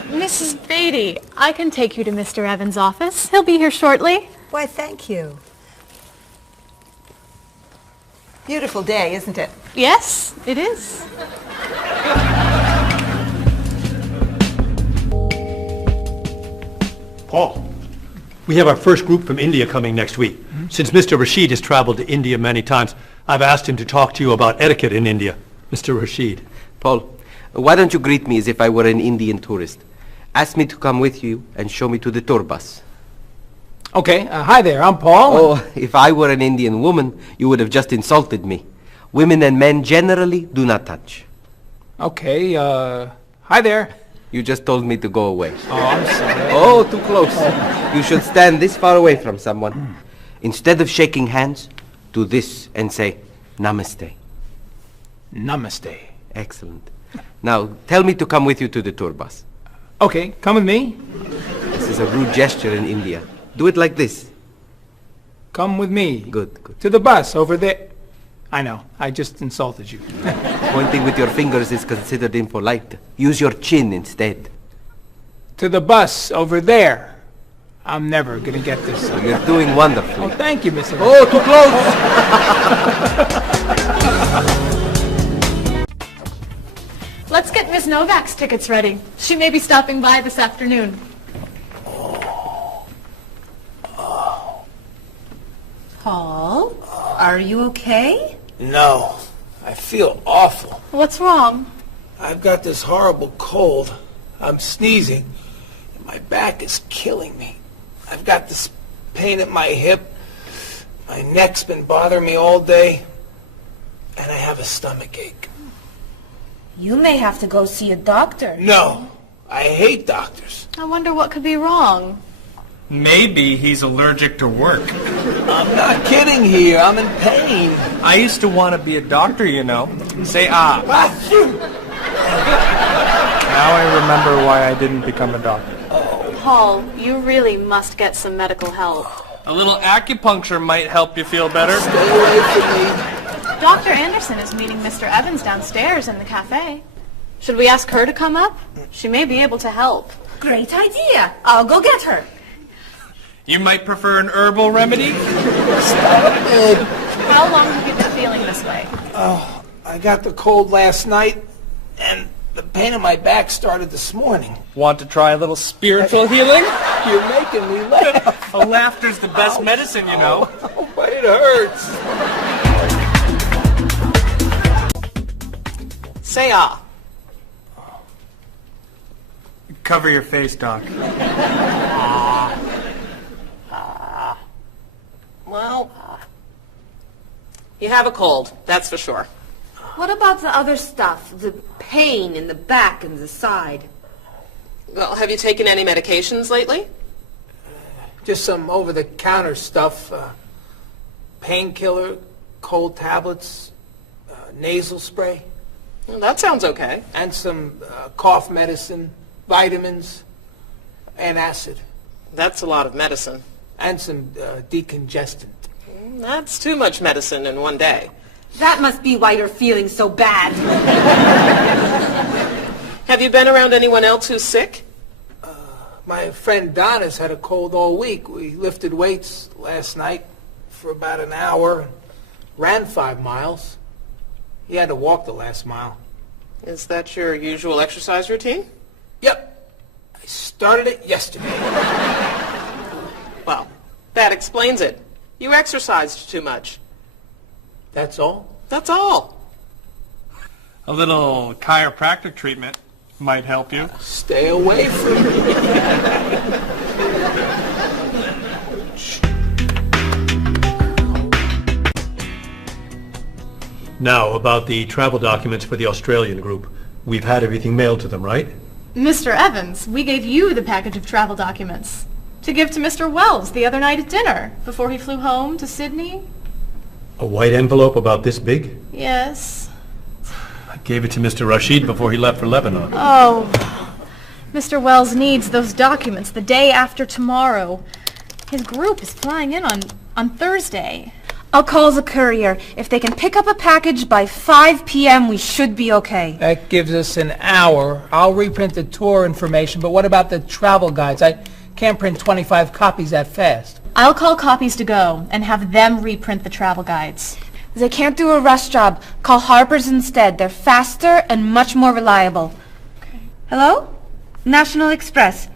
Mrs. Beatty, I can take you to Mr. Evans' office. He'll be here shortly. Why, thank you. Beautiful day, isn't it? Yes, it is. Paul, we have our first group from India coming next week. Since Mr. Rashid has traveled to India many times, I've asked him to talk to you about etiquette in India. Mr. Rashid. Paul, why don't you greet me as if I were an Indian tourist? Ask me to come with you and show me to the tour bus. Okay, hi there, I'm Paul. Oh, if I were an Indian woman, you would have just insulted me. Women and men generally do not touch. Okay, hi there. You just told me to go away. Oh, I'm sorry. Oh, too close. You should stand this far away from someone. Instead of shaking hands, do this and say, Namaste. Namaste. Excellent. Now, tell me to come with you to the tour bus. Okay, come with me. This is a rude gesture in India. Do it like this. Come with me. Good, good. To the bus over there. I know, I just insulted you. Pointing with your fingers is considered impolite. Use your chin instead. To the bus over there. I'm never gonna get this. You're doing wonderfully. Oh, thank you, Mr. Oh, too close! Let's get Ms. Novak's tickets ready. She may be stopping by this afternoon. Paul, are you okay? No, I feel awful. What's wrong? I've got this horrible cold. I'm sneezing, and my back is killing me. I've got this pain at my hip. My neck's been bothering me all day, and I have a stomach ache. You may have to go see a doctor. No, I hate doctors. I wonder what could be wrong. Maybe he's allergic to work. I'm not kidding here. I'm in pain. I used to want to be a doctor, you know. Say ah. Now I remember why I didn't become a doctor. Paul, you really must get some medical help. A little acupuncture might help you feel better. Stay away from me. Dr. Anderson is meeting Mr. Evans downstairs in the cafe. Should we ask her to come up? She may be able to help. Great idea. I'll go get her. You might prefer an herbal remedy? Stop it. How long have you been feeling this way? Oh, I got the cold last night, and the pain in my back started this morning. Want to try a little spiritual healing? You're making me laugh. Oh, laughter's the best medicine, you know. Oh, but it hurts. Say ah. Cover your face, Doc. Well, you have a cold, that's for sure. What about the other stuff? The pain in the back and the side? Well, have you taken any medications lately? Just some over-the-counter stuff. Painkiller, cold tablets, nasal spray. Well, that sounds okay. And some cough medicine, vitamins, and acid. That's a lot of medicine. And some decongestant. That's too much medicine in one day. That must be why you're feeling so bad. Have you been around anyone else who's sick? My friend Don has had a cold all week. We lifted weights last night for about an hour, ran 5 miles. He had to walk the last mile. Is that your usual exercise routine? Yep. I started it yesterday. Well, that explains it. You exercised too much. That's all? That's all. A little chiropractic treatment might help you. Stay away from me. Now, about the travel documents for the Australian group. We've had everything mailed to them, right? Mr. Evans, we gave you the package of travel documents to give to Mr. Wells the other night at dinner before he flew home to Sydney. A white envelope about this big? Yes. I gave it to Mr. Rashid before he left for Lebanon. Oh, Mr. Wells needs those documents the day after tomorrow. His group is flying in on Thursday. I'll call the courier. If they can pick up a package by 5 p.m., we should be okay. That gives us an hour. I'll reprint the tour information, but what about the travel guides? I can't print 25 copies that fast. I'll call Copies to Go and have them reprint the travel guides. They can't do a rush job. Call Harper's instead. They're faster and much more reliable. Okay. Hello? National Express.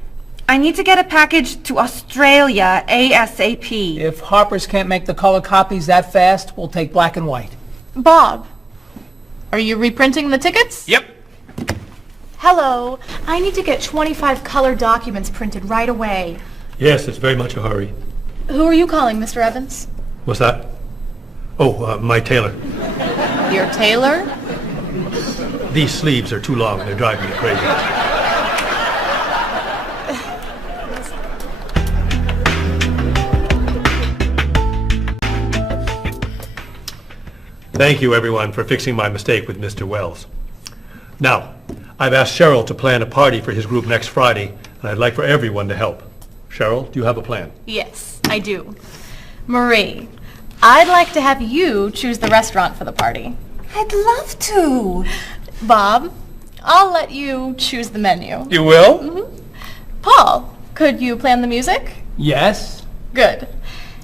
I need to get a package to Australia ASAP. If Harper's can't make the color copies that fast, we'll take black and white. Bob, are you reprinting the tickets? Yep. Hello. I need to get 25 color documents printed right away. Yes, it's very much a hurry. Who are you calling, Mr. Evans? What's that? Oh, my tailor. Your tailor? These sleeves are too long. They're driving me crazy. Thank you, everyone, for fixing my mistake with Mr. Wells. Now, I've asked Cheryl to plan a party for his group next Friday, and I'd like for everyone to help. Cheryl, do you have a plan? Yes, I do. Marie, I'd like to have you choose the restaurant for the party. I'd love to. Bob, I'll let you choose the menu. You will? Mm-hmm. Paul, could you plan the music? Yes. Good.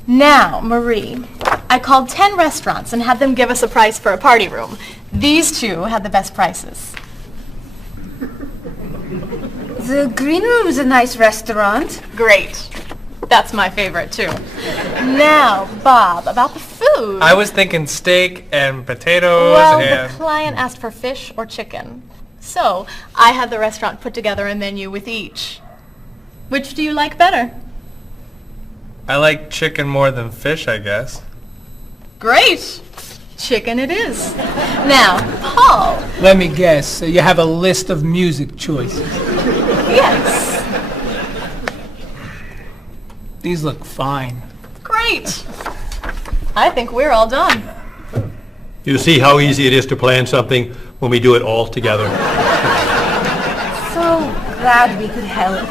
Now, Marie, I called 10 restaurants and had them give us a price for a party room. These two had the best prices. The Green Room's a nice restaurant. Great. That's my favorite, too. Now, Bob, about the food. I was thinking steak and potatoes Well, and... the client asked for fish or chicken. So, I had the restaurant put together a menu with each. Which do you like better? I like chicken more than fish, I guess. Great. Chicken it is. Now, Paul. Let me guess. You have a list of music choices. Yes. These look fine. Great. I think we're all done. You see how easy it is to plan something when we do it all together? So glad we could help.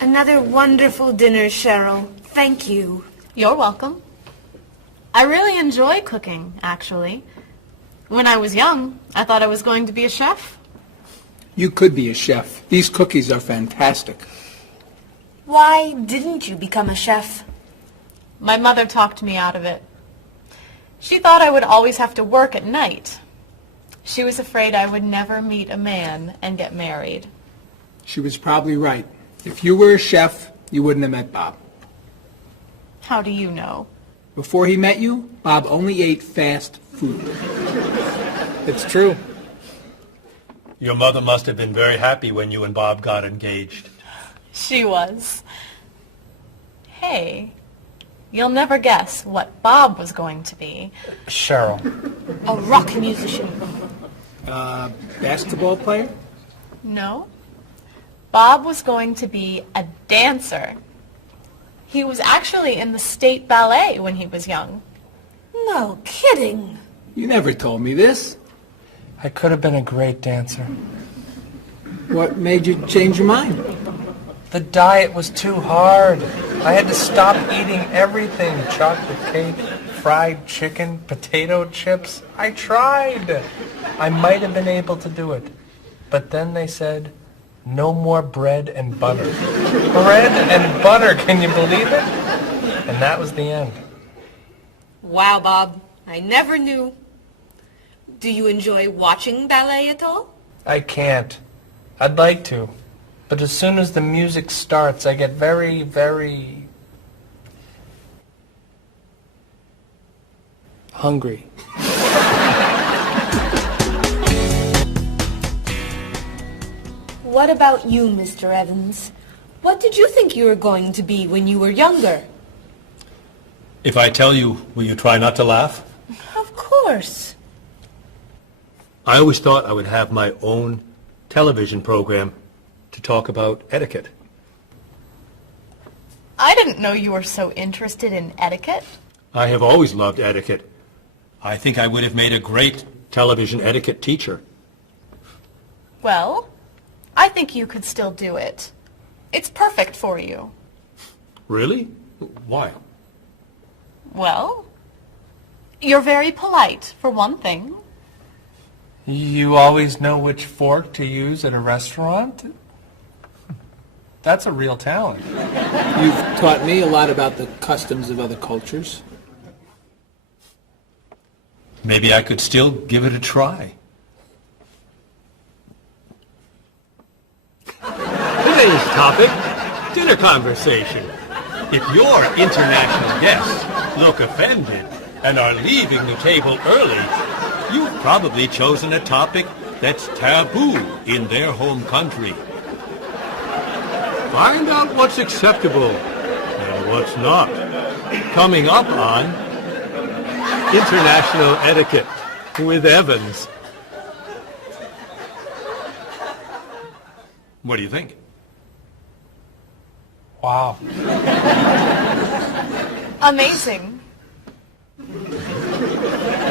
Another wonderful dinner, Cheryl. Thank you. You're welcome. I really enjoy cooking, actually. When I was young, I thought I was going to be a chef. You could be a chef. These cookies are fantastic. Why didn't you become a chef? My mother talked me out of it. She thought I would always have to work at night. She was afraid I would never meet a man and get married. She was probably right. If you were a chef, you wouldn't have met Bob. How do you know? Before he met you, Bob only ate fast food. It's true. Your mother must have been very happy when you and Bob got engaged. She was. Hey, you'll never guess what Bob was going to be. Cheryl. A rock musician. Basketball player? No. Bob was going to be a dancer. He was actually in the state ballet when he was young. No kidding. You never told me this. I could have been a great dancer. What made you change your mind? The diet was too hard. I had to stop eating everything. Chocolate cake, fried chicken, potato chips. I tried. I might have been able to do it. But then they said, no more bread and butter. Bread and butter, can you believe it? And that was the end. Wow, Bob. I never knew. Do you enjoy watching ballet at all? I can't. I'd like to. But as soon as the music starts, I get very, very hungry. What about you, Mr. Evans? What did you think you were going to be when you were younger? If I tell you, will you try not to laugh? Of course. I always thought I would have my own television program to talk about etiquette. I didn't know you were so interested in etiquette. I have always loved etiquette. I think I would have made a great television etiquette teacher. Well, I think you could still do it. It's perfect for you. Really? Why? Well, you're very polite, for one thing. You always know which fork to use at a restaurant? That's a real talent. You've taught me a lot about the customs of other cultures. Maybe I could still give it a try. Today's topic, dinner conversation. If your international guests look offended and are leaving the table early, you've probably chosen a topic that's taboo in their home country. Find out what's acceptable and what's not. Coming up on International Etiquette with Evans. What do you think? Wow. Amazing.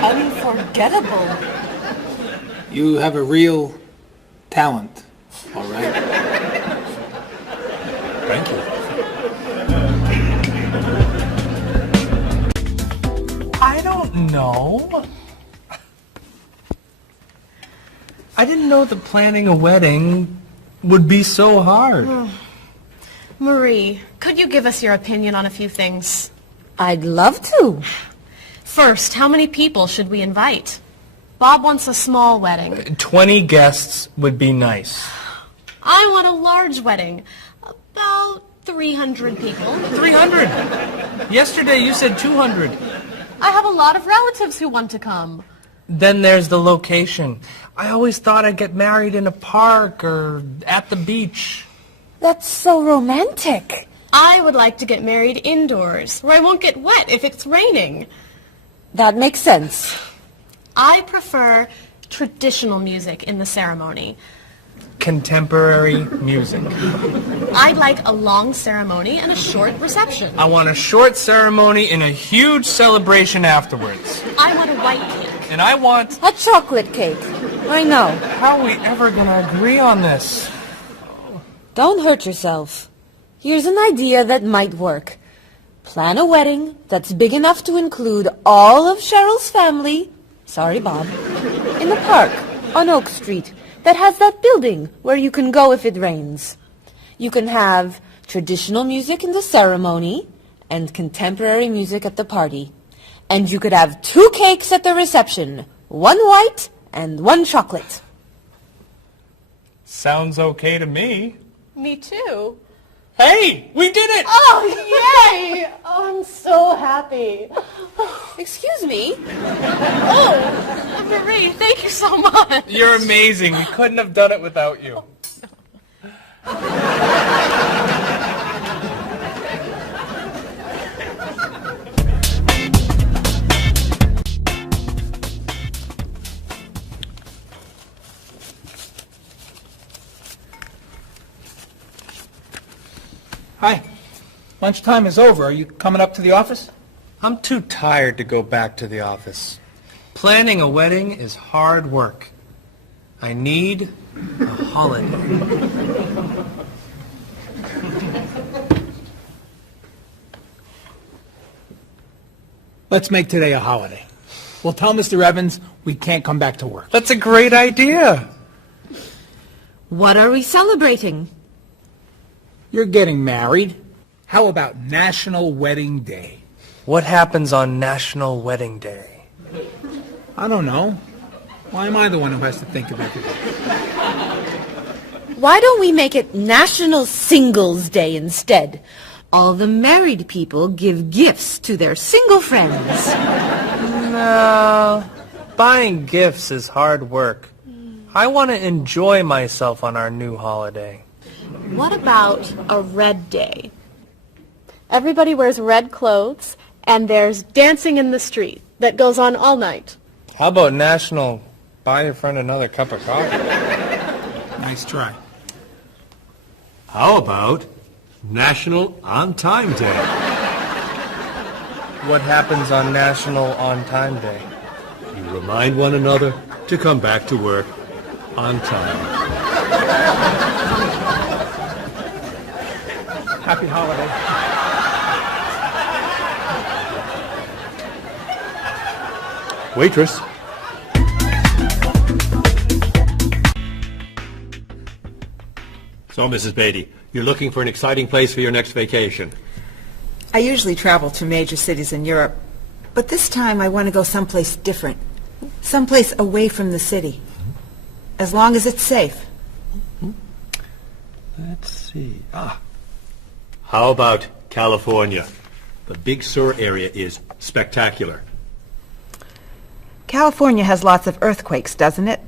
Unforgettable. You have a real talent, all right? Thank you. I don't know. I didn't know that planning a wedding would be so hard. Marie, could you give us your opinion on a few things? I'd love to. First, how many people should we invite? Bob wants a small wedding. 20 guests would be nice. I want a large wedding. About 300 people. 300? Yesterday you said 200. I have a lot of relatives who want to come. Then there's the location. I always thought I'd get married in a park or at the beach. That's so romantic. I would like to get married indoors, where I won't get wet if it's raining. That makes sense. I prefer traditional music in the ceremony. Contemporary music. I'd like a long ceremony and a short reception. I want a short ceremony and a huge celebration afterwards. I want a white cake. And I want... a chocolate cake. I know. How are we ever going to agree on this? Don't hurt yourself. Here's an idea that might work. Plan a wedding that's big enough to include all of Cheryl's family, sorry Bob, in a park on Oak Street that has that building where you can go if it rains. You can have traditional music in the ceremony and contemporary music at the party. And you could have 2 cakes at the reception, 1 white and 1 chocolate. Sounds okay to me. Me too. Hey, we did it! Oh, yay! Oh, I'm so happy. Excuse me? Oh, Marie. Daddy, thank you so much. You're amazing. We couldn't have done it without you. Hi. Lunchtime is over. Are you coming up to the office? I'm too tired to go back to the office. Planning a wedding is hard work. I need a holiday. Let's make today a holiday. We'll tell Mr. Evans we can't come back to work. That's a great idea. What are we celebrating? You're getting married. How about National Wedding Day? What happens on National Wedding Day? I don't know. Why am I the one who has to think of everything? Why don't we make it National Singles Day instead? All the married people give gifts to their single friends. No, buying gifts is hard work. I want to enjoy myself on our new holiday. What about a red day? Everybody wears red clothes, and there's dancing in the street that goes on all night. How about National Buy Your Friend Another Cup of Coffee? Nice try. How about National On Time Day? What happens on National On Time Day? You remind one another to come back to work on time. Happy holiday. Waitress. So, Mrs. Beatty, you're looking for an exciting place for your next vacation. I usually travel to major cities in Europe, but this time I want to go someplace different. Someplace away from the city. As long as it's safe. Let's see. How about California? The Big Sur area is spectacular. California has lots of earthquakes, doesn't it?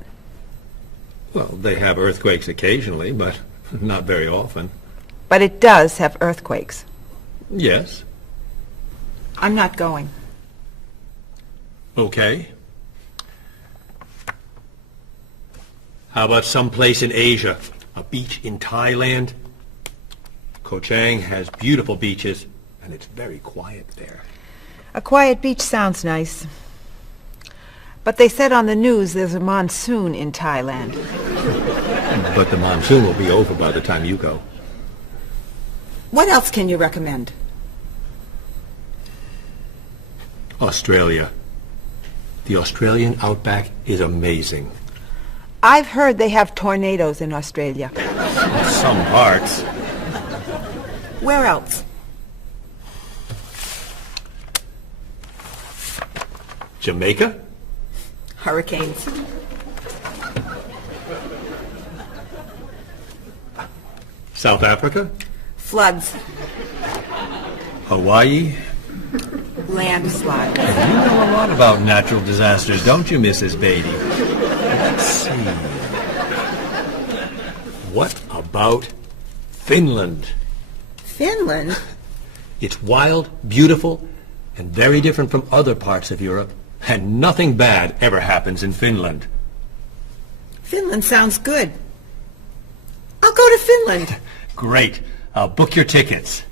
Well, they have earthquakes occasionally, but not very often. But it does have earthquakes. Yes. I'm not going. Okay. How about someplace in Asia? A beach in Thailand? Koh Chang has beautiful beaches, and it's very quiet there. A quiet beach sounds nice. But they said on the news there's a monsoon in Thailand. But the monsoon will be over by the time you go. What else can you recommend? Australia. The Australian outback is amazing. I've heard they have tornadoes in Australia. Some parts. Where else? Jamaica? Hurricanes. South Africa? Floods. Hawaii? Landslides. You know a lot about natural disasters, don't you, Mrs. Beatty? Let's see. What about Finland? Finland? It's wild, beautiful, and very different from other parts of Europe. And nothing bad ever happens in Finland. Finland sounds good. I'll go to Finland. Great. I'll book your tickets.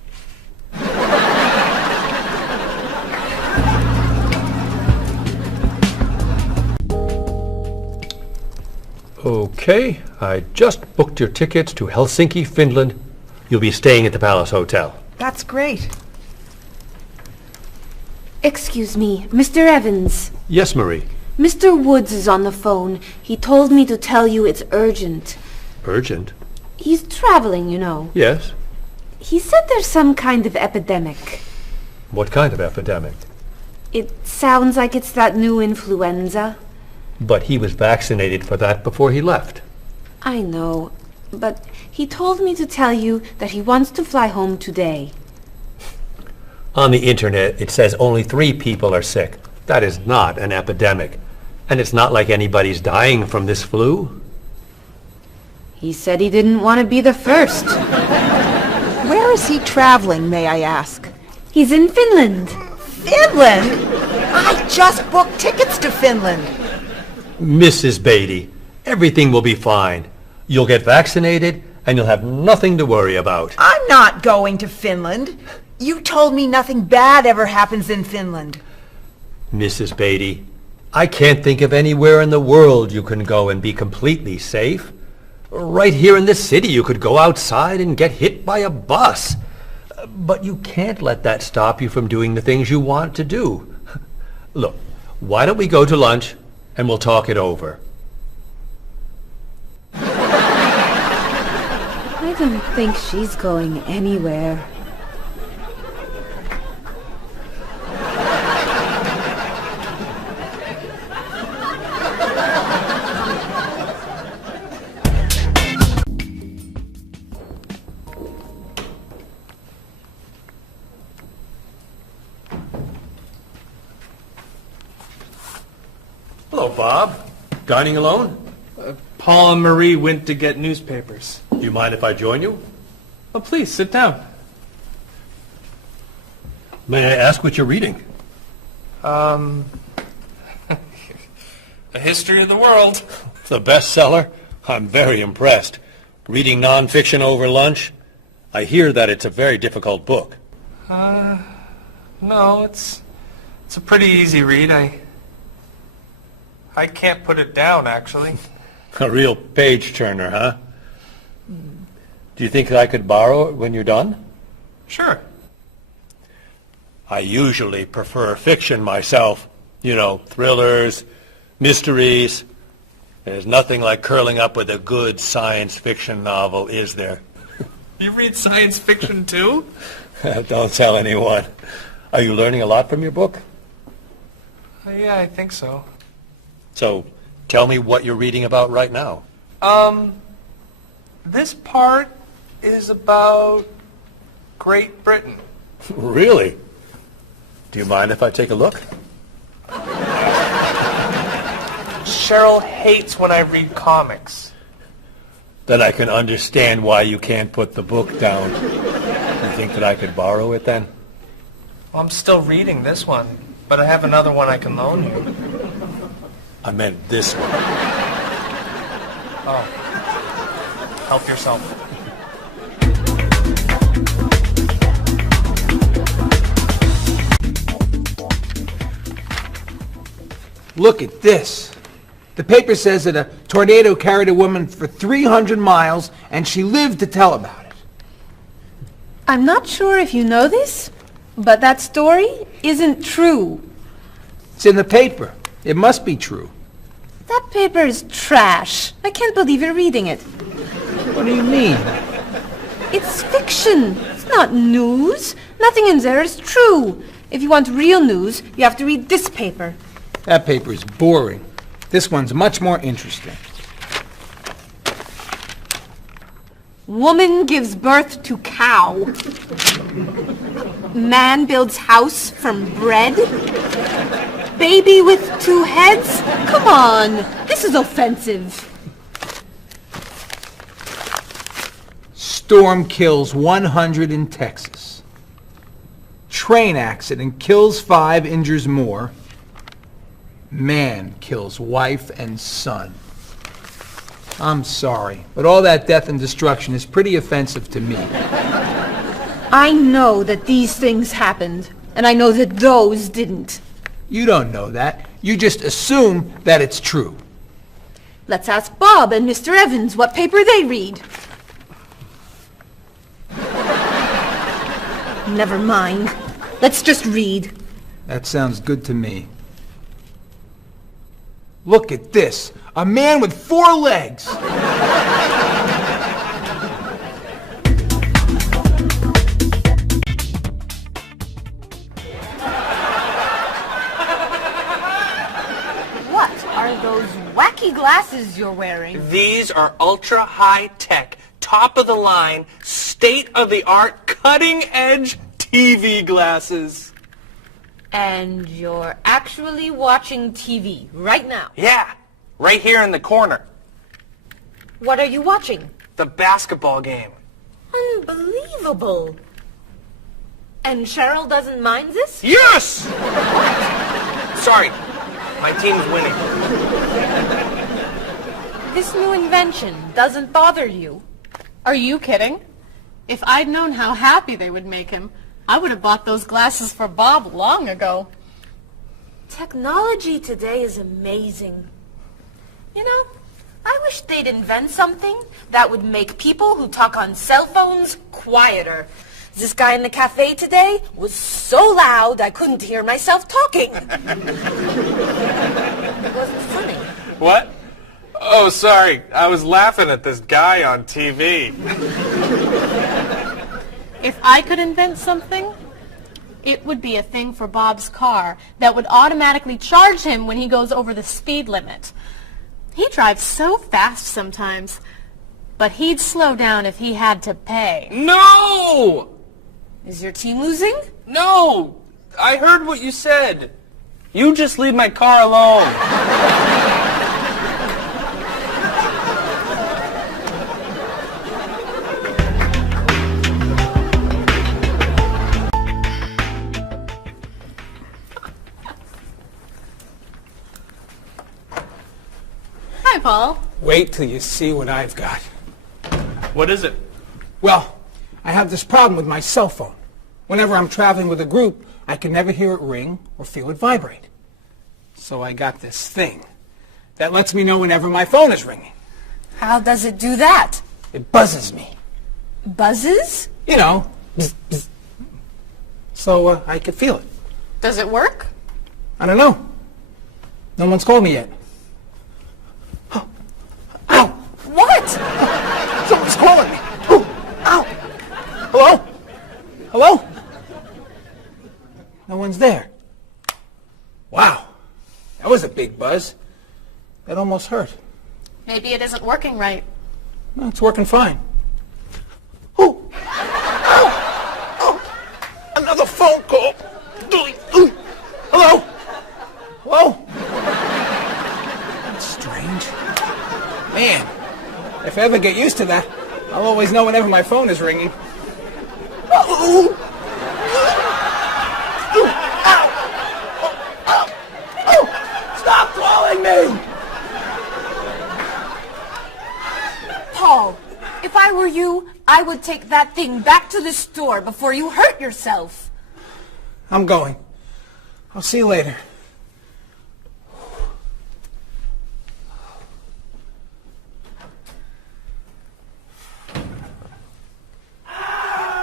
Okay, I just booked your tickets to Helsinki, Finland. You'll be staying at the Palace Hotel. That's great. Excuse me, Mr. Evans. Yes, Marie. Mr. Woods is on the phone. He told me to tell you it's urgent. Urgent? He's traveling, you know. Yes. He said there's some kind of epidemic. What kind of epidemic? It sounds like it's that new influenza. But he was vaccinated for that before he left. I know, but he told me to tell you that he wants to fly home today. On the internet, it says only 3 people are sick. That is not an epidemic. And it's not like anybody's dying from this flu. He said he didn't want to be the first. Where is he traveling, may I ask? He's in Finland. Finland? I just booked tickets to Finland. Mrs. Beatty, everything will be fine. You'll get vaccinated, and you'll have nothing to worry about. I'm not going to Finland. You told me nothing bad ever happens in Finland. Mrs. Beatty, I can't think of anywhere in the world you can go and be completely safe. Right here in this city, you could go outside and get hit by a bus. But you can't let that stop you from doing the things you want to do. Look, why don't we go to lunch and we'll talk it over? I don't think she's going anywhere. Hello, Bob. Dining alone? Paul and Marie went to get newspapers. Do you mind if I join you? Oh, please, sit down. May I ask what you're reading? The History of the World. The bestseller? I'm very impressed. Reading nonfiction over lunch? I hear that it's a very difficult book. No, it's a pretty easy read. I can't put it down, actually. A real page-turner, huh? Do you think I could borrow it when you're done? Sure. I usually prefer fiction myself. You know, thrillers, mysteries. There's nothing like curling up with a good science fiction novel, is there? You read science fiction, too? Don't tell anyone. Are you learning a lot from your book? Yeah, I think so. So, tell me what you're reading about right now. This part is about Great Britain. Really? Do you mind if I take a look? Cheryl hates when I read comics. Then I can understand why you can't put the book down. You think that I could borrow it then? Well, I'm still reading this one, but I have another one I can loan you. I meant this one. Oh. Help yourself. Look at this. The paper says that a tornado carried a woman for 300 miles, and she lived to tell about it. I'm not sure if you know this, but that story isn't true. It's in the paper. It must be true. That paper is trash. I can't believe you're reading it. What do you mean? It's fiction. It's not news. Nothing in there is true. If you want real news, you have to read this paper. That paper is boring. This one's much more interesting. Woman gives birth to cow. Man builds house from bread. Baby with 2 heads? Come on, this is offensive. Storm kills 100 in Texas. Train accident kills 5, injures more. Man kills wife and son. I'm sorry, but all that death and destruction is pretty offensive to me. I know that these things happened, and I know that those didn't. You don't know that. You just assume that it's true. Let's ask Bob and Mr. Evans what paper they read. Never mind. Let's just read. That sounds good to me. Look at this. A man with 4 legs. What are those wacky glasses you're wearing? These are ultra high tech, top of the line, state of the art, cutting edge TV glasses. And you're actually watching TV right now. Yeah, right here in the corner. What are you watching? The basketball game. Unbelievable. And Cheryl doesn't mind this? Yes! Sorry, my team's winning. This new invention doesn't bother you. Are you kidding? If I'd known how happy they would make him, I would have bought those glasses for Bob long ago. Technology today is amazing. You know, I wish they'd invent something that would make people who talk on cell phones quieter. This guy in the cafe today was so loud I couldn't hear myself talking. It wasn't funny. What? Oh, sorry. I was laughing at this guy on TV. If I could invent something, it would be a thing for Bob's car that would automatically charge him when he goes over the speed limit. He drives so fast sometimes, but he'd slow down if he had to pay. No! Is your team losing? No! I heard what you said. You just leave my car alone. Hi, Paul. Wait till you see what I've got. What is it? Well, I have this problem with my cell phone. Whenever I'm traveling with a group, I can never hear it ring or feel it vibrate. So I got this thing that lets me know whenever my phone is ringing. How does it do that? It buzzes me. Buzzes? You know, bzz, bzz. So I can feel it. Does it work? I don't know. No one's called me yet. Ow! What? Someone's calling me. Ooh, ow! Hello? Hello? No one's there. Wow. That was a big buzz. That almost hurt. Maybe it isn't working right. No, it's working fine. Ooh! Ow! Oh! Another phone call. Ooh. Hello? Hello? That's strange. Man, if I ever get used to that, I'll always know whenever my phone is ringing. Oh! Stop calling me! Paul, if I were you, I would take that thing back to the store before you hurt yourself. I'm going. I'll see you later.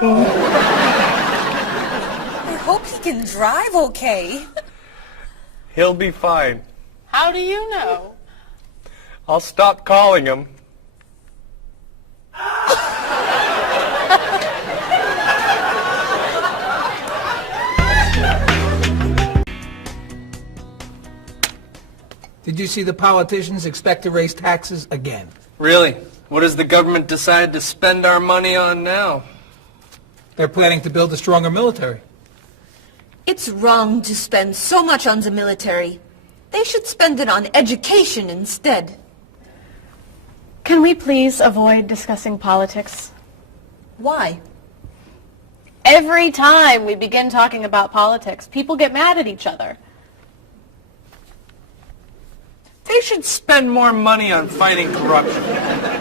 I hope he can drive okay. He'll be fine. How do you know? I'll stop calling him. Did you see the politicians expect to raise taxes again? Really? What has the government decided to spend our money on now? They're planning to build a stronger military. It's wrong to spend so much on the military. They should spend it on education instead. Can we please avoid discussing politics? Why? Every time we begin talking about politics, people get mad at each other. They should spend more money on fighting corruption.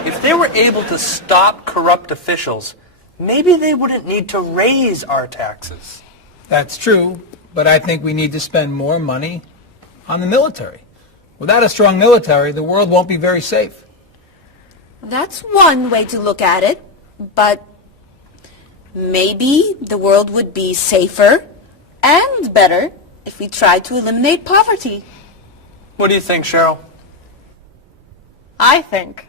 If they were able to stop corrupt officials, maybe they wouldn't need to raise our taxes. That's true, but I think we need to spend more money on the military. Without a strong military, the world won't be very safe. That's one way to look at it, but maybe the world would be safer and better if we tried to eliminate poverty. What do you think, Cheryl? I think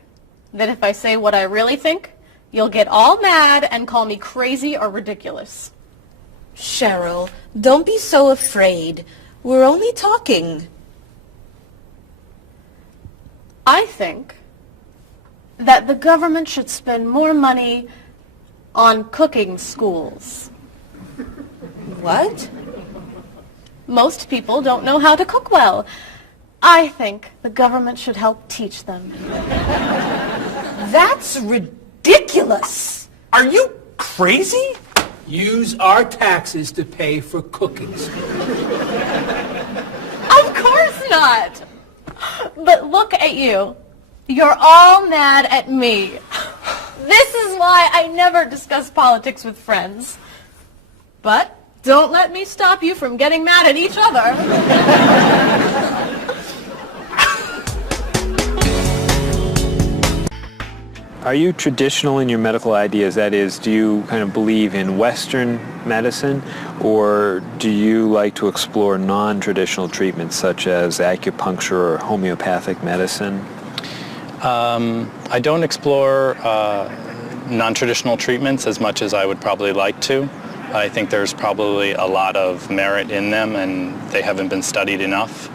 that if I say what I really think, you'll get all mad and call me crazy or ridiculous. Cheryl, don't be so afraid. We're only talking. I think that the government should spend more money on cooking schools. What? Most people don't know how to cook well. I think the government should help teach them. That's ridiculous. Are you crazy? Use our taxes to pay for cookies. Of course not. But look at you. You're all mad at me. This is why I never discuss politics with friends. But don't let me stop you from getting mad at each other. Are you traditional in your medical ideas? That is, do you kind of believe in Western medicine, or do you like to explore non-traditional treatments such as acupuncture or homeopathic medicine? I don't explore non-traditional treatments as much as I would probably like to. I think there's probably a lot of merit in them, and they haven't been studied enough.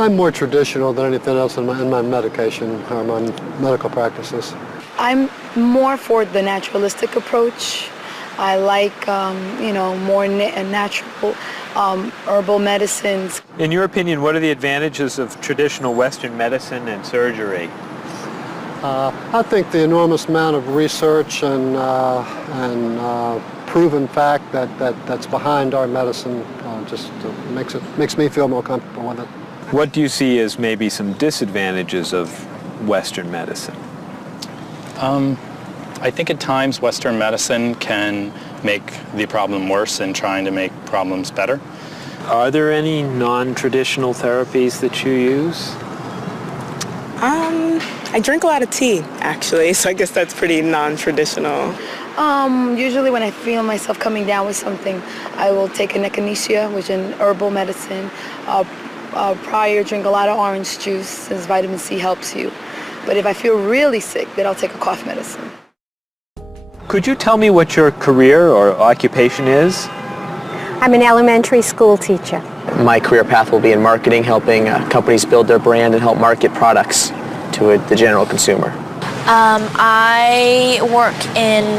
I'm more traditional than anything else in my medication or my medical practices. I'm more for the naturalistic approach. I like, more natural herbal medicines. In your opinion, what are the advantages of traditional Western medicine and surgery? I think the enormous amount of research and proven fact that's behind our medicine just makes me feel more comfortable with it. What do you see as maybe some disadvantages of Western medicine? I think at times Western medicine can make the problem worse in trying to make problems better. Are there any non-traditional therapies that you use? I drink a lot of tea, actually, so I guess that's pretty non-traditional. Usually when I feel myself coming down with something, I will take an echinacea, which is an herbal medicine. Prior, drink a lot of orange juice, since vitamin C helps you. But if I feel really sick, then I'll take a cough medicine. Could you tell me what your career or occupation is? I'm an elementary school teacher. My career path will be in marketing, helping companies build their brand and help market products to the general consumer. I work in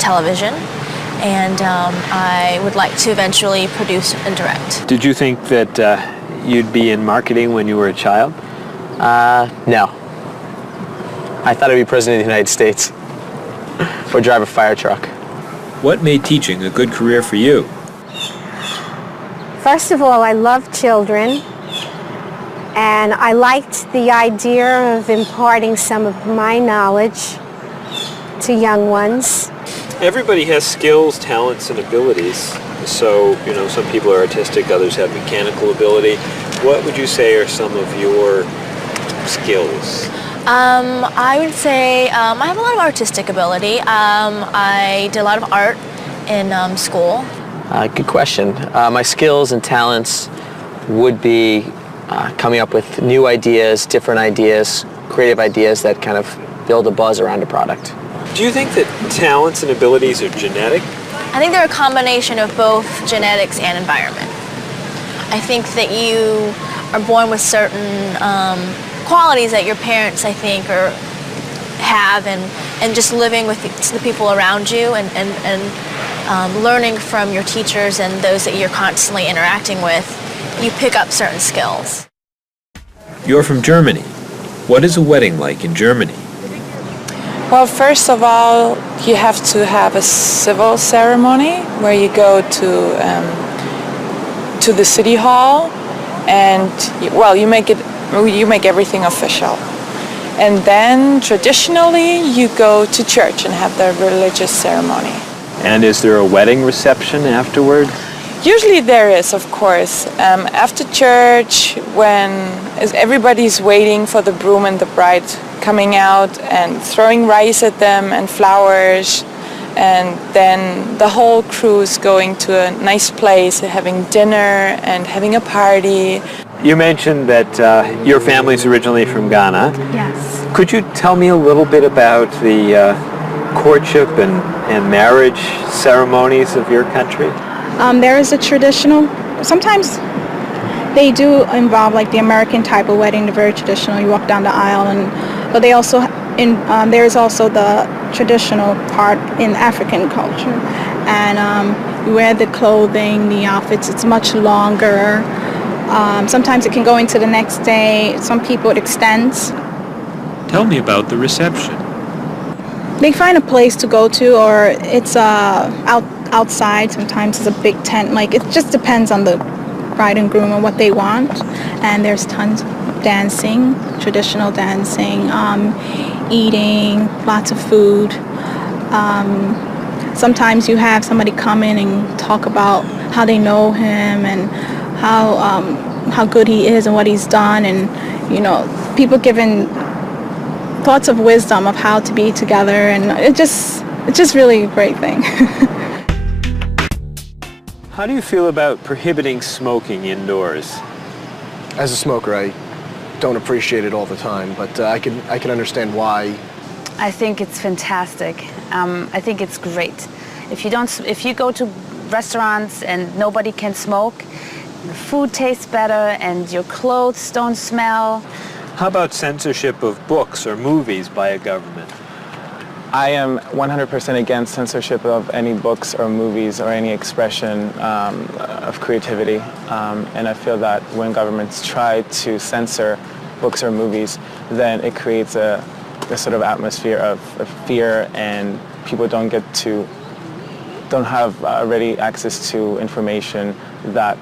television, and I would like to eventually produce and direct. Did you think that you'd be in marketing when you were a child? No. I thought I'd be president of the United States or drive a fire truck. What made teaching a good career for you? First of all, I love children, and I liked the idea of imparting some of my knowledge to young ones. Everybody has skills, talents, and abilities. So, some people are artistic, others have mechanical ability. What would you say are some of your skills? I would say I have a lot of artistic ability. I did a lot of art in school. Good question. My skills and talents would be coming up with new ideas, different ideas, creative ideas that kind of build a buzz around a product. Do you think that talents and abilities are genetic? I think they're a combination of both genetics and environment. I think that you are born with certain qualities that your parents, I think, have, and just living with the people around you and learning from your teachers and those that you're constantly interacting with, you pick up certain skills. You're from Germany. What is a wedding like in Germany? Well, first of all, you have to have a civil ceremony where you go to the city hall, and you make everything official. And then traditionally you go to church and have the religious ceremony. And is there a wedding reception afterward? Usually there is, of course. After church, when everybody's waiting for the groom and the bride coming out and throwing rice at them and flowers, and then the whole crew is going to a nice place, having dinner and having a party. You mentioned that your family's originally from Ghana. Yes. Could you tell me a little bit about the courtship and marriage ceremonies of your country? There is a traditional, sometimes they do involve like the American type of wedding, the very traditional, you walk down the aisle, but they also, there's also the traditional part in African culture. And You wear the clothing, the outfits, it's much longer. Sometimes it can go into the next day. Some people it extends. Tell me about the reception. They find a place to go to, or it's outside. Sometimes it's a big tent. Like, it just depends on the bride and groom and what they want. And there's tons of dancing, traditional dancing, eating, lots of food. Sometimes you have somebody come in and talk about how they know him and how good he is and what he's done, and people giving thoughts of wisdom of how to be together, and it's just really a great thing. How do you feel about prohibiting smoking indoors? As a smoker, I don't appreciate it all the time, but I can understand why. I think it's fantastic. I think it's great. If you go to restaurants and nobody can smoke, the food tastes better and your clothes don't smell. How about censorship of books or movies by a government? I am 100% against censorship of any books or movies or any expression of creativity. And I feel that when governments try to censor books or movies, then it creates a sort of atmosphere of fear, and people don't have ready access to information that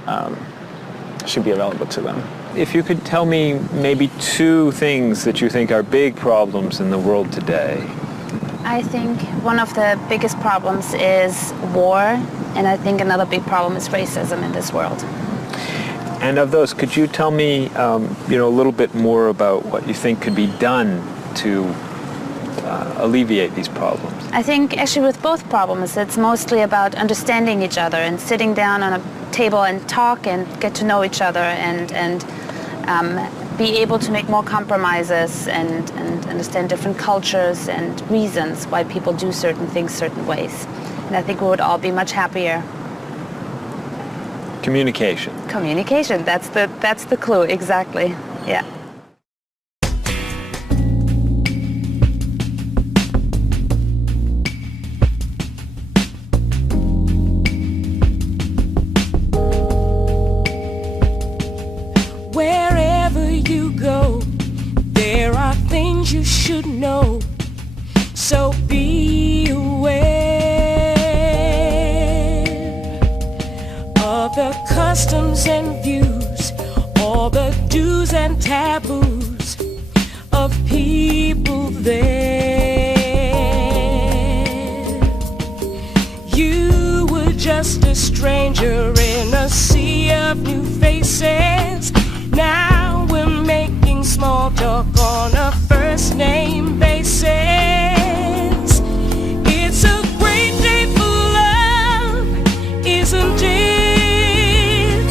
should be available to them. If you could tell me maybe 2 things that you think are big problems in the world today. I think one of the biggest problems is war, and I think another big problem is racism in this world. And of those, could you tell me a little bit more about what you think could be done to alleviate these problems? I think actually with both problems, it's mostly about understanding each other and sitting down on a table and talk and get to know each other and be able to make more compromises and understand different cultures and reasons why people do certain things certain ways. And I think we would all be much happier. Communication. Communication, that's the clue, exactly, yeah. Wherever you go, there are things you should know, so be aware of the customs and views, all the do's and taboos of people there. You were just a stranger in a sea of new faces. Now we're making small talk on a first name basis. It's a great day for love, isn't it?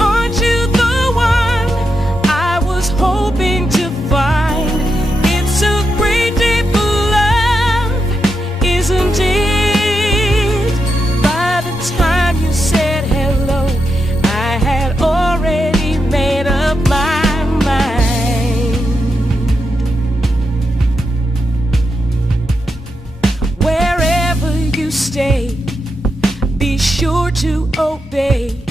Aren't you the one I was hoping to find? It's a great day for love, isn't it? By the time you said hello, I had already made up my mind. Wherever you stay, be sure to obey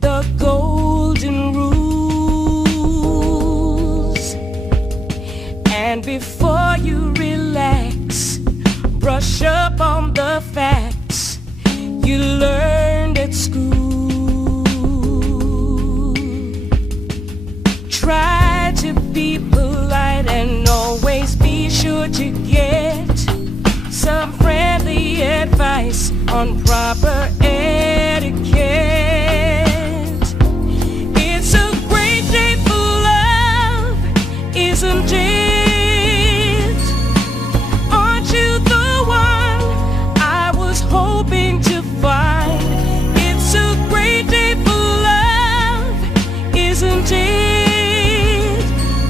the golden rules. And before you relax, brush up on the facts you learned at school. Try to be polite and always be sure to get some friendly advice on proper etiquette. It's a great day for love, isn't it? Aren't you the one I was hoping to find? It's a great day for love, isn't it?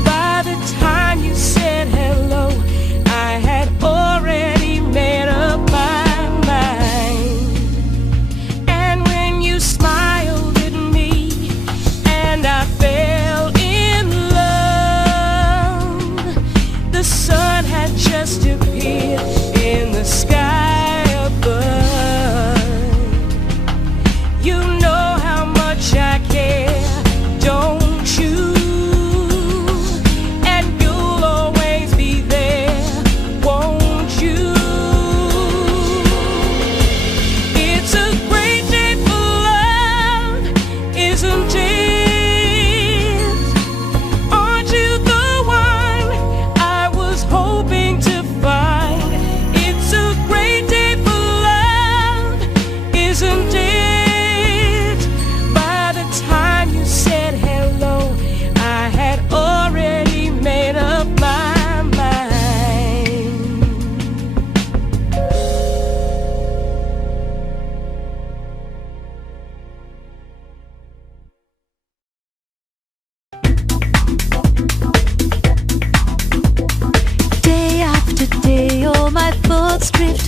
By the time you said hello, I had already made up my mind.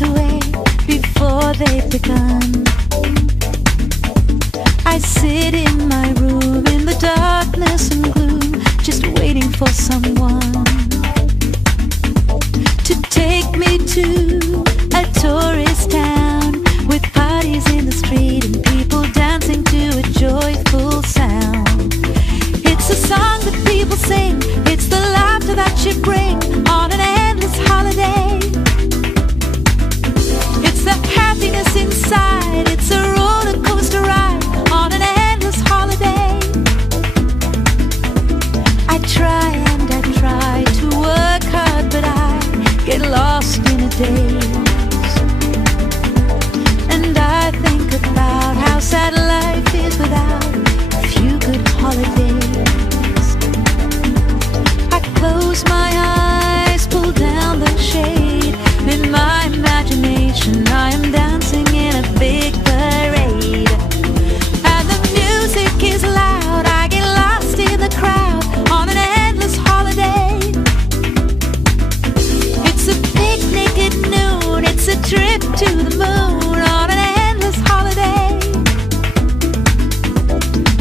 away before they've begun. I sit in my room in the darkness and gloom, just waiting for someone to take me to a tourist town with parties in the street and people dancing to a joyful sound. It's a song that people sing, it's the laughter that you bring on an endless holiday. It's the happiness inside, it's a roller coaster ride on an endless holiday. I try and I try to work hard, but I get lost in a daze. And I think about how sad life is without a few good holidays. I close my eyes, pull down the shade, and in my imagination I am dancing in a big parade. And the music is loud, I get lost in the crowd on an endless holiday. It's a picnic at noon, it's a trip to the moon on an endless holiday.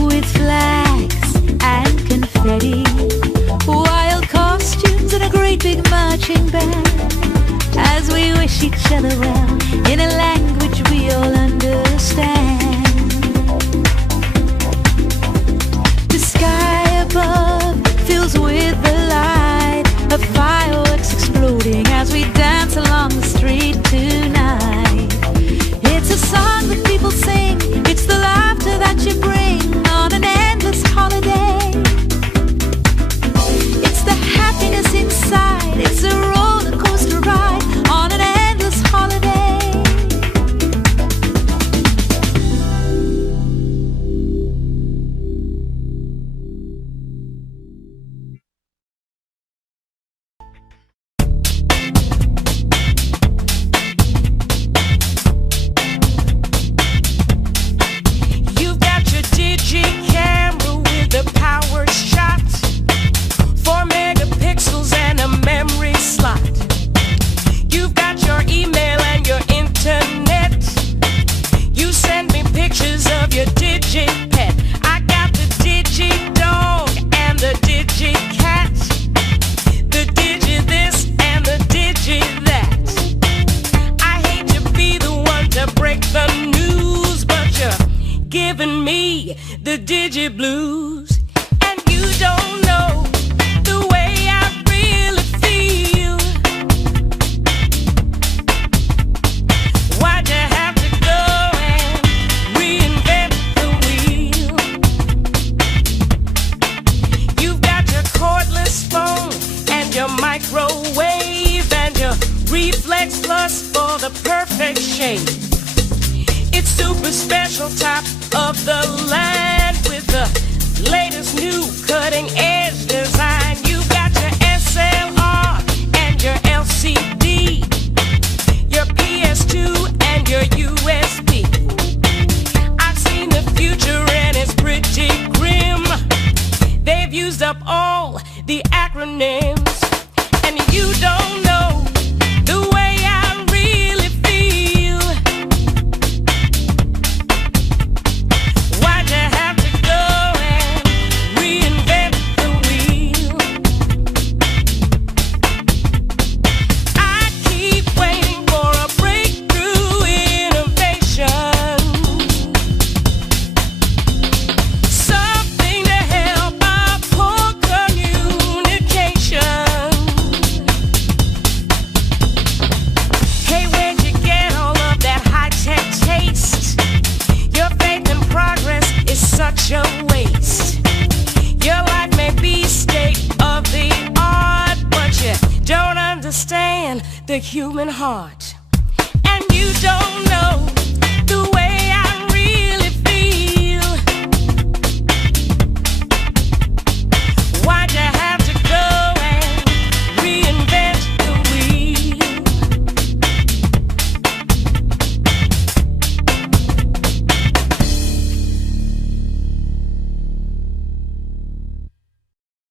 With flags and confetti, wild costumes and a great big marching band, as we wish each other well in a language we all understand. The sky above fills with the light of fireworks exploding as we dance along the street tonight. It's a song that people sing, it's the laughter that you bring on an endless holiday. It's the happiness inside, it's a roller coaster ride on an endless holiday. You've got your digi camera with a power shot, 4 megapixels and a memory slot. You've got your email and your internet. You send me pictures of your digi pet. I got the digi dog and the digi cat, the digi this and the digi that. I hate to be the one to break the news, but you're giving me the digi blues. And you don't know the way I really feel. Why'd you have to go and reinvent the wheel? You've got your cordless phone and your microwave and your Reflex Plus for the perfect shape. It's super special, top of the line with the latest new cutting edge design. You got your SLR and your LCD, your PS2 and your USB. I've seen the future and it's pretty grim. They've used up all the acronyms, and you don't know the way I really feel. Why'd you have to go and reinvent the wheel? I keep waiting for a breakthrough innovation, something to help our poor communication. Hey, where'd you get all of that high-tech taste? Your faith in progress is such a waste. Your life may be state of the art, but you don't understand the human heart. And you don't know